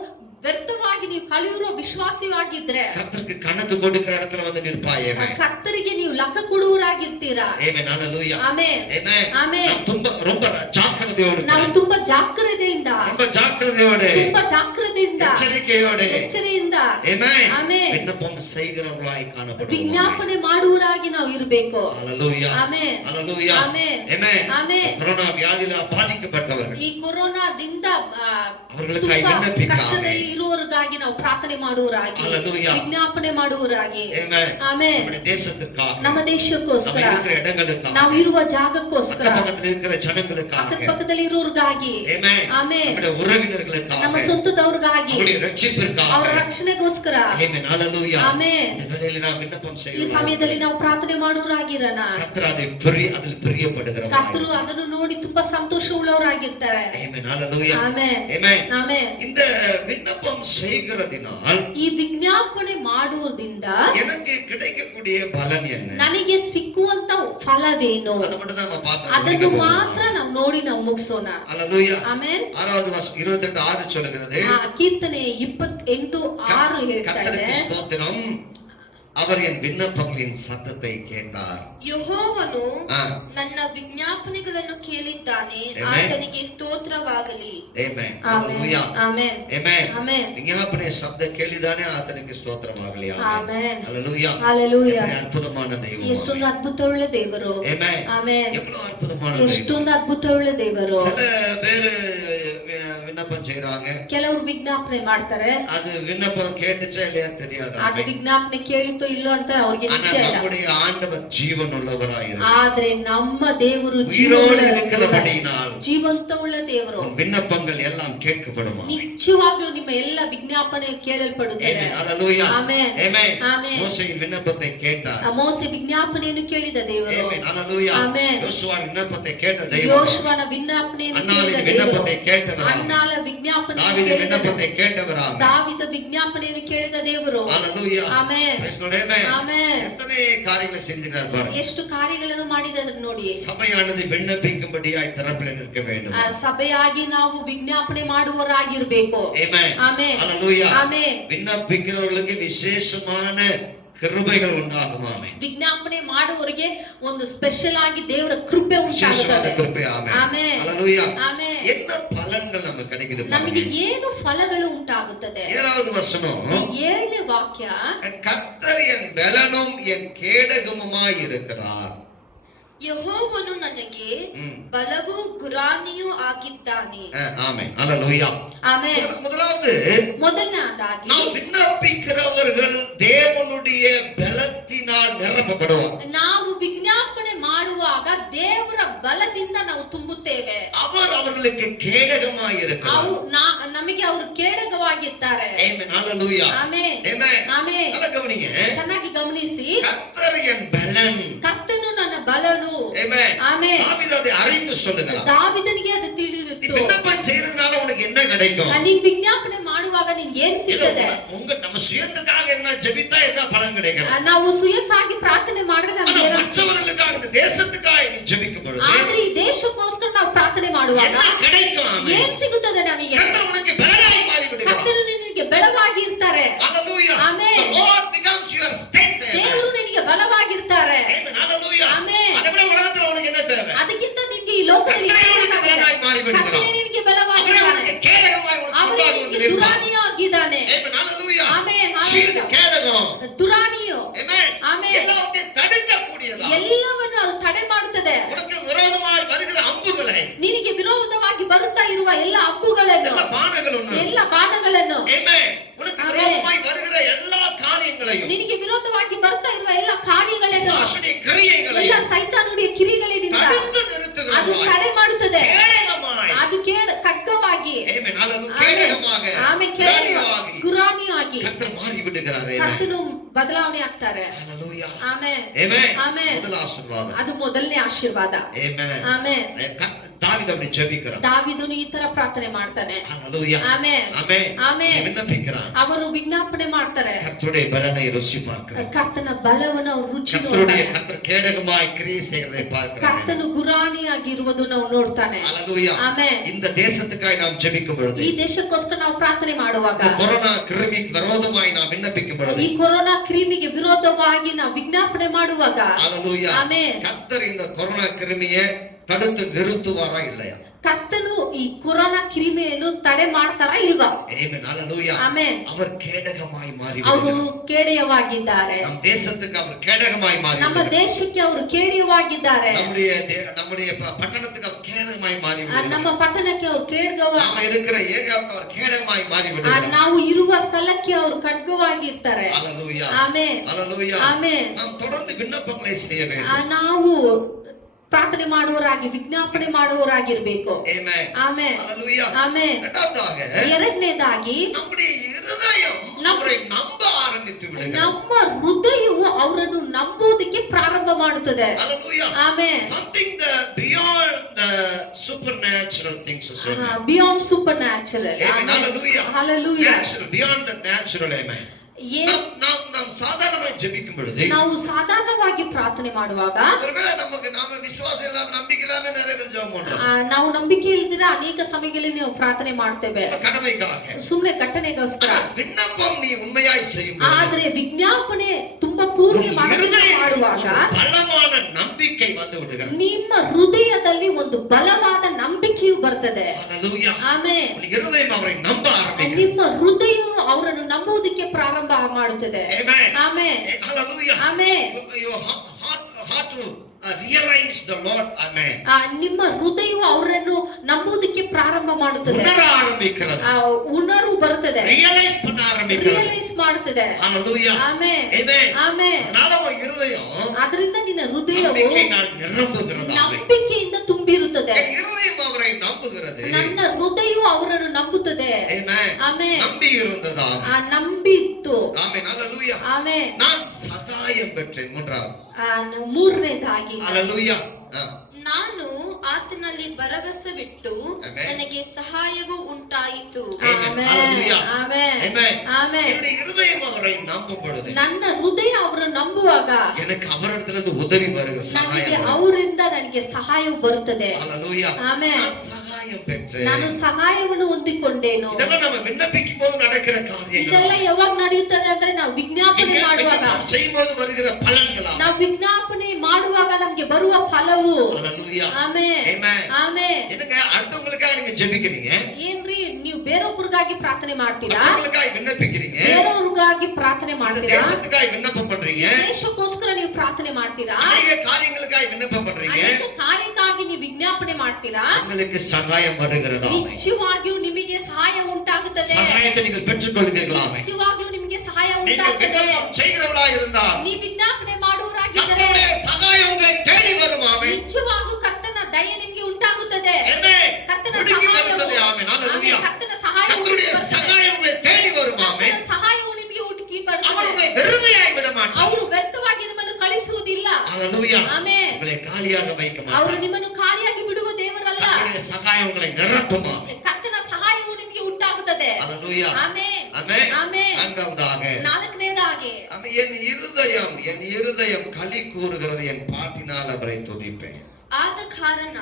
ವ್ಯರ್ಥವಾಗಿ ನೀವು ಕಳೆಯುವ ವಿಶ್ವಾಸವಾಗಿದ್ರೆ கர்த்தருக்கு கணக்கு கொடுக்கிற இடத்துல வந்து நிற்பாய். ஆமென். ಕರ್ತರಿಗೆ ನೀವು ಲೆಕ್ಕ ಕೊಡುವರಾಗಿರ್ತೀರಾ. ஆமென். ஹalleluya. ಆಮೆನ್. ஆமென். ಆಮೆನ್. நாம் ரொம்ப ஜாக்கிரதையோடு ನಾವು ತುಂಬಾ ಜಾಗ್ರತೆಯಿಂದ ரொம்ப ஜாக்கிரதையோடு ತುಂಬಾ ಜಾಗ್ರತೆಯಿಂದ எச்சரிக்கையோடு ಎಚ್ಚರಿಯಿಂದ ஆமென். ಆಮೆನ್. விண்ணப்பம் செய்கிறவர்களாய் காணப்படுவோம். ವಿಜ್ಞಾಪನೆ ಮಾಡುವರಾಗಿ ನಾವು ಇರಬೇಕು. ஹalleluya. ಆಮೆನ್. ஹalleluya. ಆಮೆನ್. ஆமென். ಆಮೆನ್. கொரோனா வியாதியில பாதிக்கப்பட்டவர்கள் ಈ ಕೊರೋನಾದಿಂದ அவர்களுக்காய் ತುಂಬಾ விண்ணப்பிக்க. ಕಷ್ಟದಲ್ಲಿ ಇರುವವರಿಗಾಗಿ ನಾವು ಪ್ರಾರ್ಥನೆ ಮಾಡುವರಾಗಿ, Hallelujah. ವಿಜ್ಞಾಪನೆ ಮಾಡುವರಾಗಿ. Amen. ಆಮೆನ್. நம்முடைய தேசத்துக்காக ನಮ್ಮ நம்ம ದೇಶಕ್ಕೋಸ್ಕರ, இருக்கிற இடங்களுக்காக ನಾವು ಇರುವ ಜಾಗಕ್ಕೋಸ್ಕರ, பக்கத்துல இருக்கிற ஜனங்களுக்காக ಅಕ್ಕಪಕ್ಕದಲ್ಲಿ ಇರೋರ್ಗಾಗಿ, Amen. ಆಮೆನ್. நம்முடைய உறவினர்களுக்காக ನಮ್ಮ ಸ್ವಂತದವ್ರಿಗಾಗಿ, அவருடைய ரட்சிப்பிற்காக ಅವರ ರಕ್ಷಣೆಗೋಸ್ಕರ. Amen. Hallelujah. ಆಮೆನ್. இந்த வேளையில நாம் விண்ணப்பம் ಈ செய்யலாம். ಸಮಯದಲ್ಲಿ ನಾವು ಪ್ರಾರ್ಥನೆ ಮಾಡುವರಾಗಿರೋಣ. கர்த்தர் அதில் பிரியப்படுகிறவர். ಕರ್ತರು ಅದನ್ನು ನೋಡಿ ತುಂಬಾ ಸಂತೋಷ ಉಳ್ಳವರಾಗಿರ್ತಾರೆ. Amen. Hallelujah. Amen. Amen. Amen. இந்த விண்ணப்பம் செய்கிறதினால் ಈ ವಿಜ್ಞಾಪನೆ ಮಾಡುವುದರಿಂದ எனக்கு கிடைக்கக்கூடிய பலன் என்ன? ನನಗೆ ಸಿಕ್ಕುವಂತ ಫಲವೇನು? அதை மட்டும் தான் நம்ம பார்த்து ಅದನ್ನು ಮಾತ್ರ ನಾವು ನೋಡಿ ನಾವು ಮುಗಿಸೋಣ. Hallelujah. ಆಮೆನ್. 6வது வசனம் 28:6 சொல்லுகிறது. ಕೀರ್ತನೆ 28:6 ಹೇಳ್ತಾ ಇದೆ, கர்த்தருக்கு ஸ்தோத்திரம். அவர் என் விண்ணப்பங்களின் சத்தத்தை கேட்டார். ಯೆಹೋವನು ஆ. ನನ್ನ ವಿಜ್ಞಾಪನೆಗಳನ್ನು ಕೇಳಿದ್ದಾನೆ, Amen. ಆತನಿಗೆ ಸ್ತೋತ್ರವಾಗಲಿ. Amen. Amen Hallelujah. Amen Amen. Amen விஞ்ஞாபனை சப்த கேள்விதானே ஆத்தனுக்கு ஸ்தோத்திரமாகಲಿ. Amen Hallelujah. ಹalleluya. எத்தனை அற்புதமான தெய்வம். ಎಷ್ಟೊಂದು ಅದ್ಭುತವುಳ್ಳ ದೇವರು. Amen. ಆಮೆನ್. எவ்வளவு அற்புதமான தெய்வம். ಎಷ್ಟೊಂದು ಅದ್ಭುತವುಳ್ಳ ದೇವರು. சில பேரு விண்ணப்பம் செய்றாங்க. ಕೆಲವರು ವಿಜ್ಞಾಪನೆ ಮಾಡ್ತಾರೆ. அது விண்ணப்பம் கேட்டுச்சா இல்லையா தெரியாது. ಅದು ವಿಜ್ಞಾಪನೆ ಕೇಳಿತೋ ಇಲ್ಲೋ ಅಂತ ಅವ್ರಿಗೆ ನಿಶ್ಚಯ ಇಲ್ಲ. நம்முடைய ஆண்டவர் ஜீவன் உள்ளவராய் இருக்கிறார். ಆದ್ರೆ ನಮ್ಮ ದೇವರು உயிரோடு இருக்கிறபடியினால் ಜೀವಂತವುಳ್ಳ ದೇವರು. உன் விண்ணப்பங்கள் எல்லாம் கேட்கப்படுமா? ನಿಜವಾಗ್ಲೂ ನಿಮ್ಮ ಎಲ್ಲ ವಿಜ್ಞಾಪನೆ ಕೇಳಲ್ಪಡುತ್ತದೆ. Amen. Hallelujah. Amen Amen. Amen. மோசேயின் விண்ணப்பத்தை கேட்டார். ಮೋಸೆ ವಿಜ್ಞಾಪನೆಯನ್ನು ಕೇಳಿದ ದೇವರು. Amen. Hallelujah. ಆಮೆನ್. யோசுவாவின் விண்ணப்பத்தை கேட்ட தெய்வம். ಯೋಶುವನ ವಿಜ್ಞಾಪನೆಯನ್ನು ಕೇಳಿದ அன்னாளின் ದೇವರು. விண்ணப்பத்தை கேட்டவர். ಅನ್ನಾಳ ವಿಜ್ಞಾಪನೆಯನ್ನು தாவீதின் ಕೇಳಿದ விண்ணப்பத்தை கேட்டவர். ದಾವೀದ ವಿಜ್ಞಾಪನೆಯನ್ನು ಕೇಳಿದ ದೇವರು. Hallelujah. Amen Praise the Lord. Amen. Amen. எத்தனை காரியங்களை செஞ்சிருக்கார் பாருங்க. ಎಷ್ಟು ಕಾರ್ಯಗಳನ್ನು ಮಾಡಿದರು ನೋಡಿ. சபையானது விண்ணப்பிக்கும்படியாய் திறப்பில் நிற்க வேண்டும். ಸಭೆಯಾಗಿ ನಾವು ವಿಜ್ಞಾಪನೆ ಮಾಡುವವರಾಗಿರಬೇಕು. Amen. Amen Hallelujah. ಆಮೆನ್. விண்ணப்பிக்கிறவர்களுக்கு விசேஷமான கிருபைகள் உண்டாகும். ஆமென். ವಿಜ್ಞಾಪನೆ ಮಾಡುವವರಿಗೆ ಒಂದು ಸ್ಪೆಷಲ್ ಆಗಿ ದೇವರ ಕೃಪೆ விசேஷமான ಉಂಟಾಗುತ್ತದೆ. கிருபை. ஆமென். Amen Hallelujah. ಆಮೆನ್. என்ன பலன்கள் நமக்கு கிடைக்குது ನಮಗೆ பாருங்க. ಏನು ಫಲಗಳು ಉಂಟಾಗುತ್ತದೆ? 7வது வசனம், ಈ 7ನೇ ವಾಕ್ಯ, கர்த்தர் என் பலனும் என் கேடகமுமாய் இருக்கிறார். ಯೆಹೋವನು ನನಗೆ ಬಲವೂ ಗುರಾಣಿಯೂ ಆಗಿದ್ದಾನೆ. ஆமென். ஹalleluya. ಆಮೆನ್. முதலாவது, ಮೊದಲನೇದಾಗಿ நாம் விண்ணப்பிக்கிறவர்கள் தேவனுடைய பலத்தினால் நிரப்பப்படுவார். ನಾವು ವಿಜ್ಞಾಪನೆ ಮಾಡುವಾಗ ದೇವರ ಬಲದಿಂದ ನಾವು ತುಂಬುತ್ತೇವೆ. அவர் அவர்களுக்கு கேடகமாய் இருக்கிறார். ನಮಗೆ ಅವರು ಕೇಡಗವಾಗಿರ್ತಾರೆ. ஆமென். ஹalleluya. ಆಮೆನ್ ஆமென். ಆಮೆನ್. நல்லா கவனிங்க. ಚೆನ್ನಾಗಿ ಗಮನಿಸಿ. கர்த்தர் என் பலன். ಕರ್ತನು ನನ್ನ ಬಲನು. ஆமென். ಆಮೆನ್. தாவீது அதை அறிந்து சொல்லுகிறார். ದಾವೀದನಿಗೆ ಅದು நீ ತಿಳಿದಿತ್ತು. விண்ணப்பம் செய்யறதுனால உனக்கு என்ன கிடைக்கும்? ನೀನ್ ವಿಜ್ಞಾಪನೆ ಮಾಡುವಾಗ ನಿನ್ಗೆ ಏನ್ ಸಿಗ್ತದೆ? நம்ம சுயத்துக்காக என்ன ஜெபித்தா என்ன பலன் கிடைக்கும்? ನಾವು ಸುಯಕ್ಕಾಗಿ ಪ್ರಾರ್ಥನೆ ಮಾಡಿದ್ರೆ ನಮ್ಗೆ ஆனா ಏನು மற்றவர்களுக்காக இந்த தேசத்துக்காக நீ ஜெபிக்கும் பொழுது ಆದ್ರೆ ಈ ದೇಶಕ್ಕೋಸ್ಕರ ನಾವು ಪ್ರಾರ್ಥನೆ ಮಾಡುವಾಗ என்ன கிடைக்கும்? ஆமென். ಏನ್ ಸಿಗುತ್ತದೆ ನಮಗೆ? கர்த்தர் உனக்கு பலனாய் மாறி விடுகிறார். ಕರ್ತನು ನಿನಗೆ ಬಲವಾಗಿ ಇರ್ತಾರೆ. Hallelujah. Amen. The Lord becomes your strength. ದೇವರು ನಿನಗೆ ಬಲವಾಗಿರ್ತಾರೆ. Amen. Hallelujah. Amen. ಅದಕ್ಕೆ ಉலகத்துல உனக்கு என்ன தேவை? ಅದಕ್ಕಿಂತ ನಿಮಗೆ ಈ ಲೋಕದಲ್ಲಿ ಕರ್ತನೇ ಏನು ನಿನಗೆ ಬೇಕಾಗಿದೆ? ಬಲವಾಗಿ ಮಾರಿ ಬಿಡುகிறார். ಕರ್ತನೇ ನಿನಗೆ அவரே ಬಲವಾಗಿದ್ದಾನೆ. உனக்கு கேடகமாய் உனக்கு ಅವರೇ முன்பாக ನಿನಗೆ வந்து நிற்பார். ದುರಾಣಿಯಾಗಿದ್ದಾನೆ. Amen. Hallelujah. Amen. Shield, Hallelujah. கேடகம். ದುರಾಣಿಯು. Amen. Amen. எல்லாவற்றையும் தடுக்கக்கூடியதா. ಎಲ್ಲವನ್ನು ಅದು ತಡೆ ಮಾಡುತ್ತದೆ. உனக்கு விரோதமாய் வருகிற அம்புகளை, ನಿನಗೆ ವಿರೋಧವಾಗಿ ಬರುತ್ತಾ ಇರುವ ಎಲ್ಲ ಹಬ್ಬುಗಳನ್ನು, எல்லா பானಗಳನ್ನು, ಎಲ್ಲ ಬಾಣಗಳನ್ನು, Amen. உனக்கு Amen. விரோதமாய் வருகிற எல்லா காரியங்களையும், ನಿನಗೆ ವಿರೋಧವಾಗಿ ಬರ್ತಾ ಇರುವ ಎಲ್ಲ ಕಾರ್ಯಗಳನ್ನು, பிசாசுடைய கிரியைகளையும் ಎಲ್ಲ ಸೈತಾನುடைய ಕಿರಿಗಳಿಂದ தடுத்து ಅದು நிறுத்துகிறவராய், ತಡೆ ಮಾಡುತ್ತದೆ. கேடகமாய், ಅದು ಖಡ್ಗವಾಗಿ, Amen. Hallelujah. கேடகமாக, ಆಮೇಲೆ ಗುರಾಣಿಯಾಗಿ ಗುರಾಣಿಯಾಗಿ கர்த்தர் மாறி விடுகிறார். Amen. ಕರ್ತನು ಬದಲಾವಣೆ ಆಗ್ತಾರೆ. Hallelujah. Amen Amen. ಆಮೆನ್. முதல் ஆசீர்வாதம். ಅದು ಮೊದಲನೇ ಆಶೀರ್ವಾದ. Amen. ಆಮೆನ್. தாவீது அப்படி ஜெபிக்கிறான். ದಾವೀದನು ಈ ತರ ಪ್ರಾರ್ಥನೆ ಮಾಡ್ತಾನೆ. Hallelujah. Amen Amen. ಆಮೆನ್. விண்ணப்பிக்கிறான். ಅವರು ವಿಜ್ಞಾಪನೆ ಮಾಡ್ತಾರೆ. கர்த்தருடைய பலனை ருசி பார்க்கிறான். ಕರ್ತನ ಬಲವನ್ನು ಅವರು ರುಚಿ கர்த்தருடைய ನೋಡ್ತಾರೆ. கர்த்தர் கேடகமாய் கிரியை செய்கிறதை பார்க்கிறான். ಕರ್ತನು ಗುರಾಣಿಯಾಗಿರುವುದು ನಾವು ನೋಡ್ತಾನೆ. Hallelujah. ಆಮೆನ್. இந்த தேசத்துக்காய் நாம் ஜெபிக்கும் பொழுது, ಈ ದೇಶಕ್ಕೋಸ್ಕರ ನಾವು ಪ್ರಾರ್ಥನೆ ಮಾಡುವಾಗ, இந்த கொரோனா கிருமிக்கு விரோதமாய் நாம் விண்ணப்பிக்கும் பொழுது, ಈ ಕೊರೋನಾ ಕ್ರಿಮಿಗೆ ವಿರೋಧವಾಗಿ ನಾವು ವಿಜ್ಞಾಪನೆ ಮಾಡುವಾಗ, Hallelujah. ಆಮೆನ್. கர்த்தர் இந்த கொரோனா கிருமியை தடுத்து நிறுத்துவாரா இல்லையா? ಕರ್ತನು ಈ ಕೊರೋನಾ ಕ್ರಿಮಿಯನ್ನು ತಡೆ ಮಾಡ್ತಾರಾ ಇಲ್ವಾ? Amen. Hallelujah. ಆಮೆನ್. அவர் கேடகமாய் மாறி ಅವರು விடுகிறார். ಕೇಡಯವಾಗಿದ್ದಾರೆ. நம் தேசத்துக்கு அவர் கேடகமாய் மாறி ನಮ್ಮ விடுகிறார். ದೇಶಕ್ಕೆ ಅವರು ಕೇಡಯವಾಗಿದ್ದಾರೆ. நம்முடைய பட்டணத்துக்கு அவர் கேடகமாய் மாறி விடுகிறார். ನಮ್ಮ ಪಟ್ಟಣಕ್ಕೆ ಅವರು நாம இருக்கிற ஏரியாவுக்கு அவர் கேடகமாய் மாறி விடுகிறார். ನಾವು ಇರುವ ಸ್ಥಳಕ್ಕೆ ಅವರು ಖಡ್ಗವಾಗಿರ್ತಾರೆ. Hallelujah. Amen Hallelujah. ಆಮೆನ್. நாம் தொடர்ந்து விண்ணப்பங்களை செய்ய வேண்டும். ನಾವು ಪ್ರಾರ್ಥನೆ ಮಾಡುವವರಾಗಿ ವಿಜ್ಞಾಪನೆ ಮಾಡುವವರಾಗಿರ್ಬೇಕು. Amen. Amen Hallelujah. ಆಮೆನ್. இரண்டாவதாக, ಎರಡನೇದಾಗಿ நம்முடைய இருதயம் அவரை நம்ப ஆரம்பித்து விடுகிறது. ನಮ್ಮ ಹೃದಯವು ಅವರನ್ನು ನಂಬುವುದಕ್ಕೆ ಪ್ರಾರಂಭ ಮಾಡುತ್ತದೆ. Hallelujah. Amen. Something beyond the supernatural things is so. Beyond super natural. Amen. Hallelujah. Hallelujah. Natural, beyond the natural. Amen. நாம் நாம் சாதாரணமாய் ஜெபிக்கும் பொழுது ನಾವು ಸಾಧಾರಣವಾಗಿ ಪ್ರಾರ್ಥನೆ ಮಾಡುವಾಗ ஒருவேளை நமக்கு நாம விசுவாசம் இல்லாம நம்பிக்கை இல்லாம நிறைய பேர் ஜெபம் பண்றோம். ನಾವು ನಂಬಿಕೆ ಇಲ್ದಿರ ಅನೇಕ ಸಮಯಗಳಲ್ಲಿ ನಾವು ಪ್ರಾರ್ಥನೆ ಮಾಡ್ತೇವೆ கடமைக்காக. ಸುಮ್ಮನೆ ಘಟನೆಗೋಸ್ಕರ. விண்ணப்பம் நீ உண்மையாய் செய்யும் ಆದ್ರೆ ವಿಜ್ಞಾಪನೆ ತುಂಬಾ ಪೂರ್ತಿ ಮಾಡುವಾಗ ಬಲವಾದ ನಂಬಿಕೆ ಬಂದು ಬಿಡುತ್ತದೆ. ನಿಮ್ಮ ಹೃದಯದಲ್ಲಿ ಒಂದು ಬಲವಾದ ನಂಬಿಕೆಯು ಬರ್ತದೆ. ಹalleluya. ಆಮೆನ್. ಹೃದಯವು ಅವರನ್ನು ನಂಬ ಆರಂಭಿಸುತ್ತದೆ. ನಿಮ್ಮ ಹೃದಯವು ಅವರನ್ನು ನಂಬುವುದಕ್ಕೆ ಪ್ರಾರಂಭ ಮಾಡುತ್ತದೆ. Amen. Amen. Hallelujah. Amen. Your heart to realize the Lord. Amen. ನಿಮ್ಮ ಹೃದಯವು ಅವರನ್ನು ನಂಬುವುದಕ್ಕೆ ಪ್ರಾರಂಭ ಮಾಡುತ್ತದೆ. ಉಣರ್ವು ಬರುತ್ತದೆ. ರಿಯಲೈಸ್ பண்ண ஆரம்பிக்கிறது. ರಿಯಲೈಸ್ ಮಾಡುತ್ತದೆ. Hallelujah. ಆಮೆನ್. Amen. ಆಮೆನ್. ನಾಳವ ಹೃದಯ ಅದರಿಂದ ನಿನ್ನ ಹೃದಯವು ನಂಬಿಕೆಯಾல் நிரம்புகிறது. ನಂಬಿಕೆಯಿಂದ ತುಂಬಿರುತ್ತದೆ. ಹೃದಯವು ಅವರನ್ನು ನಂಬುகிறது. ನನ್ನ ಹೃದಯವು ಅವರನ್ನು ನಂಬುತ್ತದೆ. ಆಮೆನ್. ಆಮೆನ್. ನಂಬಿ இருந்ததா. ನಂಬಿತ್ತು. ಆಮೆನ್. Hallelujah. ಆಮೆನ್. நான் சகாயம் பெற்றேன். ಮೂರನೇದಾಗಿ Hallelujah. ನಾನು ಆತನಲ್ಲಿ ಭರವಸವಿಟ್ಟು ನನಗೆ ಸಹಾಯವು ಉಂಟಾಯಿತು. ನನ್ನ ಹೃದಯ ಅವರನ್ನು ನಂಬುವಾಗ ಉದವಿ ಬರುವ ಸಹಾಯ ಅವರಿಂದ ನನಗೆ ಸಹಾಯವು ಬರುತ್ತದೆ. ಆಮೆನ್. ನಾನು ಸಹಾಯವನ್ನು ಹೊಂದಿಕೊಂಡೇನು. ಇದೆಲ್ಲ ಯಾವಾಗ ನಡೆಯುತ್ತದೆ ಅಂದ್ರೆ ನಾವು ವಿಜ್ಞಾಪನೆ ಮಾಡುವಾಗ ನಾವು ವಿಜ್ಞಾಪನೆ ಮಾಡುವಾಗ ನಮ್ಗೆ ಬರುವ ಫಲವು. ಆಮೆನ್. ಆಮೆನ್. அடுத்தவங்களுக்காக நீங்க ஜெபிக்கிறீங்க. ಏನ್ರಿ ನೀವು ಬೇರೊಬ್ಬರಿಗಾಗಿ ಪ್ರಾರ್ಥನೆ ಮಾಡ್ತೀರಾ? மற்றவங்களுக்காக விண்ணப்பிக்கிறீங்க. ಬೇರೊಬ್ಬರಿಗಾಗಿ ಪ್ರಾರ್ಥನೆ ಮಾಡ್ತೀರಾ? தேசத்துக்காக விண்ணப்பம் பண்றீங்க. ದೇಶಕ್ಕೋಸ್ಕರ ನೀವು ಪ್ರಾರ್ಥನೆ ಮಾಡ್ತೀರಾ? ಅನೇಕ ಕಾರ್ಯங்களுக்காக விண்ணப்பம் பண்றீங்க. ಅನೇಕ ಕಾರ್ಯಕ್ಕಾಗಿ ನೀವು ವಿಜ್ಞಾಪನೆ ಮಾಡ್ತೀರಾ? உங்களுக்கு சகாயம் வருகிறதா? ನಿಜವಾಗಿಯೂ ನಿಮಗೆ ಸಹಾಯ ಉಂಟಾಗುತ್ತದೆ. சகாயத்தை நீங்கள் பெற்றுக்கொள்வீர்களா? ನಿಜವಾಗಿಯೂ ನಿಮಗೆ ಸಹಾಯ நீங்கள் ಉಂಟಾಗುತ್ತದೆ. விண்ணப்பம் செய்கிறவர்களா இருந்தால் ನೀವು ವಿಜ್ಞಾಪನೆ ಮಾಡುವವರಾಗಿದ್ದರೆ கர்த்தருடைய சகாயம் உங்களை தேடி வரும். ஆமென். ನಿಜವಾಗೂ ಕರ್ತನ ದಯೆ ನಿಮಗೆ ಉಂಟಾಗುತ್ತದೆ. ஆமென். ಕರ್ತನ ಹುಡುಕಿ ಸಹಾಯ ಬರುತ್ತದೆ. ಆಮೆನ್. ಹalleluya. ಕರ್ತನ ಸಹಾಯ கர்த்தருடைய சகாயம் உங்களை தேடி வரும். ஆமென். ಕರ್ತನ ಸಹಾಯವು ನಿಮಗೆ ಹುಡುಕಿ அவர் ಬರುತ್ತದೆ. உங்களை வெறுமையாய் விட மாட்டார். ಅವರು ವ್ಯರ್ಥವಾಗಿ ನಿಮ್ಮನ್ನು ಕಳಿಸುವುದಿಲ್ಲ. ஹalleluya. ಆಮೆನ್. உங்களை காலியாக வைக்க ಅವರು மாட்டார். ನಿಮ್ಮನ್ನು ಖಾಲಿಯಾಗಿ ಬಿಡುವ ದೇವರಲ್ಲ. கர்த்தருடைய சகாயம் உங்களை நிரப்பும். ஆமென். ಕರ್ತನ ಸಹಾಯವು ನಿಮಗೆ ಉಂಟಾಗುತ್ತದೆ. ஹalleluya. ಆಮೆನ್. ஆமென். ಆಮೆನ್. நான்காவதாக ನಾಲ್ಕನೇದಾಗಿ என் இருதயம் களி கூறுகிறது, என் பாட்டினால் அவரை துதிப்பேன். ಆದ ಕಾರಣ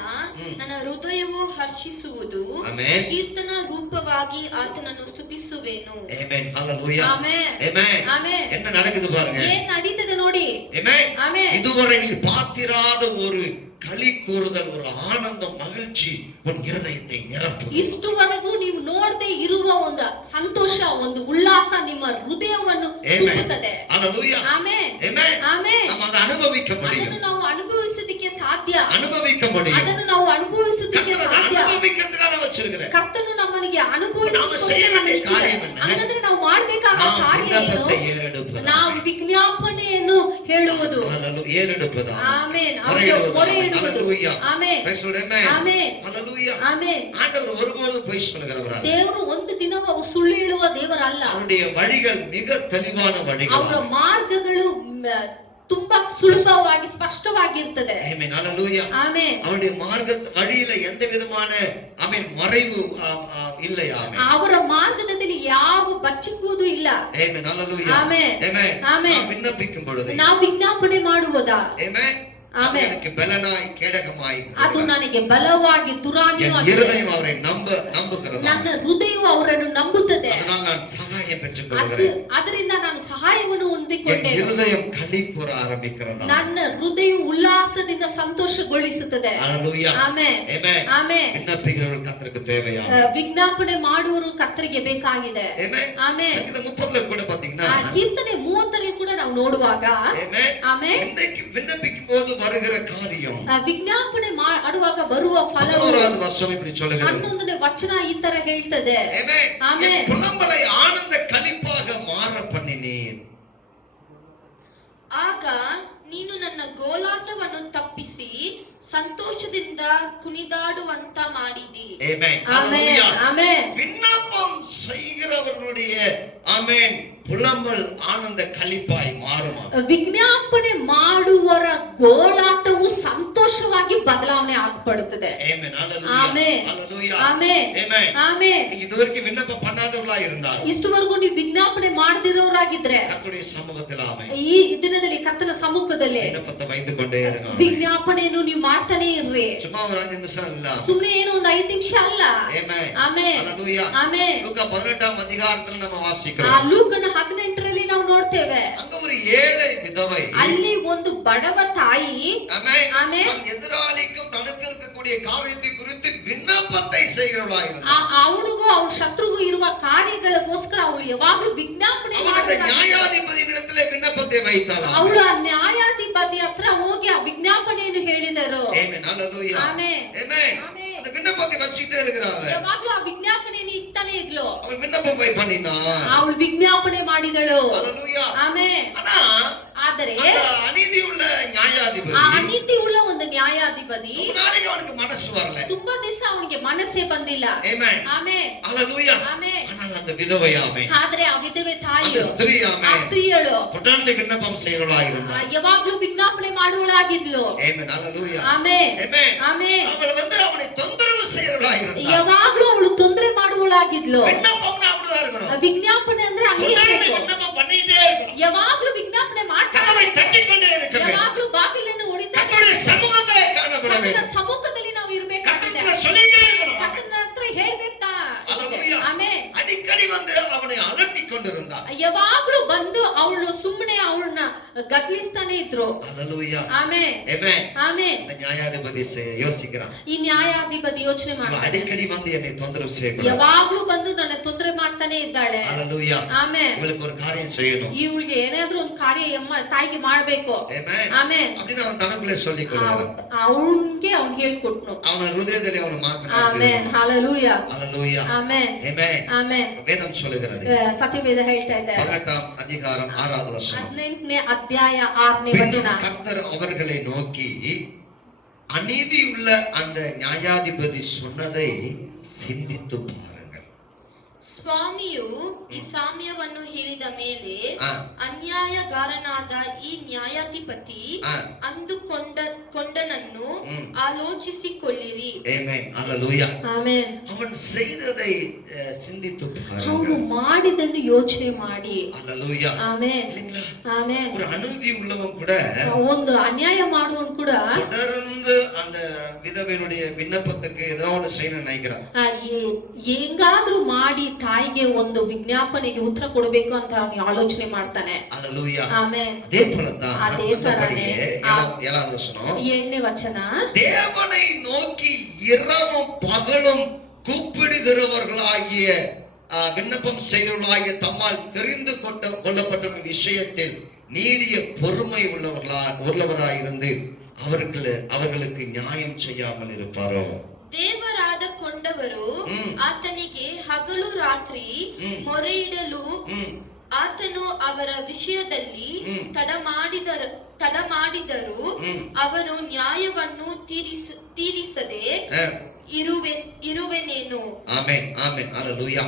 ನನ್ನ ಹೃದಯವು ಹರ್ಷಿಸುವುದು, ಆಮೆನ್. ಕೀರ್ತನ ರೂಪವಾಗಿ ಆತನನ್ನು ಸ್ತುತಿಸುವೆನು. ಆಮೆನ್. ஹalleluya. ಆಮೆನ್. ஆமென். ಆಮೆನ್. என்ன நடக்குது பாருங்க. ಏನ್ ನಡೀತದೆ ನೋಡಿ. ஆமென். ಆಮೆನ್. இதுவரை நீ பார்த்திராத ஒரு களி கூறுதல், ஒரு ஆனந்தம், மகிழ்ச்சி உன் இருதயத்தை நிரப்பும். ಇಷ್ಟುವರೆಗೂ ನೀವು ನೋಡದೆ ಇರುವ ಒಂದು ಸಂತೋಷ, ಒಂದು ಉಲ್ಲಾಸ ನಿಮ್ಮ ಹೃದಯವನ್ನು ತುಂಬುತ್ತದೆ. ஹalleluya. ಆಮೆನ್. ஆமென். ಆಮೆನ್. நம்ம அதை அனுபவிக்க முடியும். ಅದನ್ನು ನಾವು ಅನುಭವಿಸೋದಕ್ಕೆ ಸಾಧ್ಯ. அனுபவிக்க முடியும். ಅದನ್ನು ನಾವು ಅನುಭವಿಸೋದಕ್ಕೆ ಸಾಧ್ಯ. அனுபவிக்கிறதுக்காக வச்சிருக்கிறேன். ಕರ್ತನು ನಮಗೆ நாம ಅನುಭವಿಸೋದಕ್ಕೆ செய்ய வேண்டிய காரியம் என்ன? ಹಾಗಾದ್ರೆ ನಾವು ಮಾಡಬೇಕಾದ ಕಾರ್ಯ ಏನು? விண்ணப்பத்தை ஏறெடுப்பது. ನಾವು ವಿಜ್ಞಾಪನೆಯನ್ನು ಹೇಳುವುದು. ஹalleluya. ஏறெடுப்பது. ಆಮೆನ್. ಅವರಿಗೆ ಮೊರೆ ಇಡುವುದು. Hallelujah. Amen. praise the Lord. Amen. Hallelujah. Amen. ஆண்டவர் ஒருபோதும் பொய் சொல்கிறவரல்ல. ದೇವರು ಒಂದು ದಿನವೂ ಸುಳ್ಳು ಹೇಳುವ ದೇವರಲ್ಲ. அவருடைய வழிகள் மிக தெளிவான வழிகள். ಅವರ ಮಾರ್ಗಗಳು ತುಂಬಾ ಸುಲಭವಾಗಿ ಸ್ಪಷ್ಟವಾಗಿರ್ತದೆ. ಆಮೆನ್. ஹalleluya. ಆಮೆನ್. அவருடைய மார்க்க வழியில எந்த விதமான ஆமென் மறைவு இல்லை. ஆமென். ಅವರ ಮಾರ್ಗದಲ್ಲಿ ಯಾವ ಬಚ್ಚಿಸುವುದು ಇಲ್ಲ. ஆமென். ஹalleluya. ಆಮೆನ್. ஆமென். ಆಮೆನ್. விண்ணப்பிக்கும் பொழுது ನಾವು ವಿಜ್ಞಾಪನೆ ಮಾಡುವುದಾ? ஆமென். ಆಮೆನ್. எனக்கு பலனாய் கேடகமாய் ಅದು ನನಗೆ ಬಲವಾಗಿ ತುರಾಣಿಯೂ என் இருதயம் அவரை நம்புகிறது. ನನ್ನ ಹೃದಯವು ಅವರನ್ನು ನಂಬುತ್ತದೆ. அதனால் நான் சகாயம் பெற்றுக்கொள்கிறேன். ಅದರಿಂದ ನಾನು ಸಹಾಯವನ್ನು என் ಹೊಂದಿಕೊಂಡೆ. இருதயம் களி கூற ஆரம்பிக்கிறது. ನನ್ನ ಹೃದಯವು ಉಲ್ಲಾಸದಿಂದ ಸಂತೋಷಗೊಳಿಸುತ್ತದೆ. ஹalleluya. ಆಮೆನ್. ஆமென். ಆಮೆನ್. விண்ணப்பிக்கிறவர்கள் கர்த்தருக்கு தேவையா? ವಿಜ್ಞಾಪನೆ ಮಾಡುವರು ಕರ್ತರಿಗೆ ಬೇಕಾಗಿದೆ. ஆமென். ಆಮೆನ್. சங்கீதம் 30ல கூட பாத்தீங்கன்னா ಕೀರ್ತನೆ 30ರಲ್ಲಿ ಕೂಡ ನಾವು ನೋಡುವಾಗ ஆமென். ಆಮೆನ್. இன்னைக்கு விண்ணப்பிக்கும் போது வருகிற காரியம் ವಿಜ್ಞಾಪನೆ ಮಾಡುವಾಗ ಬರುವ ಫಲವು 11வது வசனம் இப்படி சொல்லுகிறது. 11ನೇ ವಚನ ಈ ತರ ಹೇಳ್ತದೆ. ஆமென். ஆமென். என் புலம்பலை ஆனந்த களிப்பாக மாற பண்ணினீர். ಆಗ ನೀನು ನನ್ನ ಗೋಲಾಟವನ್ನು ತಪ್ಪಿಸಿ ಸಂತೋಷದಿಂದ ಕುಣಿದಾಡುವಂತ ಮಾಡಿದಿ. ஆமென். ಆಮೆನ್. ஹalleluya. ಆಮೆನ್. விண்ணப்பம் செய்கிறவர்களுடைய ஆமென் புலம்பல் ஆனந்த களிப்பாய் மாறுமா? ವಿಜ್ಞಾಪನೆ ಮಾಡುವರ ಗೋಳಾಟವು ಸಂತೋಷ ಸಂತೋಷವಾಗಿ ಬದಲಾವಣೆ ಆಗப்படுತ್ತದೆ. Amen. Hallelujah. Amen. Hallelujah. Amen. Amen. Amen. நீங்க இதுவரைக்கும் விண்ணப்பம் பண்ணாதவங்களா இருந்தால் ಇಷ್ಟವರೆಗೂ ನೀವು ವಿಜ್ಞಾಪನೆ ಮಾಡದಿರೋರಾಗಿದ್ರೆ கர்த்தருடைய சமூகத்தில் ஆமென் ಈ ದಿನದಲ್ಲಿ ಕರ್ತನ ಸಮ್ಮುಖದಲ್ಲಿ விண்ணப்பத்தை வைத்துக் கொண்டே இருங்க. ವಿಜ್ಞಾಪನೆಯನ್ನು ನೀವು ಮಾಡ್ತಾನೆ ಇರ್ರಿ. சும்மா ஒரு 5 நிமிஷம் இல்ல. ಸುಮ್ಮನೆ ಏನು ಒಂದು 5 ನಿಮಿಷ ಅಲ್ಲ. Amen. Amen. Hallelujah. Amen. லூக்கா 18ஆம் அதிகாரத்துல நம்ம ಆ வாசிக்கிறோம். ಲೂಕನ 18ರಲ್ಲಿ ನಾವು ನೋಡ್ತೇವೆ. அங்க ஒரு ஏழை விதவை ಅಲ್ಲಿ ಒಂದು ಬಡವ ತಾಯಿ Amen. Amen. தன் எதிராளிக்கும் தனக்கு இருக்கக்கூடிய காரியத்தை குறித்து விண்ணப்பத்தை செய்கிறவளா இருந்தா. ಅವನಿಗೂ ಅವ್ರ ಶತ್ರುಗೂ ಇರುವ ಕಾರ್ಯಗಳಿಗೋಸ್ಕರ ಅವಳು ಯಾವಾಗಲೂ ವಿಜ್ಞಾಪನೆ அவனுக்கு நியாயாதிபதியினிடத்திலே விண்ணப்பத்தை வைத்தாளா. ಅವಳು ಆ ನ್ಯಾಯಾಧಿಪತಿ ಹತ್ರ ಹೋಗಿ ಆ ವಿಜ್ಞಾಪನೆಯನ್ನು ಹೇಳಿದರು. Amen. Hallelujah. Amen. Amen. Amen. அந்த விண்ணப்பத்தை வச்சிட்டே இருக்கிறாங்க. ಯಾವಾಗಲೂ ಆ ವಿಜ್ಞಾಪನೆಯನ್ನು ಇತ್ತಾನೆ ಇದ್ಲು. அவள் விண்ணப்பம் பண்ணினா. ಅವಳು ವಿಜ್ಞಾಪನೆ ಮಾಡಿದಳು. Hallelujah. Amen. ஆனா ಆದರೆ அந்த அநீதியுள்ள நியாயாதிபதி ಆ ಅನೀತಿ ಉಳ್ಳ ಒಂದು ನ್ಯಾಯಾಧಿಪತಿ நாளைக்கு அவனுக்கு மனசு வரல. ತುಂಬಾ ದಿವಸ ಅವನಿಗೆ ಮನಸ್ಸೇ ಬಂದಿಲ್ಲ. Amen. Amen. Hallelujah. Amen. ஆனால் அந்த விதவை ஆமென். ಆದ್ರೆ ಆ ವಿಧವೆ ತಾಯಿ அந்த ஸ்திரீ ಆ ஆமென். ಸ್ತ್ರೀಯಳು தொடர்ந்து விண்ணப்பம் செய்கிறவளா இருந்தா. ಯಾವಾಗ್ಲೂ ವಿಜ್ಞಾಪನೆ ಮಾಡುವಳಾಗಿದ್ಲು. Amen. Hallelujah. Amen. Amen. Amen. அவள் அவனை தொந்தரவு செய்கிறவளா இருந்தா. ಯಾವಾಗ್ಲೂ ಅವಳು ತೊಂದರೆ ಮಾಡುವಳಾಗಿದ್ಲು. விண்ணப்பம்னா அப்படிதான் இருக்கணும். ವಿಜ್ಞಾಪನೆ ಅಂದ್ರೆ ಹಂಗೆ தொடர்ந்து ಇರ್ಬೇಕು. விண்ணப்பம் பண்ணிட்டே இருக்கணும். ಯಾವಾಗ್ಲೂ ವಿಜ್ಞಾಪನೆ ಮಾಡ್ತಾ கதவை ಇರ್ಬೇಕು. தட்டிக்கொண்டே இருக்க வேண்டும். ಯಾವಾಗ್ಲೂ ಬಾಗಿಲನ್ನು ಹೊಡಿತಾ கர்த்தருடைய சமூகத்திலே காணப்பட ಕರ್ತನ வேண்டும். ಸಮ್ಮುಖದಲ್ಲಿ ನಾವು ಇರಬೇಕಾಗಿದೆ. கர்த்தருக்கு சொல்லிட்டே இருக்கணும். ಕರ್ತನ ಹತ್ರ ಹೇಳ್ಬೇಕಾ. Hallelujah. ಆಮೆನ್. அடிக்கடி வந்து அவனை அலட்டிக் கொண்டிருந்தான். ಯಾವಾಗ್ಲೂ ಬಂದು ಅವಳು ಸುಮ್ಮನೆ ಅವಳನ್ನ ಗದ್ಲಿಸ್ತಾನೆ ಇದ್ರು. Hallelujah. ಆಮೆನ್. Amen. ಆಮೆನ್. இந்த நியாயாதிபதி யோசிக்கிறான். ಈ ನ್ಯಾಯಾಧಿಪತಿ ಯೋಚನೆ இவன் ಮಾಡ್ತಾನೆ. அடிக்கடி வந்து என்னை தொந்தரவு செய்யக்கூடாது. ಯಾವಾಗ್ಲೂ ಬಂದು ನನ್ನ ತೊಂದರೆ ಮಾಡ್ತಾನೆ ಇದ್ದಾಳೆ. Hallelujah. ಆಮೆನ್. இவளுக்கு ஒரு காரியம் செய்யணும். ಇವಳಿಗೆ ಏನಾದ್ರೂ ಒಂದು ಕಾರ್ಯ ತಾಯಿಗೆ ಮಾಡ್ಬೇಕು. Amen. ಆಮೆನ್. அப்படின்னு அவன் தனக்குள்ளே சொல்லிக் கொள்கிறான். ಅವನಿಗೆ ಅವ್ನು ಹೇಳ್ಕೊಟ್ನು. அவன ಹೃದಯದಲ್ಲಿ ಅವನು ಮಾತನಾಡ್ತಿದ್ದಾನೆ. Amen. Hallelujah. Hallelujah. Amen. Amen. Amen. வேதம் சொல்லுகிறது. ಸತ್ಯವೇದ ಹೇಳ್ತಾ ಇದೆ. 18ஆம் அதிகாரம் 6வது வசனம். 18ನೇ ಅಧ್ಯಾಯ 6ನೇ ವಚನ. பின்னும் கர்த்தர் அவர்களை நோக்கி அநீதியுள்ள அந்த நியாயாதிபதி சொன்னதை சிந்தித்து பாருங்கள். ಸ್ವಾಮಿಯು ಈ ಸಾಮ್ಯವನ್ನು ಹೇಳಿದ ಮೇಲೆ ஆ, ಅನ್ಯಾಯಗಾರನಾದ ಈ ನ್ಯಾಯಾಧಿಪತಿ ஆ. ಅಂದುಕೊಂಡನನ್ನು ம். ಆಲೋಚಿಸಿಕೊಳ್ಳಿರಿ. Amen. Hallelujah. ಆಮೆನ್. அவன் செய்ததை சிந்தித்து ಅವನು பாருங்கள். ಮಾಡಿದನ್ನು ಯೋಚನೆ ಮಾಡಿ. Hallelujah. ಆಮೆನ್. இல்லைங்களா? ಆಮೆನ್. ஒரு அநீதி உள்ளவன் கூட ಒಂದು ಅನ್ಯಾಯ ಮಾಡುವನು ಕೂಡ தொடர்ந்து அந்த விதவையினுடைய விண்ணப்பத்துக்கு ஏதாவது ஒன்று செய்யணும்னு நினைக்கிறான். ಹೆಂಗಾದ್ರೂ ಮಾಡಿ ತಾಯಿಗೆ ಒಂದು ವಿಜ್ಞಾಪನೆಗೆ ಉತ್ತರ ಕೊಡಬೇಕು ಅಂತ ಅವನು ಆಲೋಚನೆ ಮಾಡ್ತಾನೆ. Hallelujah. ಆಮೆನ್. அதே போலதான் அதே மற்றபடியே தரனே. 7வது வசனம். 7ನೇ ವಚನ. தேவனை நோக்கி இரவும் பகலும் கூப்பிடுகிறவர்களாகிய விண்ணப்பம் செய்கிறவர்களாகிய தம்மால் தெரிந்து கொள்ளப்பட்ட விஷயத்தில் நீடிய பொறுமை உள்ளவராயிருந்து அவர்களுக்கு நியாயம் செய்யாமல் இருப்பாரோ. ದೇವರಾದ ಕೊಂಡವರು ಆತನಿಗೆ ಹಗಲು ರಾತ್ರಿ ಮೊರೆಯಿಡಲು ಆತನು ಅವರ ವಿಷಯದಲ್ಲಿ ತಡಮಾಡಿದರು ಅವನು ನ್ಯಾಯವನ್ನು ತೀರಿಸದೆ ಇರುವೆನೇನು. ಆಮೆನ್. ಆಮೆನ್. ಹalleluya.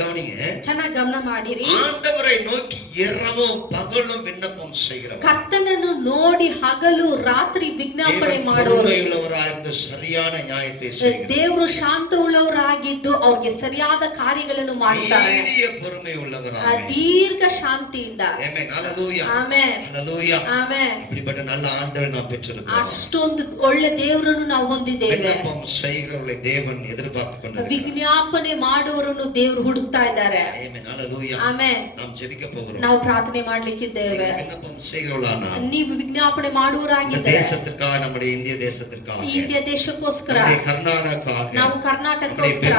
கவனிங்க. ಚೆನ್ನಾಗಿ ಗಮನ ಮಾಡಿರಿ. ஆண்டவரை நோக்கி இரவும் பகலும் விண்ணப்பம் செய்கிறவர். ಕರ್ತನನ್ನು ನೋಡಿ ಹಗಲು ರಾತ್ರಿ ವಿಜ್ಞಾಪನೆ ಮಾಡೋರು. பொறுமையுள்ளவராಗಿದ್ದು சரியான நியாயத்தை செய்கிறார். ದೇವರು ಶಾಂತ ಉಳ್ಳವರಾಗಿದ್ದು ಅವ್ರಿಗೆ ಸರಿಯಾದ ಕಾರ್ಯಗಳನ್ನು ಮಾಡ್ತಾರೆ. நீடிய பொறுமை உள்ளவராக. ದೀರ್ಘ ಶಾಂತಿಯಿಂದ. Amen. Hallelujah. Amen. Hallelujah. Amen. இப்படிப்பட்ட நல்ல ஆண்டவரை நாம் பெற்றிருக்கிறோம். ಅಷ್ಟೊಂದು ಒಳ್ಳೆ ದೇವರನ್ನು ನಾವು ಹೊಂದಿದ್ದೇವೆ. விண்ணப்பம் செய்கிறவர்களை தேவன் எதிர்பார்த்து கொண்டிருக்கிறார். ವಿಜ್ಞಾಪನೆ ಮಾಡುವವರನ್ನು ದೇವರು ಹುಡುಕ್ತಾ ಇದ್ದಾರೆ. ಆಮೆನ್. ஹalleluya. ಆಮೆನ್. நாம் ஜெபிக்க போகிறோம். ನಾವು ಪ್ರಾರ್ಥನೆ ಮಾಡ್ಲಿಕ್ಕಿದ್ದೇವೆ. விண்ணப்பம் செய்கிறவர்களானால் ನೀವು ವಿಜ್ಞಾಪನೆ இந்த ಮಾಡುವವರಾಗಿದ್ದರೆ தேசத்திற்காக நம்முடைய இந்திய தேசத்திற்காக ಇಂಡಿಯಾ ದೇಶಕ್ಕೋಸ್ಕರ கர்நாடகாக்காக ನಾವು ಕರ್ನಾಟಕಕ್ಕೋಸ್ಕರ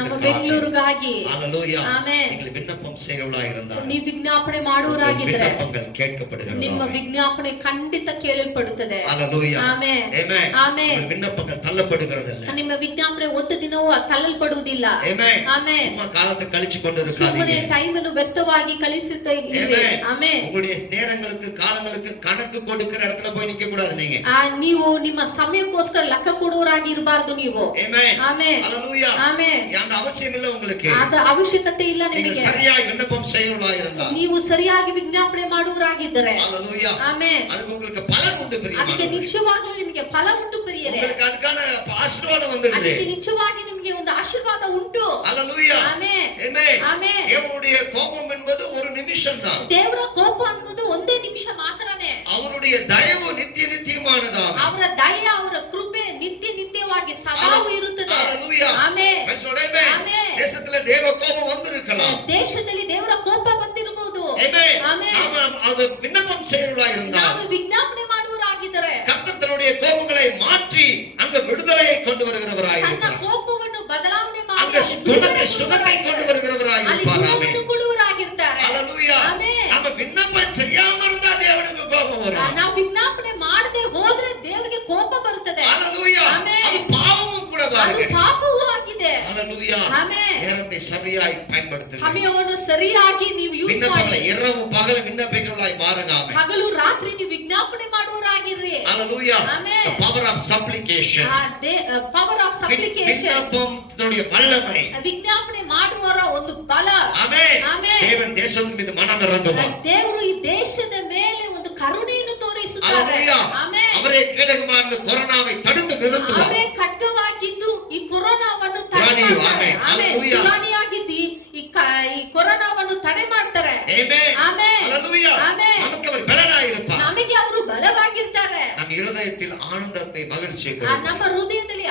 ನಮ್ಮ ಬೆಂಗಳೂರಿಗಾಗಿ ஹalleluya. ಆಮೆನ್. நீங்கள் விண்ணப்பம் செய்கிறவர்களாக இருந்தால் ನೀವು ವಿಜ್ಞಾಪನೆ ಮಾಡುವವರಾಗಿದ್ದರೆ விண்ணப்பங்கள் கேட்கப்படுகிறது. ನಿಮ್ಮ ವಿಜ್ಞಾಪನೆ ಖಂಡಿತ ಕೇಳಲ್ಪಡುತ್ತದೆ. ஹalleluya. ಆಮೆನ್. ஆமென். ಆಮೆನ್. விண்ணப்பங்கள் தள்ளப்படுகிறதில்ல. ನಿಮ್ಮ ವಿಜ್ಞಾಪನೆ ಒಂದು ದಿನವೂ ತಳ್ಳಲ್ಪಡುವುದಿಲ್ಲ. ஆமென். ಆಮೆನ್. சும்மா காலத்தை கழிச்சு கொண்டு ಸುಮ್ಮನೆ இருக்காதீங்க. ಟೈಮ್ ಅನ್ನು ವ್ಯರ್ಥವಾಗಿ ಕಳಿಸುತ್ತಾ ಇರಿ. ಆಮೆನ್. உங்களுடைய நேரங்களுக்கு காலங்களுக்கு கணக்கு கொடுக்கிற இடத்துல போய் நிக்க கூடாது நீங்க. ನೀವು ನಿಮ್ಮ ಸಮಯಕ್ಕೋಸ್ಕರ ಲೆಕ್ಕ ಕೊಡುವರಾಗಿ ಇರಬಾರದು ನೀವು. ஆமென். ಆಮೆನ್. ஹalleluya. ಆಮೆನ್. அந்த அவசியம் இல்ல உங்களுக்கு. ಅದ ಅವಶ್ಯಕತೆ ಇಲ್ಲ நீங்க ನಿಮಗೆ. சரியாய் விண்ணப்பம் செய்யறவங்களா இருந்தா, ನೀವು ಸರಿಯಾಗಿ ವಿಜ್ಞಾಪನೆ ಮಾಡುವರಾಗಿದ್ದರೆ, ஹalleluya, ಆಮೆನ್, அதுக்கு உங்களுக்கு பலன் உண்டு ಅದಕ್ಕೆ பிரியமானவர்களே. ನಿಜವಾಗ್ಲೂ ನಿಮಗೆ ಫಲ ಉಂಟು ಪ್ರಿಯರೇ. உங்களுக்கு அதுக்கான ஆசீர்வாதம் வந்துடுது. ಅದಕ್ಕೆ ನಿಜವಾಗಿ ನಿಮಗೆ ಒಂದು ಆಶೀರ್ವಾದ ಉಂಟು. ஹalleluya, ಆಮೆನ್, ஆமென். ಆಮೆನ್. தேவனுடைய கோபம் என்பது ஒரு நிமிஷம் தான். ದೇವರ ಕೋಪ ಅನ್ನೋದು ಒಂದೇ ನಿಮಿಷ ಮಾತ್ರನೇ. அவருடைய தயவு நித்திய நித்தியமானதாம். ಅವರ ದಯ, ಅವರ ಕೃಪೆ ನಿತ್ಯ ನಿತ್ಯವಾಗಿ ಸದಾವು ಇರುತ್ತದೆ. ஹalleluya, ಆಮೆನ್, ஆமென். ಆಮೆನ್. தேசத்துல தேவ கோபம் வந்திருக்கலாம். ದೇಶದಲ್ಲಿ ದೇವರ ಕೋಪ ಬಂದಿರಬಹುದು. ஆமென். ಆಮೆನ್. நாம அது விண்ணப்பம் செய்யறவங்களா இருந்தா, ನಾವು ವಿಜ್ಞಾಪನೆ ಮಾಡುವರಾಗಿದ್ದರೆ, கர்த்தர் தன்னுடைய கோபங்களை மாற்றி அங்க விடுதலையை கொண்டு வருகிறவராய் ತನ್ನ இருக்கிறார். ಕೋಪವನ್ನು ಬದಲಾವಣೆ அங்க ಮಾಡಿ குணத்தை சுகத்தை கொண்டு வருகிறவராய் ಅಲ್ಲಿ இருப்பார். ಗುಣವನ್ನು ஆமென். ಕೊಡುವರಾಗಿರ್ತಾರೆ. ஹalleluya, ಆಮೆನ್. நாம விண்ணப்பம் செய்யாம இருந்தா தேவனுக்கு கோபம் வரும். ನಾವು ವಿಜ್ಞಾಪನೆ ಮಾಡದೆ ಹೋದ್ರೆ ದೇವರಿಗೆ ಕೋಪ ಬರುತ್ತದೆ. ஹalleluya, ஆமென். அது பாவமும் கூட ಅದು பாருங்க. ಪಾಪವೂ ಆಗಿದೆ. ஹalleluya, ஆமென். நேரத்தை சரியாய் பயன்படுத்துங்க. ಸಮಯವನ್ನು ಸರಿಯಾಗಿ ನೀವು ಯೂಸ್ விண்ணப்பங்களை ಮಾಡಿ. இரவு பகல் விண்ணப்பிக்கிறவர்களாய் மாறுங்க. ஆமென். ಹಗಲು ರಾತ್ರಿ ನೀವು ವಿಜ್ಞಾಪನೆ ಮಾಡುವರಾಗಿರ್ರಿ. Hallelujah, amen. the power of supplication, power of supplication, விண்ணப்பத்துடைய வல்லமை. ವಿಜ್ಞಾಪನೆ ಮಾಡುವವರ ಒಂದು ಬಲ. ஆமென். ஆமென். தேவன் தேசத்தின் மீது மனம் இறங்குவார். ದೇವರು ಈ ದೇಶದ ಮೇಲೆ ಒಂದು ಕರುಣೆಯನ್ನು ತೋರಿಸುತ್ತಾರೆ. ஹalleluya, ಆಮೆನ್. அவரே கேடகமான இந்த கொரோனாவை தடுத்து நிறுத்துவார். ಅವರೇ ಖಡ್ಗವಾಗಿದ್ದು ಈ ಕೊರೋನಾವನ್ನು ರಾಣಿಯು, ತಡೆ ಮಾಡ್ತಾರೆ. ಆಮೆನ್. ಆಮೆನ್. ಹಲ್ಲೆಲೂಯಾ. ರಾಣಿಯಾಗಿದ್ದು ಈ ಕೊರೋನಾವನ್ನು ತಡೆ ಮಾಡ್ತಾರೆ. ஆமென். ಆಮೆನ್. ஹalleluya, ஆமென். நமக்கு அவர் பலனாய் இருப்பார். ನಮಗೆ ಅವರು ಬಲವಾಗಿರ್ತಾರೆ. நம் இருதயத்தில் ஆனந்தத்தை மகிழ்ச்சியை ನಮ್ಮ கொடுப்பார். ಹೃದಯದಲ್ಲಿ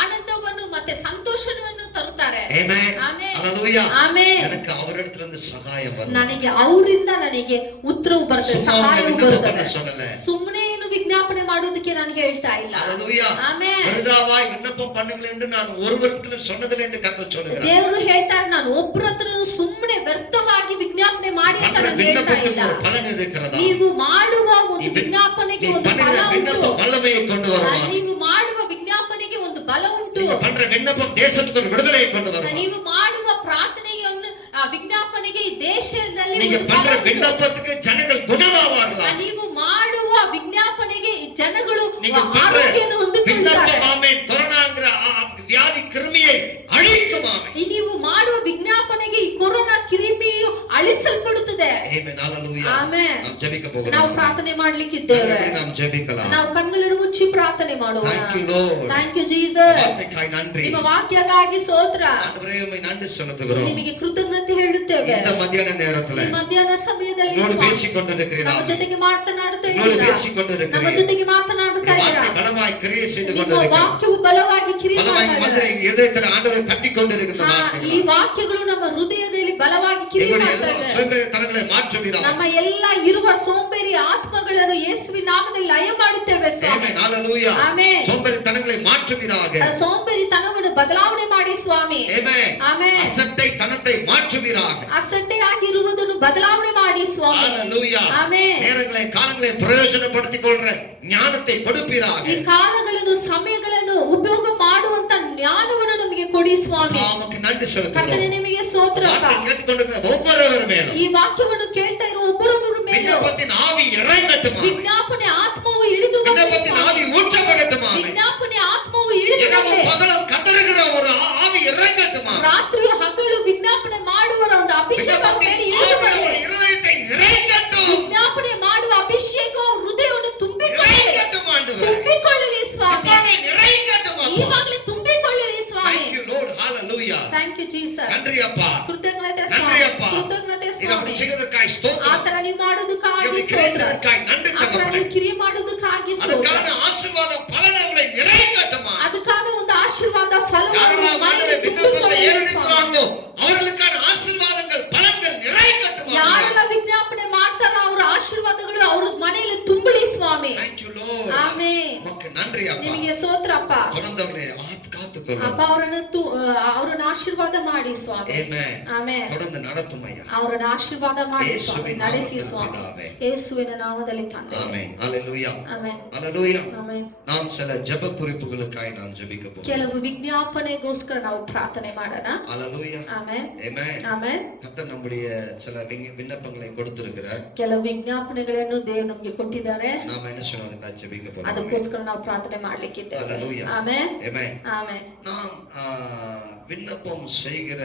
ಆನಂದವನ್ನು ಮತ್ತೆ ಸಂತೋಷವನ್ನು ತರುತ್ತಾರೆ. ஆமென். ಆಮೆನ್. Hallelujah, amen. எனக்கு அவரிடத்திலிருந்து சகாயம் வரும். ನನಗೆ ಅವರಿಂದ ನನಗೆ ಉತ್ತರವು ಬರುತ್ತೆ, சும்மா ಸಹಾಯವು விண்ணப்பம் ಬರುತ್ತದೆ. பண்ண சொல்லல. ಸುಮ್ಮನೆ ಏನು ವಿಜ್ಞಾಪನೆ ಮಾಡುವುದಕ್ಕೆ ನಾನು ಹೇಳ್ತಾ ಇಲ್ಲ. ஹalleluya, ಆಮೆನ್. விருதாவாய் விண்ணப்பம் பண்ணுங்கள் என்று நான் ஒருவருக்கும் சொன்னதில்லை என்று கர்த்தர் சொல்லுகிறார். ದೇವರು ಹೇಳ್ತಾರೆ, ನಾನು ಒಬ್ಬರ ಹತ್ರನೂ ಸುಮ್ಮನೆ ವ್ಯರ್ಥವಾಗಿ ವಿಜ್ಞಾಪನೆ ಮಾಡಿ ಅಂತ பண்ற ನಾನು ಹೇಳ್ತಾ விண்ணப்பத்துக்கு ಇಲ್ಲ. ஒரு பலன் இருக்கிறதா? ನೀವು ಮಾಡುವ ಒಂದು நீ ವಿಜ್ಞಾಪನೆಗೆ ಒಂದು பண்ணுகிற ಬಲ ಉಂಟು. விண்ணப்பம் வல்லமையை கொண்டு வருவார். ನೀವು ಮಾಡುವ ವಿಜ್ಞಾಪನೆಗೆ ಒಂದು ಬಲ ಉಂಟು. நீங்க பண்ற விண்ணப்பம் தேசத்துக்கு ஒரு விடுதலையை கொண்டு வருவார். ನೀವು ಮಾಡುವ ಪ್ರಾರ್ಥನೆಯನ್ನು ವಿಜ್ಞಾಪನೆಗೆ ಈ ದೇಶದಲ್ಲಿ நீங்க ಒಂದು பண்ற ಬಲ ಉಂಟು. விண்ணப்பத்துக்கு ஜனங்கள் குணமாவார்களா? ನೀವು ಮಾಡುವ ವಿಜ್ಞಾಪನೆಗೆ ಈ ಜನಗಳು நீங்க பண்ற ಆರೋಗ್ಯವನ್ನು ಹೊಂದಿಕೊಳ್ಳುತ್ತಾರೆ. விண்ணப்பம் ஆமென் கொரோனாங்கிற வியாதி கிருமியை அழிக்கும் ஆமென். ನೀವು ಮಾಡುವ ವಿಜ್ಞಾಪನೆಗೆ ಈ ಕೊರೋನಾ ಕಿರಿಮಿಯು ಅಳಿಸಲ್ಪಡುತ್ತದೆ. ஆமென். ஹalleluya, ಆಮೆನ್. நாம் ஜெபிக்க ನಾವು போகிறோம். ಪ್ರಾರ್ಥನೆ ಮಾಡ್ಲಿಕ್ಕಿದ್ದೇವೆ. நாம் ஜெபிக்கலாம். ನಾವು ಕಣ್ಣುಗಳನ್ನು ಮುಚ್ಚಿ ಪ್ರಾರ್ಥನೆ ಮಾಡೋಣ. Thank you Lord. Thank you Jesus. வார்த்தைக்காய் நன்றி. ನಿಮ್ಮ ವಾಕ್ಯಕ್ಕಾಗಿ ಸ್ತೋತ್ರ. ஆண்டவரே உம்மை நன்றி செலுத்துகிறோம். ನಿಮಗೆ ಕೃತಜ್ಞತೆ ಹೇಳುತ್ತೇವೆ. இந்த மத்தியான நேரத்துல ಈ ಮಧ್ಯಾಹ್ನ ಸಮಯದಲ್ಲಿ என்னோடு ಸ್ವಾಮಿ, பேசிக் கொண்டிருக்கிறீர். ನಮ್ಮ ಜೊತೆಗೆ ಮಾತನಾಡುತ್ತಾ என்னோடு ಇದ್ದೀರಾ. பேசிக் ನಮ್ಮ கொண்டிருக்கிறீர். ಜೊತೆಗೆ ಮಾತನಾಡುತ್ತಾ வார்த்தை ಇದ್ದೀರಾ. பலமாய் கிரியை செய்து ನಿಮ್ಮ கொண்டிருக்கிறீர். ವಾಕ್ಯವು ಬಲವಾಗಿ ಕ್ರಿಯೆ பலமாய் ಮಾಡ್ತಾ மந்திர ಇದೆ. இதயத்தில் ஆண்டவரை தட்டி கொண்டிருக்கிற ಈ வார்த்தைகள் ವಾಕ್ಯಗಳು ನಮ್ಮ ಹೃದಯದಲ್ಲಿ ಬಲವಾಗಿ ಕ್ರಿಯೆ எங்களுடைய ಮಾಡ್ತಾ எல்லா ಇದೆ. சோம்பேறித்தனங்களை மாற்றுவீராக. ನಮ್ಮ ಎಲ್ಲ ಇರುವ ಸೋಂಬೇರಿ ಆತ್ಮಗಳನ್ನು ಯೇಸುವಿನ ನಾಮದಲ್ಲಿ ಲಯ ಮಾಡುತ್ತೇವೆ ಸ್ವಾಮಿ. ஆமென். ஹalleluya. ಆಮೆನ್. சோம்பேறித்தனங்களை மாற்றுவீராக. ಸೋಂಬೇರಿತನವನ್ನು ಬದಲಾವಣೆ ಮಾಡಿ ಸ್ವಾಮಿ. ஆமென். ಆಮೆನ್. அசட்டை தனத்தை மாற்றுவீராக. ಅಸಡ್ಡೆಯಾಗಿರುವುದನ್ನು ಬದಲಾವಣೆ ಮಾಡಿ ಸ್ವಾಮಿ. ஹalleluya. ಆಮೆನ್. நேரங்களை காலங்களை பிரயோஜனப்படுத்திக் கொள்ற ஞானத்தை கொடுப்பீராக. ಈ ಕಾಲಗಳನ್ನು ಸಮಯಗಳನ್ನು ಉಪಯೋಗ ಮಾಡುವಂತ ಜ್ಞಾನವನ್ನು ನಮಗೆ ಕೊಡಿ ಸ್ವಾಮಿ. நமக்கு நன்றி ಕರ್ತನೇ செலுத்துகிறோம். ನಿಮಗೆ ಸ್ತೋತ್ರ. வார்த்தை கேட்டுக்கொண்டிருக்கிற ஒவ்வொருவர் மேலும் ಈ ವಾಕ್ಯವನ್ನು ಕೇಳ್ತಾ ಇರುವ ಒಬ್ಬರೊಬ್ಬರ ಮೇಲೆ விண்ணப்பத்தின் ஆவி இறங்கட்டுமா? ವಿಜ್ಞಾಪನೆ ಆತ್ಮವು ಇಳಿದು ಬರಲಿ விண்ணப்பத்தின் ಸ್ವಾಮಿ. ஆவி ஊற்றப்படட்டுமா? ವಿಜ್ಞಾಪನೆ ಆತ್ಮವು ಇಳಿದು இரவு ಬರಲಿ. பகலும் கதறுகிற ஒரு ஆவி இறங்கட்டுமா? ರಾತ್ರಿಯು ಹಗಲು ವಿಜ್ಞಾಪನೆ ಮಾಡುವರ ಒಂದು ಅಭಿಷೇಕ ಅವ್ರ ಮೇಲೆ விண்ணப்பத்தின் ಇಳಿದು ஆவி ಬರಲಿ. அவருடைய இருதயத்தை நிறைக்கட்டும். ವಿಜ್ಞಾಪನೆ ಮಾಡುವ ಅಭಿಷೇಕ ಅವ್ರ ಹೃದಯವನ್ನು ತುಂಬಿಕೊಳ್ಳಲಿ. நிறைக்கட்டும் ஆண்டவரೇ. ತುಂಬಿಕೊಳ್ಳಲಿ ಸ್ವಾಮಿ. இப்போதே நிறைக்கட்டும் அப்பா. ಈವಾಗಲೇ ತುಂಬಿಕೊಳ್ಳಲಿ ಸ್ವಾಮಿ. Thank you Lord. Hallelujah. Thank you Jesus. நன்றி அப்பா. ಕೃತಜ್ಞತೆ நன்றி ಸ್ವಾಮಿ. அப்பா. ಕೃತಜ್ಞತೆ நீர் அப்படி ಸ್ವಾಮಿ. செய்வதற்காய் ஸ்தோத்திரம். ಆತರ ನೀವು ಮಾಡೋದಕ್ಕಾಗಿ இப்படி ಸ್ತೋತ್ರ. கிரியைகளுக்காய் நன்றி ಆತರ தகப்பனே. ನೀವು ಕಿರಿಯ ಮಾಡೋದಕ್ಕಾಗಿ ಸ್ತೋತ್ರ. அதுக்கான ஆசீர்வாதம் பலன் அவர்களை நிறைக்கட்டுமா? ಅದಕ್ಕಾದ ಒಂದು ಆಶೀರ್ವಾದ ಫಲವನ್ನು யாரெல்லாம் ಮನೆಯಲ್ಲಿ ஆண்டவரே விண்ணப்பத்தை ತುಂಬಿಕೊಳ್ಳಲಿ ಸ್ವಾಮಿ. ஏறெடுக்கிறாங்களோ அவர்களுக்கான ஆசீர்வாதங்கள் பலன்கள் நிறைக்கட்டுமா? ಯಾರೆಲ್ಲ ವಿಜ್ಞಾಪನೆ ಮಾಡ್ತಾರೋ ಅವರ ಆಶೀರ್ವಾದಗಳು ಅವ್ರ ಮನೆಯಲ್ಲಿ ತುಂಬಲಿ ಸ್ವಾಮಿ. Thank you Lord. ಆಮೆನ್. உமக்கு நன்றி அப்பா. ನಿಮಗೆ ಸ್ತೋತ್ರಪ್ಪ. தொடர்ந்தவர்களே காத்துக்கொள்ளும். ಅಪ್ಪ ಅವರನ್ನ ಆಶೀರ್ವಾದ ಮಾಡಿ ಸ್ವಾಮಿ. Amen. ಆಮೆನ್. தொடர்ந்து நடத்தும் ஐயா. ಅವರನ್ನ ಆಶೀರ್ವಾದ ಮಾಡಿ ಸ್ವಾಮಿ. ಯೇಸುವಿನ ನಡೆಸಿ ನಾಮದಲ್ಲಿ ಸ್ವಾಮಿ. ಪಿತಾವೇ. ಯೇಸುವಿನ ನಾಮದಲ್ಲಿ ತಂದೆ. ஆமென். ஹalleluya. ಆಮೆನ್. ஹalleluya. ಆಮೆನ್. நாம் சில ஜெப குறிப்புகளுக்காய் நாம் ஜெபிக்க போகிறோம். ಕೆಲವು ವಿಜ್ಞಾಪನೆಗೋಸ್ಕರ ನಾವು ಪ್ರಾರ್ಥನೆ ಮಾಡೋಣ. ஹalleluya. ಆಮೆನ್. Amen. ಆಮೆನ್. கர்த்தர் நம்முடைய சில விண்ணப்பங்களை கொடுத்திருக்கிறார். ಕೆಲವು ವಿಜ್ಞಾಪನೆಗಳನ್ನು ದೇವರು ನಮಗೆ ಕೊಟ್ಟಿದ್ದಾರೆ. நாம என்ன செய்யணும்? அதுக்காக ஜெபிக்க போறோம். ಅದಕ್ಕೋಸ್ಕರ ನಾವು ಪ್ರಾರ್ಥನೆ ಮಾಡ್ಲಿಕ್ಕಿದ್ದೇವೆ. Hallelujah. ಆಮೆನ್. Amen. ಆಮೆನ್. நாம் விண்ணப்பம் செய்கிற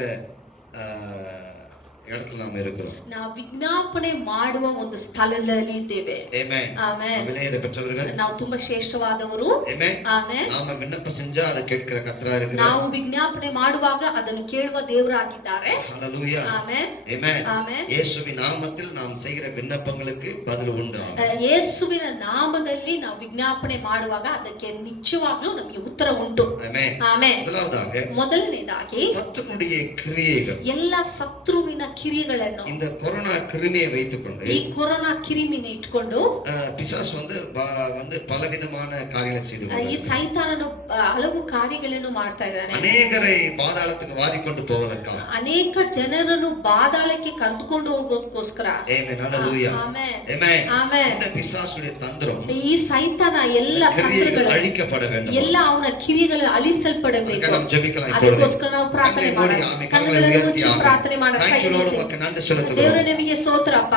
இடத்துல நாம இருக்கிறோம். ನಾವು ವಿಜ್ಞಾಪನೆ ಮಾಡುವ ಒಂದು ಸ್ಥಳದಲ್ಲಿ ಇದ್ದೇವೆ. Amen. ಆಮೆನ್. விலையேற பெற்றவர்கள். ನಾವು ತುಂಬಾ ಶ್ರೇಷ್ಠವಾದವರು. Amen. ಆಮೆನ್. நாம விண்ணப்பம் செஞ்சா அதை கேட்கிற கர்த்தரா இருக்கிறார். ನಾವು ವಿಜ್ಞಾಪನೆ ಮಾಡುವಾಗ ಅದನ್ನು ಕೇಳುವ ದೇವರಾಗಿದ್ದಾರೆ. Hallelujah. ಆಮೆನ್. Amen. ಆಮೆನ್. இயேசுவின் நாமத்தில் நாம் செய்கிற விண்ணப்பங்களுக்கு பதில் உண்டு. ಯೇಸುವಿನ ನಾಮದಲ್ಲಿ ನಾವು ವಿಜ್ಞಾಪನೆ ಮಾಡುವಾಗ ಅದಕ್ಕೆ ನಿಜವಾಗ್ಲೂ ನಮಗೆ ಉತ್ತರ ಉಂಟು. Amen. ಆಮೆನ್. ಮೊದಲನೇದಾಗಿ சத்துருடைய கிரியைகள், ಎಲ್ಲ ಶತ್ರುವಿನ ಕಿರಿಗಳನ್ನು, இந்த கொரோனா கிருமியை வைத்துக்கொண்டு, ಈ ಕೊರೋನಾ ಕಿರಿಮಿನ ಇಟ್ಕೊಂಡು பிசாசு வந்து பலவிதமான காரியங்களை செய்து ಈ ಸೈತಾನನು ಹಲವು ಕಾರ್ಯಗಳನ್ನು ಮಾಡ್ತಾ ಇದ್ದಾನೆ. அநேகரை பாதாளத்துக்கு வாரிக்கொண்டு போவதற்காக, ಅನೇಕ ಜನರನ್ನು ಬಾದಾಳಕ್ಕೆ ಕರೆದುಕೊಂಡು ಹೋಗೋದಕ್ಕೋಸ್ಕರ. Amen. Hallelujah. Amen. Amen. Amen. இந்த பிசாசுடைய தந்திரம், ಈ ಸೈತಾನ ಎಲ್ಲ கிரியைகள் அழிக்கப்பட வேண்டும். ಎಲ್ಲ ಅವನ ಕಿರಿಗಳು ಅಳಿಸಲ್ಪಡಬೇಕು. நாம் ஜெபிக்கலாம். ಅದಕ್ಕೋಸ್ಕರ ನಾವು ಪ್ರಾರ್ಥನೆ ಮಾಡೋಣ. ಕಣ್ಣುಗಳನ್ನು ಮುಚ್ಚಿ ಪ್ರಾರ್ಥನೆ ಮಾಡೋಣ. ದೇವರೇ ನಿಮಗೆ ಸ್ತೋತ್ರ ಅಪ್ಪ.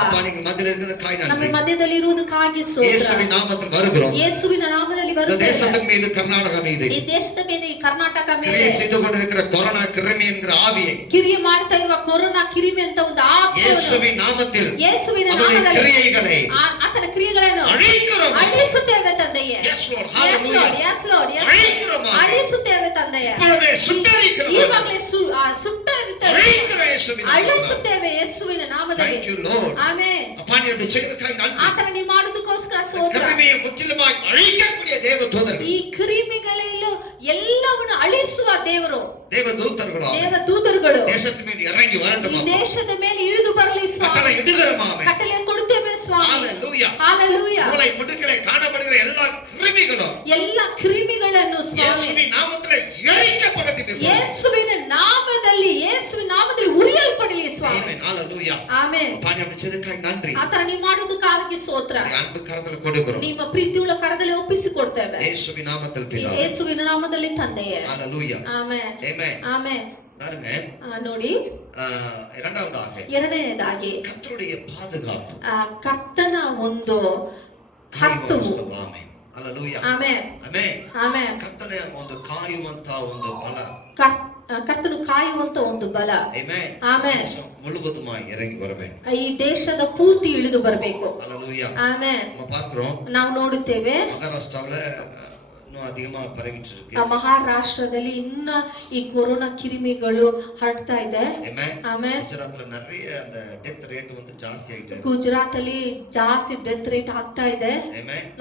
ನಮ್ಮ ಮಧ್ಯದಲ್ಲಿ ಇರುವುದಕ್ಕಾಗಿ ಸ್ತೋತ್ರ. ಯೇಸುವಿನ ನಾಮದಲ್ಲಿ ಬರುகிறோம். ಯೇಸುವಿನ ನಾಮದಲ್ಲಿ ಬರುತ್ತೇವೆ. தேசத்தின் மீது கர்நாடக மீது, ಈ ದೇಶದ ಮೇಲೆ, ಈ ಕರ್ನಾಟಕ ಮೇಲೆ கிரியை செய்து கொண்டிருக்கிற கொரோனா கிருமி என்கிற ஆவியை, ಕಿರಿಯ ಮಾಡ್ತಾ ಇರುವ ಕೊರೋನಾ ಕಿರಿಮಿ ಅಂತ ಒಂದು ಆತ್ಮ, ಯೇಸುವಿನ ನಾಮத்தில் ಯೇಸುವಿನ ನಾಮದಲ್ಲಿ ಕ್ರಿಯೆகளை, ಆತನ ಕ್ರಿಯೆಗಳನ್ನು ಅಳಿக்கிறோம். ಅಳಿಸುತ್ತೇವೆ ತಂದೆಯೇ. Yes Lord. Hallelujah. Yes Lord. Yes Lord. ಅಳಿக்கிறோம். ಅಳಿಸುತ್ತೇವೆ ತಂದೆಯೇ. இப்பொழுதே சுட்டரிக்கிறோம். ಈವಾಗಲೇ ಸುಟ್ಟರಿಸುತ್ತೇವೆ. ಅಳಿக்கிறோம் ಯೇಸುವಿನ ನಾಮದಲ್ಲಿ. ಅಳಿಸುತ್ತೇವೆ ಯೇಸುವಿನ ನಾಮದಲ್ಲಿ. Thank you Lord. ಆಮೆನ್. அப்பா நீ அப்படி செய்ததற்காக நன்றி. ಆತನ ನೀವು ಮಾಡುವುದಕ್ಕೋಸ್ಕರ ಸ್ತೋತ್ರ. கிருமியை முற்றிலுமாய் அழிக்கக்கூடிய தேவதூதர்கள், ಈ ಕ್ರಿಮಿಗಳೆಲ್ಲ ಎಲ್ಲವನ್ನು ಅಳಿಸುವ ದೇವರು, தேவதூதர்களோ, ದೇವದೂತರುಗಳು தேசத்தின் மீது இறங்கி வரட்டும். ಈ ದೇಶದ ಮೇಲೆ ಇಳಿದು ಬರಲಿ ಸ್ವಾಮಿ. கட்டளை இடுகிறோம். ஆமென். ಕಟ್ಟಳೆ ಕೊಡುತ್ತೇವೆ ಸ್ವಾಮಿ. Hallelujah. Hallelujah. மூளை முடுக்கிலே காணப்படுகிற எல்லா கிருமிகளும் ಎಲ್ಲ ಕ್ರಿಮಿಗಳನ್ನು ಸ್ವಾಮಿ இயேசுவின் நாமத்திலே எரிக்கப்படட்டும். ಯೇಸುವಿನ ನಾಮದಲ್ಲಿ, ಯೇಸುವಿನ ನಾಮದಲ್ಲಿ ಉರಿಯಲ್ಪಡಲಿ ಸ್ವಾಮಿ. Amen. Hallelujah. ಆಮೆನ್. அப்பா நீ அப்படி செய்ததற்காக நன்றி. ಆತರ ನೀವು ಮಾಡುವುದಕ್ಕಾಗಿ ಸ್ತೋತ್ರ. ಈ ಅன்பು ಕರದಲ್ಲಿ ಕೊಡುகிறோம். ನಿಮ್ಮ ಪ್ರೀತಿಯುಳ್ಳ ಕರದಲ್ಲಿ ಒಪ್ಪಿಸಿಕೊಡ್ತೇವೆ. ಯೇಸುವಿನ ನಾಮದಲ್ಲಿ பிதாவே. ಯೇಸುವಿನ ನಾಮದಲ್ಲಿ ತಂದೆಯೇ. Hallelujah. ಆಮೆನ್. Amen. ಆಮೆನ್. பாருங்க, ನೋಡಿ, ಎರಡನೇದಾಗಿ ಕರ್ತರುடைய பாதுகாப்பு, ಕರ್ತನ ಒಂದು ಹಸ್ತವು. Amen. Hallelujah. Amen. Amen. Amen. ಕರ್ತನ ಒಂದು ಕಾಯುವಂತ ಒಂದು ಬಲ, ಕರ್ತನು ಕಾಯುವಂತ ಒಂದು ಬಲ. ಆಮೆನ್. ಆಮೆನ್. முழுவதுமாய் இறங்கி வரவேன். ಈ ದೇಶದ ಪೂರ್ತಿ ಇಳಿದು ಬರಬೇಕು. Hallelujah. ಆಮೆನ್. நம்ம பார்க்கிறோம், ನಾವು ನೋಡುತ್ತೇವೆ மகாராஷ்டிராவுல இன்னும் அதிகமா பரவிட்டு இருக்கு. ಮಹಾರಾಷ್ಟ್ರದಲ್ಲಿ ಇನ್ನ ಈ ಕೊರೋನಾ ಕಿರಿಮಿಗಳು ಹರಡ್ತಾ ಇದೆ. ಆಮೆನ್. ಗುಜರಾತ್ல நிறைய அந்த டெத் ரேட் வந்து ಜಾಸ್ತಿ ಆಗಿದೆ. ಗುಜರಾತ್ ಅಲ್ಲಿ ಜಾಸ್ತಿ ಡೆತ್ ರೇಟ್ ಆಗ್ತಾ ಇದೆ.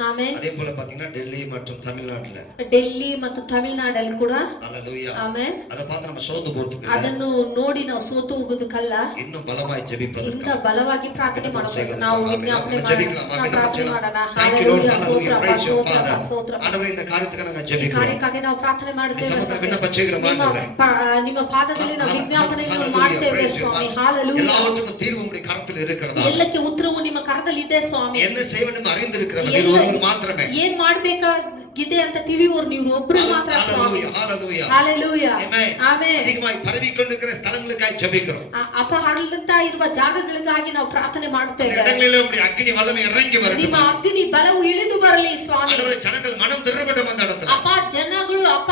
ಆಮೆನ್. அதே போல பாத்தீங்கன்னா டெல்லி மற்றும் தமிழ்நாட்டுல, ಡೆಲ್ಲಿ ಮತ್ತು ತಮಿಳುನಾಡಲ್ಲಿ ಕೂಡ. Hallelujah. ಆಮೆನ್. ಅದ ಪಾತ್ರ ನಮ್ಮ ಸೋತು ಹೋಗ್ತಿಲ್ಲ. ಅದನ್ನು ನೋಡಿ ನಾವು ಸೋತು ಹೋಗೋದಕ್ಕಲ್ಲ, ಇನ್ನು ಬಲವಾಗಿ ಜಪಿಸಬೇಕು. ಇನ್ನು ಬಲವಾಗಿ ಪ್ರಾರ್ಥನೆ ಮಾಡಬೇಕು. ನಾವು ವಿಜ್ಞಾಪನೆ ಮಾಡೋಣ. Hallelujah. ಸ್ತೋತ್ರ. ಆಡವರೇ இந்த ಕಾರ್ಯಕ್ರಮಕ್ಕೆ ನಾವು ಜಪಿಸಬೇಕು. ಕಾರ್ಯಕ್ಕಾಗಿ ನಾವು ಪ್ರಾರ್ಥನೆ ಮಾಡುತ್ತೇವೆ. ನಿಮ್ಮ ಪಾದದಲ್ಲಿ ನಾವು ವಿಜ್ಞಾಪನೆಯನ್ನು ಮಾಡುತ್ತೇವೆ ಸ್ವಾಮಿ. ಹಾಲೆಲೂಯಾ. எல்லாவற்றுக்கும் தீர்வு உம்முடைய கரத்தில் இருக்கிறதா? ಎಲ್ಲಕ್ಕೆ ಉತ್ತರವು ನಿಮ್ಮ ಕರದಲ್ಲಿ ಇದೆ ಸ್ವಾಮಿ. என்ன செய்ய வேண்டும் அறிந்திருக்கிறவர் ஒருவர் மாத்திரமே. ಏನ್ ಮಾಡಬೇಕಾಗಿದೆ ಅಂತ ತಿಳಿಯುವವರು ನೀವು ಒಬ್ಬರು ಮಾತ್ರ ಸ್ವಾಮಿ. Hallelujah. Hallelujah. Amen. ಆಮೆನ್. அதிகமாய் பரவிக்கொண்டிருக்கிற ಸ್ಥಳங்களுக்காಗಿ ಜಪಿக்கிறோம். ಅಪಹರಿಸುತ್ತಾ ಇರುವ ಜಾಗಗಳಿಗಾಗಿ ನಾವು ಪ್ರಾರ್ಥನೆ ಮಾಡುತ್ತೇವೆ. இடங்களிலே உம்முடைய ಅಗ್ನಿ ವಲಮೆ ಇறங்கಿ ಬರಲಿ. ನಿಮ್ಮ ಅಗ್ನಿ ಬಲವು ಇಳಿದು ಬರಲಿ ಸ್ವಾಮಿ. ಆಡವರೇ ಜನಗಳು ಮನಂ ತಿರುಗಬೇಕು ಅಂತ ಹೇಳ್ತಾರೆ. ಅಪ್ಪ ಜನಗಳು ಅಪ್ಪ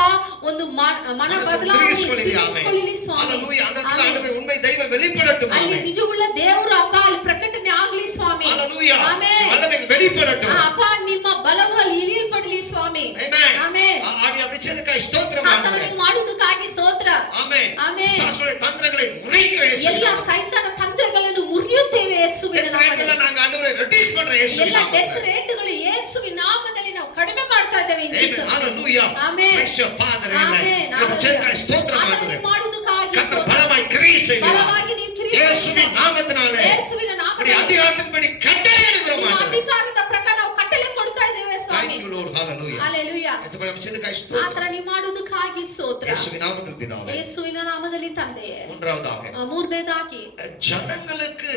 ಒಂದು ಮನ ಬದಲಾವಣೆ ತಿಳಿಸಿಕೊಳ್ಳಲಿ ಸ್ವಾಮಿ. Hallelujah. ಅದಕ್ಕೆ ಆಡವರೇ ಉண்மை ದೈವ வெளிப்படட்டும். ಅಲ್ಲಿ ನಿಜವುಳ್ಳ ದೇವರು ಅಪ್ಪ ಅಲ್ಲಿ ಪ್ರಕಟಣೆ ಆಗಲಿ ಸ್ವಾಮಿ. Hallelujah. ಆಮೆನ್. ವಲಮೆ வெளிப்படட்டும். ಅಪ್ಪ ನಿಮ್ಮ ಬಲವು ಅಲ್ಲಿ ಇಳಿಯಲ್ಪಡಲಿ ಸ್ವಾಮಿ. ಆಮೆನ್. ಆಮೆನ್. ಆಡಿ ಅಭಿಷೇಕಕ್ಕಾಗಿ ಸ್ತೋತ್ರ ಆತನು ಮಾಡುವುದಕ್ಕಾಗಿ ಸ್ತೋತ್ರ. ಆಮೆನ್. ಆಮೆನ್. ಶಾಸ್ತ್ರದ ತಂತ್ರங்களை ಮುರಿಯುವ ಯೇಸು. ಎಲ್ಲ ಸೈತಾನ ತಂತ್ರಗಳನ್ನು ಮುರಿಯುತ್ತೇವೆ ಯೇಸುವಿನ ನಾಮದಲ್ಲಿ. ನಾಗ ಆಡವರೇ ರೆಡ್ಯೂಸ್ ಮಾಡ್ರೆ ಯೇಸುವಿನ ಎಲ್ಲ ನಾಮದಲ್ಲಿ. ಡೆತ್ ರೇಟ್ಗಳು ಯೇಸುವಿನ ನಾಮದಲ್ಲಿ ನಾವು ಕಡಿಮೆ ಮಾಡ್ತಾ ಇದ್ದೇವೆ in Jesus name. Hallelujah. Amen. Praise your Father. Amen. ಅಭಿಷೇಕಕ್ಕಾಗಿ ಸ್ತೋತ್ರ ಆತನು ಮಾಡುವುದಕ್ಕಾಗಿ ಕರ್ತನ ಸ್ತೋತ್ರ. ಬಲವಾಗಿ ಕ್ರಿಯೆ செய்யுங்க. ಬಲವಾಗಿ ನೀವು ಕ್ರಿಯೆ ಯೇಸುವಿನ ನಾಮத்தினாலே ಯೇಸುವಿನ ನಾಮದಲ್ಲಿ ಅಧಿಕಾರದಿಂದಪಡಿ ಕಟ್ಟಳೆ ಇಡುகிறோம் ನಿಮ್ಮ ಆಂಡವರೇ. ಅಧಿಕಾರದ ಪ್ರಕಾರ ನಾವು ಕಟ್ಟಳೆ ಕೊಡ್ತಾ ಇದ್ದೇವೆ ಸ್ವಾಮಿ. Thank you Lord. Hallelujah. Hallelujah. ಯೇಸುವಿನ ಅಭಿಷೇಕಕ್ಕಾಗಿ ಸ್ತೋತ್ರ. ಆತರ ನೀವು ಮಾಡುವುದಕ್ಕಾಗಿ ಸ್ತೋತ್ರ. ಯೇಸುವಿನ ನಾಮದಲ್ಲಿ பிதாவே. ಯೇಸುವಿನ ನಾಮದಲ್ಲಿ ತಂದೆಯೇ. மூன்றாவதாக ಮೂರನೇದಾಗಿ ಜನங்களுக்கு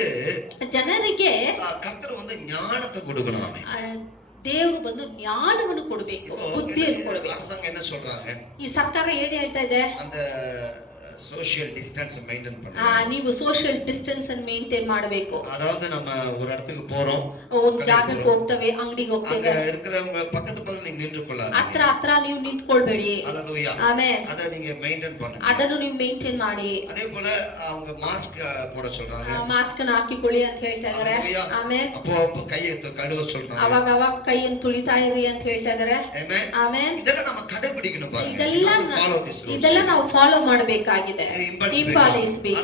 ಜನರಿಗೆ கர்த்தர் வந்து ஞானத்தை கொடுக்கணும். ದೇವರು ಬಂದು ಜ್ಞಾನವನ್ನು ಕೊಡಬೇಕು, ಬುದ್ಧಿಯನ್ನು ಕೊಡಬೇಕು. அரசாங்கம் என்ன சொல்றாங்க? ಈ ಸರ್ಕಾರ ಏನ್ ಹೇಳ್ತಾ ಇದೆ? அந்த சோஷியல் டிஸ்டன்ஸ் மெயின்டைன் பண்ணணும். ನೀವು ಸೋಷಿಯಲ್ ಡಿಸ್ಟೆನ್ಸ್ ಅನ್ನು ಮೇಂಟೈನ್ ಮಾಡಬೇಕು. அதாவது நம்ம ஒரு இடத்துக்கு போறோம், ಒಂದು ಜಾಗಕ್ಕೆ ಹೋಗ್ತೇವೆ, ಅಂಗಡಿಗೆ அங்க ಹೋಗ್ತೇವೆ, இருக்கிறவங்க பக்கத்து பக்கத்துல நீங்க நின்று கொள்ளாதீங்க. ಹತ್ರ ನೀವು ನಿಂತ್ಕೊಳ್ಬೇಡಿ. ஹalleluya. ಆಮೆನ್. அத நீங்க மெயின்டைன் பண்ணுங்க. ಅದನ್ನು ನೀವು ಮೇಂಟೈನ್ ಮಾಡಿ. அதே போல அவங்க மாஸ்க் போட சொல்றாங்க. ಮಾಸ್ಕ್ ಅನ್ನು ಹಾಕಿಕೊಳ್ಳಿ ಅಂತ ಹೇಳ್ತಾ ಇದ್ದಾರೆ. ಆಮೆನ್. அப்போ கையை கழுவ சொல்றாங்க. ಅವಾಗ ಕೈಯನ್ನು ತುಳಿತಾ ಇರಿ ಅಂತ ಹೇಳ್ತಾ ಇದ್ದಾರೆ. ಆಮೆನ್. ಆಮೆನ್. இதெல்லாம் நம்ம கடைபிடிக்கணும் பாருங்க. ಇದೆಲ್ಲ ನಾವು ಫಾಲೋ ಮಾಡಬೇಕಾಗಿದೆ, ಹಿಂಬಾಲಿಸಬೇಕು.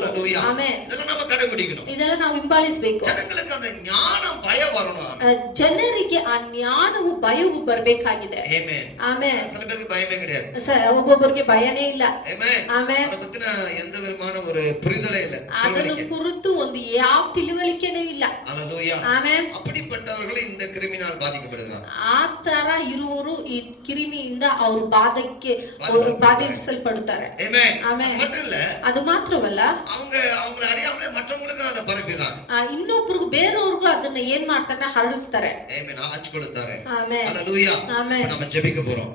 ಆಮೆನ್. இதெல்லாம் நம்ம கடைபிடிக்கணும். ಇದೆಲ್ಲ ನಾವು ಹಿಂಬಾಲಿಸಬೇಕು. ಜನங்களுக்கு அந்த ஞானம் பயம் வரணும். ಜನರಿಗೆ ಆ ಜ್ಞಾನವು ಭಯವು ಬರಬೇಕಾಗಿದೆ. ಆಮೆನ್. ಆಮೆನ್. சில பேருக்கு பயமே கிடையாது. ಒಬ್ಬೊಬ್ಬರಿಗೆ ಭಯನೇ ಇಲ್ಲ. ಆಮೆನ್. ಆಮೆನ್. ಅದ பத்தின எந்த விதமான ஒரு புரிதலே இல்ல. ಅದನ್ನು ಕುರಿತು ಒಂದು ಯಾವ ತಿಳುವಳಿಕೆನೂ ಇಲ್ಲ. ஹalleluya. ಆಮೆನ್. அப்படிப்பட்டவர்கள் இந்த கிரிமினால் பாதிக்கப்படுகிறார். ಆ ತರ ಇರುವವರು ಈ ಕಿರಿಮಿಯಿಂದ ಅವರು ಬಾಧಿಸಲ್ಪಡುತ್ತಾರೆ. ಆಮೆನ್. ಆಮೆನ್. மட்டும் இல்ல, ಅದು ಮಾತ್ರವಲ್ಲ, அவங்கள அறியாமலே மற்றவங்களுக்கு அதை பரப்பிறாங்க. ಇನ್ನೊಬ್ಬರಿಗೂ ಬೇರೆಯವ್ರಿಗೂ ಅದನ್ನ ಏನ್ ಮಾಡ್ತಾರೆ, ಹರಡಿಸ್ತಾರೆ. ಆಮೆನ್. ಹಂಚಿಕೊಳ್ಳುತ್ತಾರೆ. ಆಮೆನ್. ஹalleluya. ಆಮೆನ್. நம்ம ஜெபிக்க போறோம்.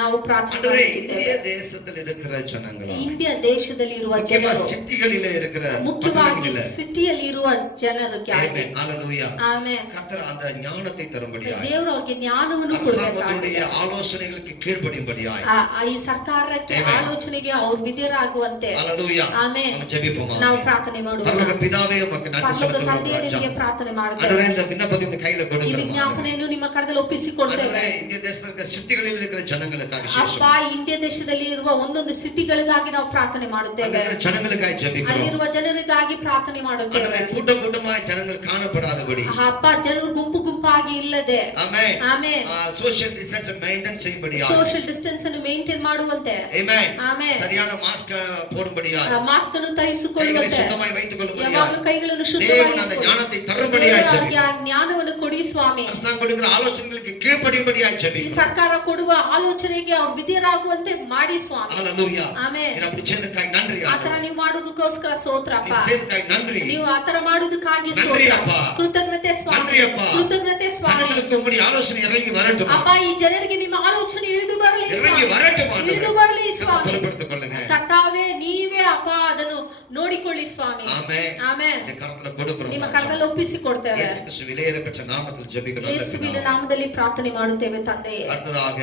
ನಾವು ಪ್ರಾರ್ಥನೆ ஆண்டவரே, ಮಾಡುತ್ತೇವೆ. இந்திய தேசத்தில் இருக்கிற ஜனங்களா, ಇಂಡಿಯಾ ದೇಶದಲ್ಲಿ ಇರುವ முக்கியமா ಜನರು, சிட்டிகளிலே இருக்கிற ಮುಖ್ಯವಾಗಿ பட்டணங்களிலே, ಸಿಟಿಯಲ್ಲಿ ಇರುವ ಜನರಿಗೆ ஆமென். ஹalleluya. ಆಮೆನ್. கர்த்தர் அந்த ஞானத்தை தரும்படியாய், ದೇವರು ಅವರಿಗೆ ಜ್ಞಾನವನ್ನು அரசாங்கத்துடைய ಕೊಡಬೇಕಾಗಿದೆ. ஆலோசனைகளுக்கு கீழ்ப்படியும்படியாய், ಈ ಸರ್ಕಾರಕ್ಕೆ ಆಮೆನ್. ಆಲೋಚನೆಗೆ ಅವ್ರು ವಿಧೇಯರಾಗುವಂತೆ. ஹalleluya. ಆಮೆನ್. நம்ம ஜெபிப்போமா? ನಾವು ಪ್ರಾರ್ಥನೆ ಮಾಡುವ. பரலோக பிதாவே, உமக்கு நன்றி ಪರಲೋಕ செலுத்துகிறோம் ತಂದೆಯೇ, ராஜா. ನಿಮಗೆ ಪ್ರಾರ್ಥನೆ ಮಾಡುತ್ತೇವೆ. ஆண்டவரே, இந்த விண்ணப்பத்தை உங்க கையில ಈ கொடுக்கிறோம். ವಿಜ್ಞಾಪನೆಯನ್ನು ನಿಮ್ಮ ಕರದಲ್ಲಿ ಒಪ್ಪಿಸಿಕೊಳ್ತೇವೆ. ஆண்டவரே, இந்திய தேசத்துல இருக்கிற சிட்டிகளில் இருக்கிற ஜனங்களுக்காக ಅಪ್ಪ, விசேஷம் ಇಂಡಿಯಾ ದೇಶದಲ್ಲಿ ಇರುವ ಒಂದೊಂದು ಸಿಟಿಗಳಿಗಾಗಿ ನಾವು ಪ್ರಾರ್ಥನೆ ಮಾಡುತ್ತೇವೆ. அங்க ஜனங்களுக்காக ஜெபிக்கிறோம். ಅಲ್ಲಿರುವ ಜನರಿಗಾಗಿ ಪ್ರಾರ್ಥನೆ ಮಾಡುತ್ತೇವೆ. ஆண்டவரே, கூட்டம் கூட்டமாய் ஜனங்கள் காணப்படாதபடி, ಅಪ್ಪ, ಜನರು ಗುಂಪು ಗುಂಪಾಗಿ ಇಲ್ಲದೆ, amen, amen, social distance maintain செய்யும்படியா, ಸೋಷಿಯಲ್ ಡಿಸ್ಟೆನ್ಸ್ ಅನ್ನು ಮೇಂಟೈನ್ ಮಾಡುವಂತೆ, ஆமென், ಆಮೆನ್, சரியான மாஸ்க் போடும்படியா, ಮಾಸ್ಕ್ ಅನ್ನು கைகளை ಧರಿಸಿಕೊಳ್ಳುವಂತೆ, சுத்தமாய் வைத்துக் கொள்ளும்படியா, ಯಾವಾಗಲೂ ಕೈಗಳನ್ನು தேவன் அந்த ಶುದ್ಧವಾಗಿ ஞானத்தை தரும்படியா ಅವರಿಗೆ ஜெபிக்கிறோம். ಆ ಜ್ಞಾನವನ್ನು ಕೊಡಿ ಸ್ವಾಮಿ. அரசாங்கம் கொடுக்கிற ஆலோசனைகளுக்கு கீழ்ப்படியும்படியா ಈ ஜெபிக்கிறோம். ಸರ್ಕಾರ ಕೊಡುವ ಆಲೋಚನೆಗೆ ಅವ್ರು ವಿಧೇಯರಾಗುವಂತೆ ಮಾಡಿ ಸ್ವಾಮಿ. ஹalleluya. ಆಮೆನ್. நீ அப்படி செய்ததற்காக நன்றி ಆತರ ஆண்டவரே. ನೀವು ಮಾಡೋದಕ್ಕೋಸ್ಕರ ಸ್ತೋತ್ರಪ್ಪ. நீ செய்ததற்காக நன்றி. ನೀವು ಆತರ ಮಾಡೋದಕ್ಕಾಗಿ நன்றி ಸ್ತೋತ್ರ. அப்பா. ಕೃತಜ್ಞತೆ ಸ್ವಾಮಿ. நன்றி அப்பா. ಕೃತಜ್ಞತೆ ಸ್ವಾಮಿ. ஜனங்களுக்கு உம்முடைய ஆலோசனை இறங்கி வரட்டும். ಅಪ್ಪ, ಈ ಜನರಿಗೆ ನಿಮ್ಮ ಆಲೋಚನೆ ಇಳಿದು ಬರಲಿ இறங்கி ಸ್ವಾಮಿ. வரட்டும் ஆண்டவரே. ಇಳಿದು ಬರಲಿ ಸ್ವಾಮಿ. பொறுப்படுத்திக் கொள்ளுங்க. ಕರ್ತಾವೇ, ನೀವೇ ಅಪ್ಪ ಅದನ್ನು ನೋಡಿಕೊಳ್ಳಿ ಸ್ವಾಮಿ. ஆமென். ಆಮೆನ್. இந்த கரத்துல கொடுக்கிறோம் ನಿಮ್ಮ ராஜா. ಕರದಲ್ಲಿ ಒಪ್ಪಿಸಿಕೊಡ್ತೇವೆ. இயேசு கிறிஸ்து விலையேற பெற்ற நாமத்தில் ஜெபிக்கிறோம். ಯೇಸುವಿನ ನಾಮದಲ್ಲಿ ಪ್ರಾರ್ಥನೆ ಮಾಡುತ್ತೇವೆ ತಂದೆಯೇ. அடுத்ததாக,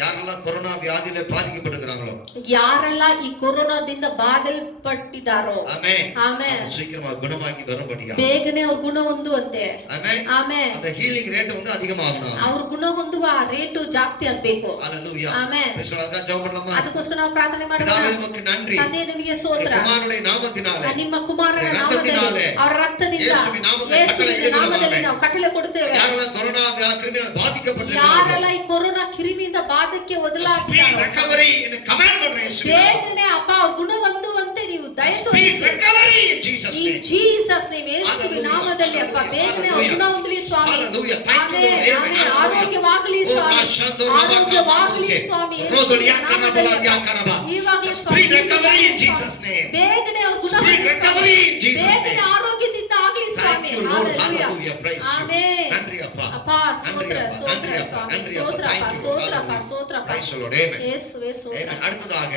யாரெல்லாம் கொரோனா வியாதியில பாதிக்கப்படுகிறாங்களோ, ಯಾರೆಲ್ಲ ಈ ಕೊರೋನಾದಿಂದ ಬಾಧಲ್ಪಟ್ಟಿದ್ದಾರೋ, ஆமென், ಆಮೆನ್, அவங்க சீக்கிரமா குணமாகி வரும்படியா, ಬೇಗನೆ ಅವ್ರ ಗುಣ ಹೊಂದುವಂತೆ, ஆமென், ಆಮೆನ್, அந்த ஹீலிங் ரேட் வந்து அதிகமாகணும். ಅವ್ರ ಗುಣ ಹೊಂದುವ ರೇಟು ಜಾಸ್ತಿ ಆಗ್ಬೇಕು. ஹalleluya. ಆಮೆನ್. பேசுறதா ஜெபம் பண்ணலாமா? ಅದಕ್ಕೋಸ್ಕರ ನಾವು ಪ್ರಾರ್ಥನೆ ಮಾಡೋಣ. பிதாவே, உமக்கு நன்றி. ತಂದೆ, ನಿಮಗೆ ಸ್ತೋತ್ರ. குமாரனுடைய நாமத்தினாலே, ನಿಮ್ಮ ಕುಮಾರನ இந்த ನಾಮದಲ್ಲಿ, ರಕ್ತத்திನಾಲೆ, ಅವರ ರಕ್ತದಿಂದ, ಯೇಸುವಿನ ನಾಮದಲ್ಲಿ ಯೇಸುವಿನ ಕಟ್ಟಳೆ ನಾಮದಲ್ಲಿ ಇಡುತ್ತೇವೆ. ನಾವು ಕಟ್ಟಳೆ ಕೊಡುತ್ತೇವೆ. யாரெல்லாம் கொரோனா கிருமியால் பாதிக்கப்பட்டிருக்கிறாங்களோ, ಯಾರೆಲ್ಲ ಈ ಕೊರೋನಾ ಕಿರಿಮಿಯಿಂದ ಬಾಧಕ್ಕೆ speed ಒದಲಾಗಿದ್ದಾರೋ, recovery in command பண்றேன் இயேசுவே. ಬೇಗನೆ ಅಪ್ಪ ಅವ್ರ ಗುಣ ಹೊಂದುವಂತೆ ನೀವು ದಯ Speed ತೋರಿಸಿ. recovery in Jesus ಈ name. ಜೀಸಸ್ ನೇಮ್, ಯೇಸುವಿನ Hallelujah. ನಾಮದಲ್ಲಿ ಅಪ್ಪ ಬೇಗನೆ ಅವ್ರ ಗುಣ ಹೊಂದಲಿ ಸ್ವಾಮಿ. Hallelujah. Thank you, amen, Lord. Amen. Hallelujah. ಆರೋಗ್ಯವಾಗಲಿ Oh, ಸ್ವಾಮಿ. Mashando ಆರೋಗ್ಯವಾಗಲಿ Rabaka ಸ್ವಾಮಿ. Rodolia ಯೇಸುವಿನ Karabala ನಾಮದಲ್ಲಿ Yakaraba. ಇವಾಗಲೇ Speed ಸ್ವಾಮಿ. recovery in Jesus name. ಬೇಗನೆ ಅವ್ರ ಗುಣ Speed ಹೊಂದಲಿ recovery Swami. in Jesus ಬೇಗನೆ name. ಆರೋಗ್ಯದಿಂದ ಆಗ್ಲಿ Thank ಸ್ವಾಮಿ. you, Lord. Hallelujah. Hallelujah. Praise you. Amen. நன்றி அப்பா. அப்பா, நன்றி ಸ್ತೋತ್ರ, அப்பா. ಸ್ತೋತ್ರ நன்றி அப்பா. ಸ್ವಾಮಿ. நன்றி அப்பா. ಸ್ತೋತ್ರಪ್ಪ, Thank you, Lord. ಸ್ತೋತ್ರಪ್ಪ, Hallelujah. ಸ್ತೋತ್ರಪ್ಪ. Praise the Lord. Amen. ಯೇಸುವೇ ಸ್ತೋತ್ರ. Amen. அடுத்ததாக,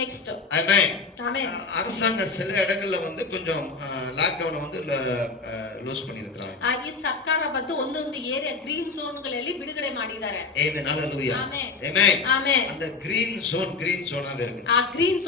ನೆಕ್ಸ್ಟ್. Amen. ಆಮೆನ್. அரசாங்க சில இடங்கள்ல வந்து கொஞ்சம் லாக்டவுனை வந்து லூஸ் பண்ணிருக்காங்க. ಈ ಸರ್ಕಾರ ಬಂದು ಒಂದೊಂದು ಏರಿಯಾ ಗ್ರೀನ್ ಝೋನ್ಗಳಲ್ಲಿ ಬಿಡುಗಡೆ ಮಾಡಿದ್ದಾರೆ. Amen. Hallelujah. Amen. Amen. Amen. அந்த green zone-ஆவே இருக்கு. ಆ ಗ್ರೀನ್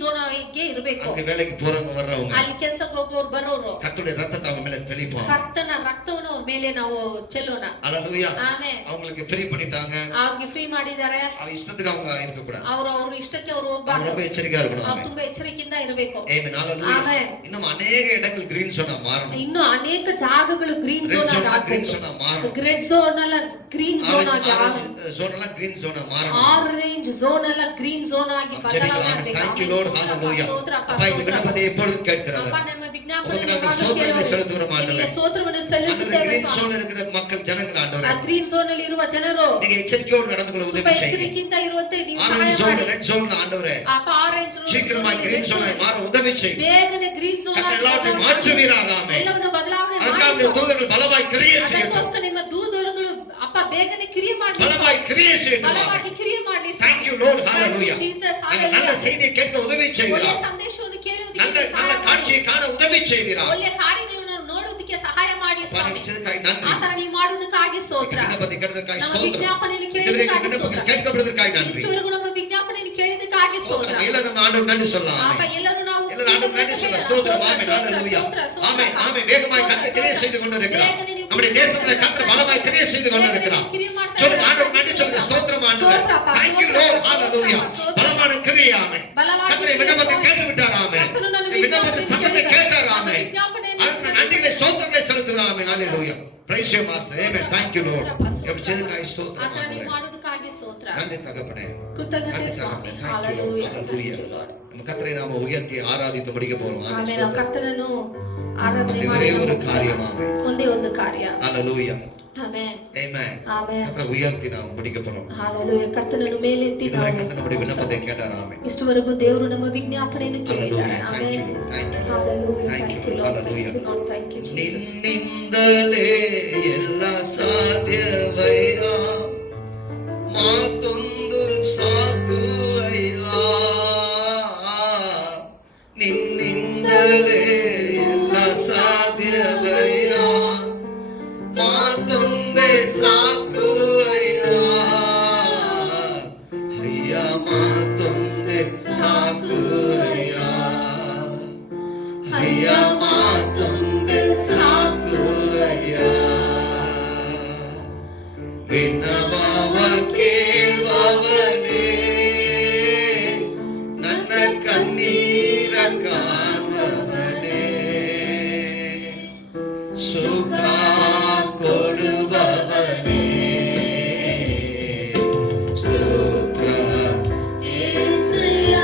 ಝೋನ್ ಆಗಿ ಇರಬೇಕು. அங்க வேலைக்கு போறவங்க வர்றவங்க, ಅಲ್ಲಿ ಕೆಲಸಕ್ಕೆ ಹೋಗೋರು ಬರೋರು, கர்த்தருடைய ரத்தத்தை அவங்க மேல தெளிப்போம். ಕರ್ತನ ರಕ್ತವನ್ನು ಅವ್ರ ಮೇಲೆ ನಾವು ಚೆಲ್ಲೋಣ. Hallelujah. ಆಮೆನ್. அவங்களுக்கு ஃப்ரீ பண்ணிட்டாங்க. ಅವ್ರಿಗೆ ಫ್ರೀ ಮಾಡಿದ್ದಾರೆ. அவங்க இஷ்டத்துக்கு அவங்க இருக்க கூடாது. ಅವ್ರ ಇಷ್ಟಕ್ಕೆ ಅವ್ರು அவங்க ಹೋಗ್ಬಾರ್ದು. ரொம்ப எச்சரிக்கையா இருக்கணும். ಅವ್ರು ತುಂಬಾ ಎಚ್ಚರಿಕೆಯಿಂದ ಇರಬೇಕು. Amen. Hallelujah. ಆಮೆನ್. இன்னும் ಅನೇக இடங்கள் green zone-ஆ ಮಾರணும். ಇನ್ನು ಅನೇಕ ಜಾಗಗಳು green Red zone zone green ಆಗಬೇಕು. zone-ஆ மாறணும். ರೆಡ್ ಝೋನ್ ಅಲ್ಲ ಗ್ರೀನ್ ಝೋನ್ ಆಗಿ, Orange zone-எல்லாம் green zone-ஆ மாறணும். ಆರೆಂಜ್ ಝೋನ್ ಅಲ್ಲ ಗ್ರೀನ್ ಝೋನ್ ಆಗಿ ಬದಲಾವಣೆ ಆಗಬೇಕು. Thank you, Lord. Hallelujah. அப்பா, இந்த விண்ணப்பத்தை எப்பொழுதும் கேட்கிறவர். ಅಪ್ಪ, ನಮ್ಮ ವಿಜ್ಞಾಪನೆ உங்களுக்கு நாங்கள் சோத்திரத்தை செலுத்துகிறோம் ஆண்டவரே. ನಿಮಗೆ ಸ್ತೋತ್ರವನ್ನು அந்த ಸಲ್ಲಿಸುತ್ತೇವೆ green ಸ್ವಾಮಿ. zone இருக்கிற மக்கள் ஜனங்கள் ಆ ஆண்டவரே, ಗ್ರೀನ್ ಝೋನ್ ಅಲ್ಲಿ ಇರುವ ಜನರು நீங்க எச்சரிக்கையோடு நடந்து கொள்ள ತುಂಬಾ உதவி செய்யுங்க. ಎಚ್ಚರಿಕೆಯಿಂದ ಇರುವಂತೆ ನೀವು ஆரஞ்சு ಸಹಾಯ zone, ಮಾಡಿ. red zone-ல ஆண்டவரே, ಅಪ್ಪ, ಆರೆಂಜ್ சீக்கிரமா green zone-ஆய் மாற உதவி செய்யுங்க. ಬೇಗನೆ ಗ್ರೀನ್ ಝೋನ್ கர்த்தர் எல்லாவற்றையும் மாற்றுவீராக. ஆமென். ಎಲ್ಲವನ್ನು ಬದಲಾವಣೆ அதற்காக ಮಾಡಿ தூதர்கள் பலமாய் கிரியை செய்யட்டும். ಅದಕ್ಕೋಸ್ಕರ ನಿಮ್ಮ ದೂತರುಗಳು ಅಪ್ಪ ಬೇಗನೆ ಕ್ರಿಯೆ ಮಾಡಿ பலமாய் கிரியை செய்யட்டும். ಬಲವಾಗಿ ಕ್ರಿಯೆ ಮಾಡಿ. Thank you Lord, hallelujah. Jesus, நல்ல hallelujah. செய்தியை கேட்க உதவி ಒಳ್ಳೆಯ செய்கிறார். ಸಂದೇಶವನ್ನು ಕೇಳುವುದಕ್ಕೆ நல்ல ಸಹಾಯ ಮಾಡಿ. காட்சியை காண உதவி செய்கிறார். ಒಳ್ಳೆಯ ಕಾರ್ಯಗಳನ್ನು ನೋಡುವುದಕ್ಕೆ ಸಹಾಯ ಮಾಡಿ ಸ್ವಾಮಿ. பரிசுத்தக்காய் நன்றி. ಆತರ ನೀವು ಮಾಡುವುದಕ್ಕಾಗಿ ಸ್ತೋತ್ರ. விண்ணப்பத்தை கேட்டதற்காய் ನಮ್ಮ ஸ்தோத்திரம். ವಿಜ್ಞಾಪನೆಯನ್ನು இதுவரைக்கும் ಕೇಳಿದ್ದಕ್ಕಾಗಿ விண்ணப்பங்கள் ಸ್ತೋತ್ರ. கேட்கப்படுவதற்காய் நன்றி. ಇಷ್ಟವರೆಗೂ ನಮ್ಮ ವಿಜ್ಞಾಪನೆಯನ್ನು ಕೇಳಿದ್ದಕ್ಕಾಗಿ ಸ್ತೋತ್ರ. எல்லாரும் நம்ம ஆண்டவருக்கு நன்றி சொல்லலாம். ಆಪ ಎಲ್ಲರೂ ನಾವು எல்லாரும் ஆண்டவருக்கு நன்றி சொல்லலாம். ஸ்தோத்திரம். ஆமென். ஹalleluya. ஆமென். ஆமென். வேகமாய் கர்த்தர் கிரியை செய்து கொண்டிருக்கிறார். நம்முடைய தேசத்திலே கர்த்தர் பலமாய் கிரியை செய்து கொண்டிருக்கிறார். சொல்லுங்க ஆண்டவருக்கு நன்றி சொல்லுங்க. ஸ்தோத்திரம் ஆண்டவரே. Thank you Lord, hallelujah. பலமான கிரியை. ஆமென். கர்த்தர் விண்ணப்பத்தை கேட்டு விட்டார். ஆமென். விண்ணப்பத்தின் சத்தத்தை கேட்டார். ஆமென். அவருக்கு நன்றிகளை ஸ்தோத்திரங்களை செலுத்துகிறோம். ஆமென். ஹalleluya. Praise you master. Amen. Thank you Lord. எப்படி செய்ததற்காய் ஸ்தோத்திரம் ಆತರ ನೀವು ஆண்டவரே. ಮಾಡುವುದಕ್ಕಾಗಿ ಸ್ತೋತ್ರ. நன்றி தகப்பனே. ಕೃತಜ್ಞತೆ ಸ್ವಾಮಿ. ಹalleluya. Hallelujah. நம்ம கர்த்தரை நாம உயர்த்தி ஆராதித்து முடிக்க போறோம். ஆமென். ಆಮೇಲೆ ನಾವು ಕರ್ತನನ್ನು ಆರಾಧನೆ ஒரே ಮಾಡಿ ஒரு காரியம். ஆமென். ಒಂದೇ ಒಂದು ಕಾರ್ಯ. Hallelujah. ಆಮೆನ್. Amen. ಆಮೆನ್. கர்த்தரை உயர்த்தி நாம் முடிக்க போறோம். ಹalleluya. ಕರ್ತನನ್ನು ಮೇಲೆತ್ತಿ இதுவரை ನಾವು கர்த்தர் நம்முடைய விண்ணப்பத்தை கேட்டார். ஆமென். ಇಷ್ಟವರೆಗೂ ದೇವರು ನಮ್ಮ ವಿಜ್ಞಾಪನೆಯನ್ನು ಕೇಳಿದ್ದಾರೆ. Hallelujah. Thank you amen. Lord. Thank you Lord. Hallelujah. Thank Thank you you Lord. Lord. Thank Hallelujah. you Lord. Thank you Jesus. ನಿನ್ನಿಂದಲೇ ಎಲ್ಲ ಸಾಧ್ಯವಯ್ಯ ಮಾತೊಂದು ಸಾಕು ಅಯ್ಯ ನಿನ್ನಿಂದಲೇ ಎಲ್ಲ ಸಾಧ್ಯವಯ್ಯ ಮಾತೊಂದೇ ಸಾಕು ಅಯ್ಯ ಅಯ್ಯ ಮಾತೊಂದೇ ಸಾಕು ಅಯ್ಯ ಅಯ್ಯ ಮಾತೊಂದೇ ಸಾಕು ಅಯ್ಯ ವಿನ್ನವವ ಕೇಳುವವನೇ ನನ್ನ ಕಣ್ಣೀರ ಕಾಣುವವನೇ ಸುಖ ಕೊಡುವವನೇ ಸ್ತೋತ್ರ ಯೇಸಯ್ಯ.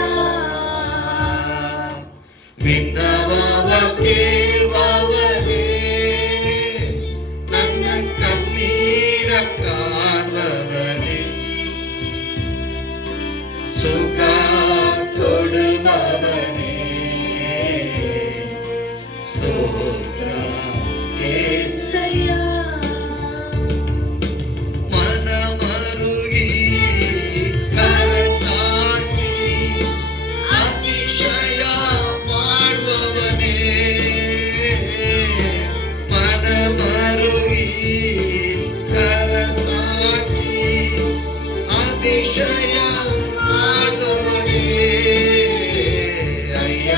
ವಿನ್ನವವ ಕೇಳುವವನೇ ನನ್ನ ಕಣ್ಣೀರ ಕಾಣುವವನೇ ಸುಖ ಕೊಡುವವನೇ ಸ್ತೋತ್ರ ಯೇಸಯ್ಯ. ಮನ ಮರುಗಿ ಕರಚಾಚಿ ಅತಿಶಯ ಮಾಡುವವನೇ ಮನ ಮರುಗಿ ಕರಚಾಚಿ ಅತಿಶಯ ಮಾಡುವವನೇ ಅಯ್ಯ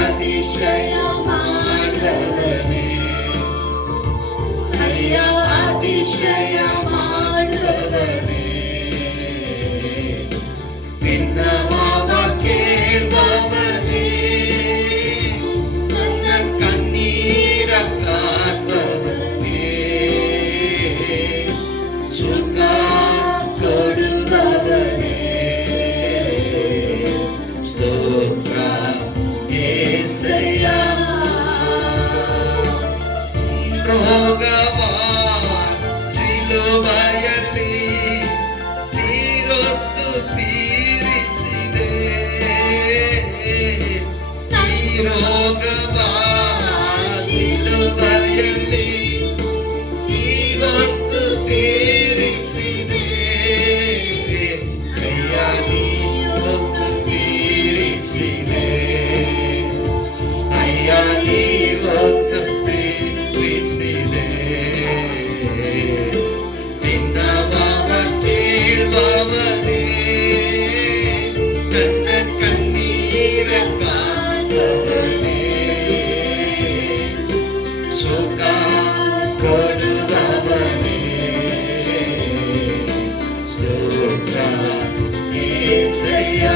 ಅತಿಶಯ ಮಾಡುವವನೇ ಅಯ್ಯ ಅತಿಶಯ ಮಾಡುವವನೇ ವಿನ್ನವವ ಕೇಳುವವನೇ ನನ್ನ ಕಣ್ಣೀರ ಕಾಣುವವನೇ ಸುಖ ಕೊಡುವವನೇ ಸ್ತೋತ್ರ ಯೇಸಯ್ಯ ರೋಗವ ಸಿಲುಬೆಯಲ್ಲಿ ನೀರೊತ್ತು ತೀರಿಸಿದೆ ಈ ರೋಗವ ಸಿಲುಬೆಯಲ್ಲಿ ನೀರೊತ್ತು ತೀರಿಸಿದೆ ಅಯ್ಯ ನೀರೊತ್ತು ತೀರಿಸಿದೆ ಅಯ್ಯ ನೀರೊತ್ತು ತೀರಿಸಿದೆ ನಿನ್ನವವ ಕೇಳುವವನೇ ನನ್ನ ಕಣ್ಣೀರ ಕಾಣುವವನೇ ಸುಖ ಕೊಡುವವನೇ ಸ್ತೋತ್ರ ಯೇಸಯ್ಯ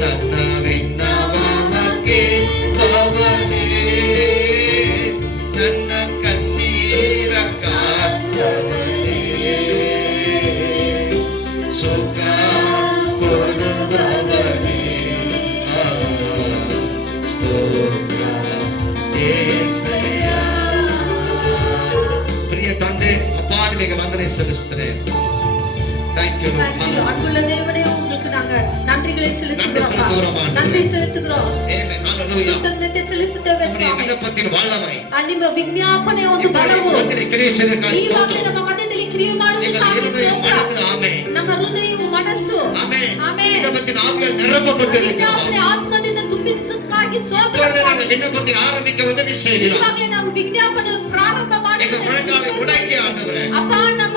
ನನ್ನ ವಿನ್ನವವ ಕೇಳುವವನೇ ನನ್ನ ಕಣ್ಣೀರ ಕಾಣುವವನೇ ಸುಖ ಕೊಡುವವನೇ ಸ್ತೋತ್ರ ಯೇಸಯ್ಯ. ಪ್ರಿಯ ತಂದೆ ಅಪ್ಪ ನಿಮಗೆ ವಂದನೆ ಸಲ್ಲಿಸುತ್ತೇನೆ. ಥ್ಯಾಂಕ್ துதிக்கிறோம். Thank you. அன்புள்ள தேவனே உங்களுக்கு நாங்க நன்றிகளை நன்றி செலுத்துகிறோம். செலுத்துகிறோம் ஆண்டவரே. நன்றி செலுத்துகிறோம். Amen. Hallelujah. ಕೃತಜ್ಞತೆ ಸಲ್ಲಿಸುತ್ತೇವೆ நம்முடைய ಸ್ವಾಮಿ. விண்ணப்பத்தின் வல்லமை ನಿಮ್ಮ ವಿಜ್ಞಾಪನೆ ಒಂದು ಬಲವು மத்தியிலே கிரியை செய்ததற்காக ಈವಾಗಲೇ ஸ்தோத்திரம். ನಮ್ಮ ಮಧ್ಯದಲ್ಲಿ ಕ್ರಿಯೆ எங்கள் ಮಾಡುವುದಕ್ಕಾಗಿ இருதயம் ಸ್ತೋತ್ರ. மனது ஆமென். ನಮ್ಮ ಹೃದಯವು ಮನಸ್ಸು ஆமென். ಆಮೆನ್. விண்ணப்பத்தின் ஆவியால் நிரப்பப்பட்டிருக்கிறது. ವಿಜ್ಞಾಪನೆ ಆತ್ಮದಿಂದ ತುಂಬಿಸಕ್ಕಾಗಿ ಸ್ತೋತ್ರ இப்பொழுது ಸ್ವಾಮಿ. நாங்கள் விண்ணப்பத்தை ஆரம்பிக்க உதவி செய்கிறோம். ಈವಾಗಲೇ ನಾವು ವಿಜ್ಞಾಪನೆ ಪ್ರಾರಂಭ ಮಾಡಿ எங்கள் முழங்காலை உடைக்க ஆண்டவரே. ಅಪ್ಪ ನಮ್ಮ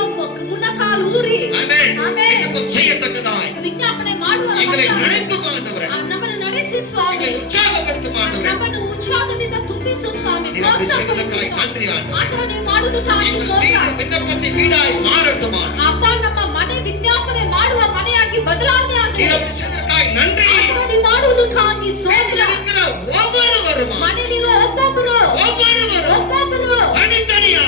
ಮುನ್ನಕಾಲು ಊರಿ ஆமென். ஆமென். விண்ணப்பம் செய்யத்தக்கதாய் ವಿಜ್ಞಾಪನೆ ಮಾಡುವ எங்களை நடத்தும் ஆண்டவரே. ನಮ್ಮನ್ನು ನಡೆಸಿ ಸ್ವಾಮಿ. எங்களை உற்சாகப்படுத்தும் ஆண்டவரே. ನಮ್ಮನ್ನು ಉತ್ಸಾಹದಿಂದ ತುಂಬಿಸು ಸ್ವಾಮಿ. நீர் அப்படி செய்ததற்காக நன்றி ஆண்டவரே. ಮಾತ್ರ ನೀವು ಮಾಡುವುದಕ್ಕಾಗಿ ಸ್ತೋತ್ರ. எங்கள் விண்ணப்பத்தின் வீடாய் மாறட்டும் ஆண்டவரே. ಅಪ್ಪ ನಮ್ಮ ಮನೆ ವಿಜ್ಞಾಪನೆ ಮಾಡುವ ಮನೆಯಾಗಿ ಬದಲಾವಣೆ ಆಗಲಿ. நீர் அப்படி செய்ததற்காக நன்றி. ಮಾತ್ರ ನೀವು ಮಾಡುವುದಕ್ಕಾಗಿ ಸ್ತೋತ್ರ. இருக்கிற ஒவ்வொருவரும் ಮನೆಯಲ್ಲಿರೋ ಒಬ್ಬೊಬ್ಬರು தனித்தனியா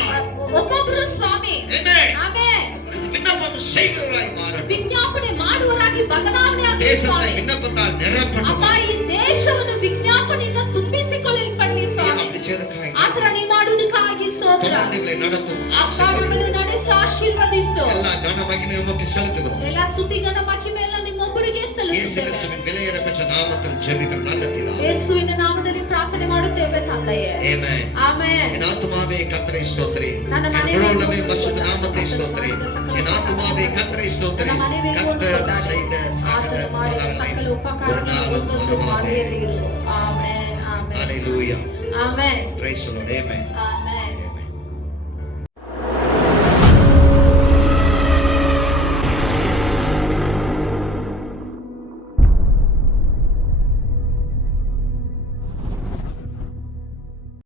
ಒಬ್ಬೊಬ್ಬರು ಸ್ವಾಮಿ Amen. ಆಮೆನ್. விண்ணப்பம் செய்கிறவர்களாய் மாறட்டும். ವಿಜ್ಞಾಪನೆ ಮಾಡುವರಾಗಿ ಬದಲಾವಣೆ ಆಗಲಿ தேசத்தை ಸ್ವಾಮಿ. விண்ணப்பத்தால் நிரப்பட்டும். ಅಪ್ಪ ಈ ದೇಶವನ್ನು ವಿಜ್ಞಾಪನೆಯಿಂದ ತುಂಬಿಸಿಕೊಳ್ಳಲ್ಪಡಲಿ நீர் ಸ್ವಾಮಿ. அப்படி செய்ததற்காக ಆತರ ನೀವು ಮಾಡುವುದಕ್ಕಾಗಿ ಸ್ತೋತ್ರ. தொடர்ந்து எங்களை நடத்தும். ಅಪ್ಪ ನಮ್ಮನ್ನು ನಡೆಸು, ಆಶೀರ್ವದಿಸು. எல்லா கன மகிமை உமக்கு செலுத்துகிறோம். ಎಲ್ಲ ಸ್ತುತಿಗನ ಮಹಿಮೆ ಎಲ್ಲ ನಿಮ್ಮೊಬ್ಬರಿಗೆ இயேசு ಸಲ್ಲಿಸುತ್ತೇವೆ. கிறிஸ்துவின் விலையேற பெற்ற நாமத்தில் ஜெபிக்கிறோம் நல்ல பிதாவே. ಯೇಸುವಿನ ನಾಮದಲ್ಲಿ ಪ್ರಾರ್ಥನೆ ಮಾಡುತ್ತೇವೆ ತಂದೆಯೇ. ஆமென். ಆಮೆನ್. என் ஆத்துமாவே கர்த்தரை ஸ்தோத்திரி. ನನ್ನ என் ಮನೆ முழுவதுமே பரிசுத்த நாமத்தை ஸ்தோத்திரி. என் ஆத்துமாவே கர்த்தரை ஸ்தோத்திரி. ನನ್ನ ಮನೆಗೆ கர்த்தர் செய்த சகல ಆತನು ಮಾಡಿದ ಸಕಲ உபகாரங்களை ஒரு ಉಪಕಾರಗಳನ್ನು நாளும் ಒಂದೊಂದು மறவாதே. ಮರೆಯದಿರು. Amen amen Hallelujah. Amen Praise the Lord. Amen. Amen.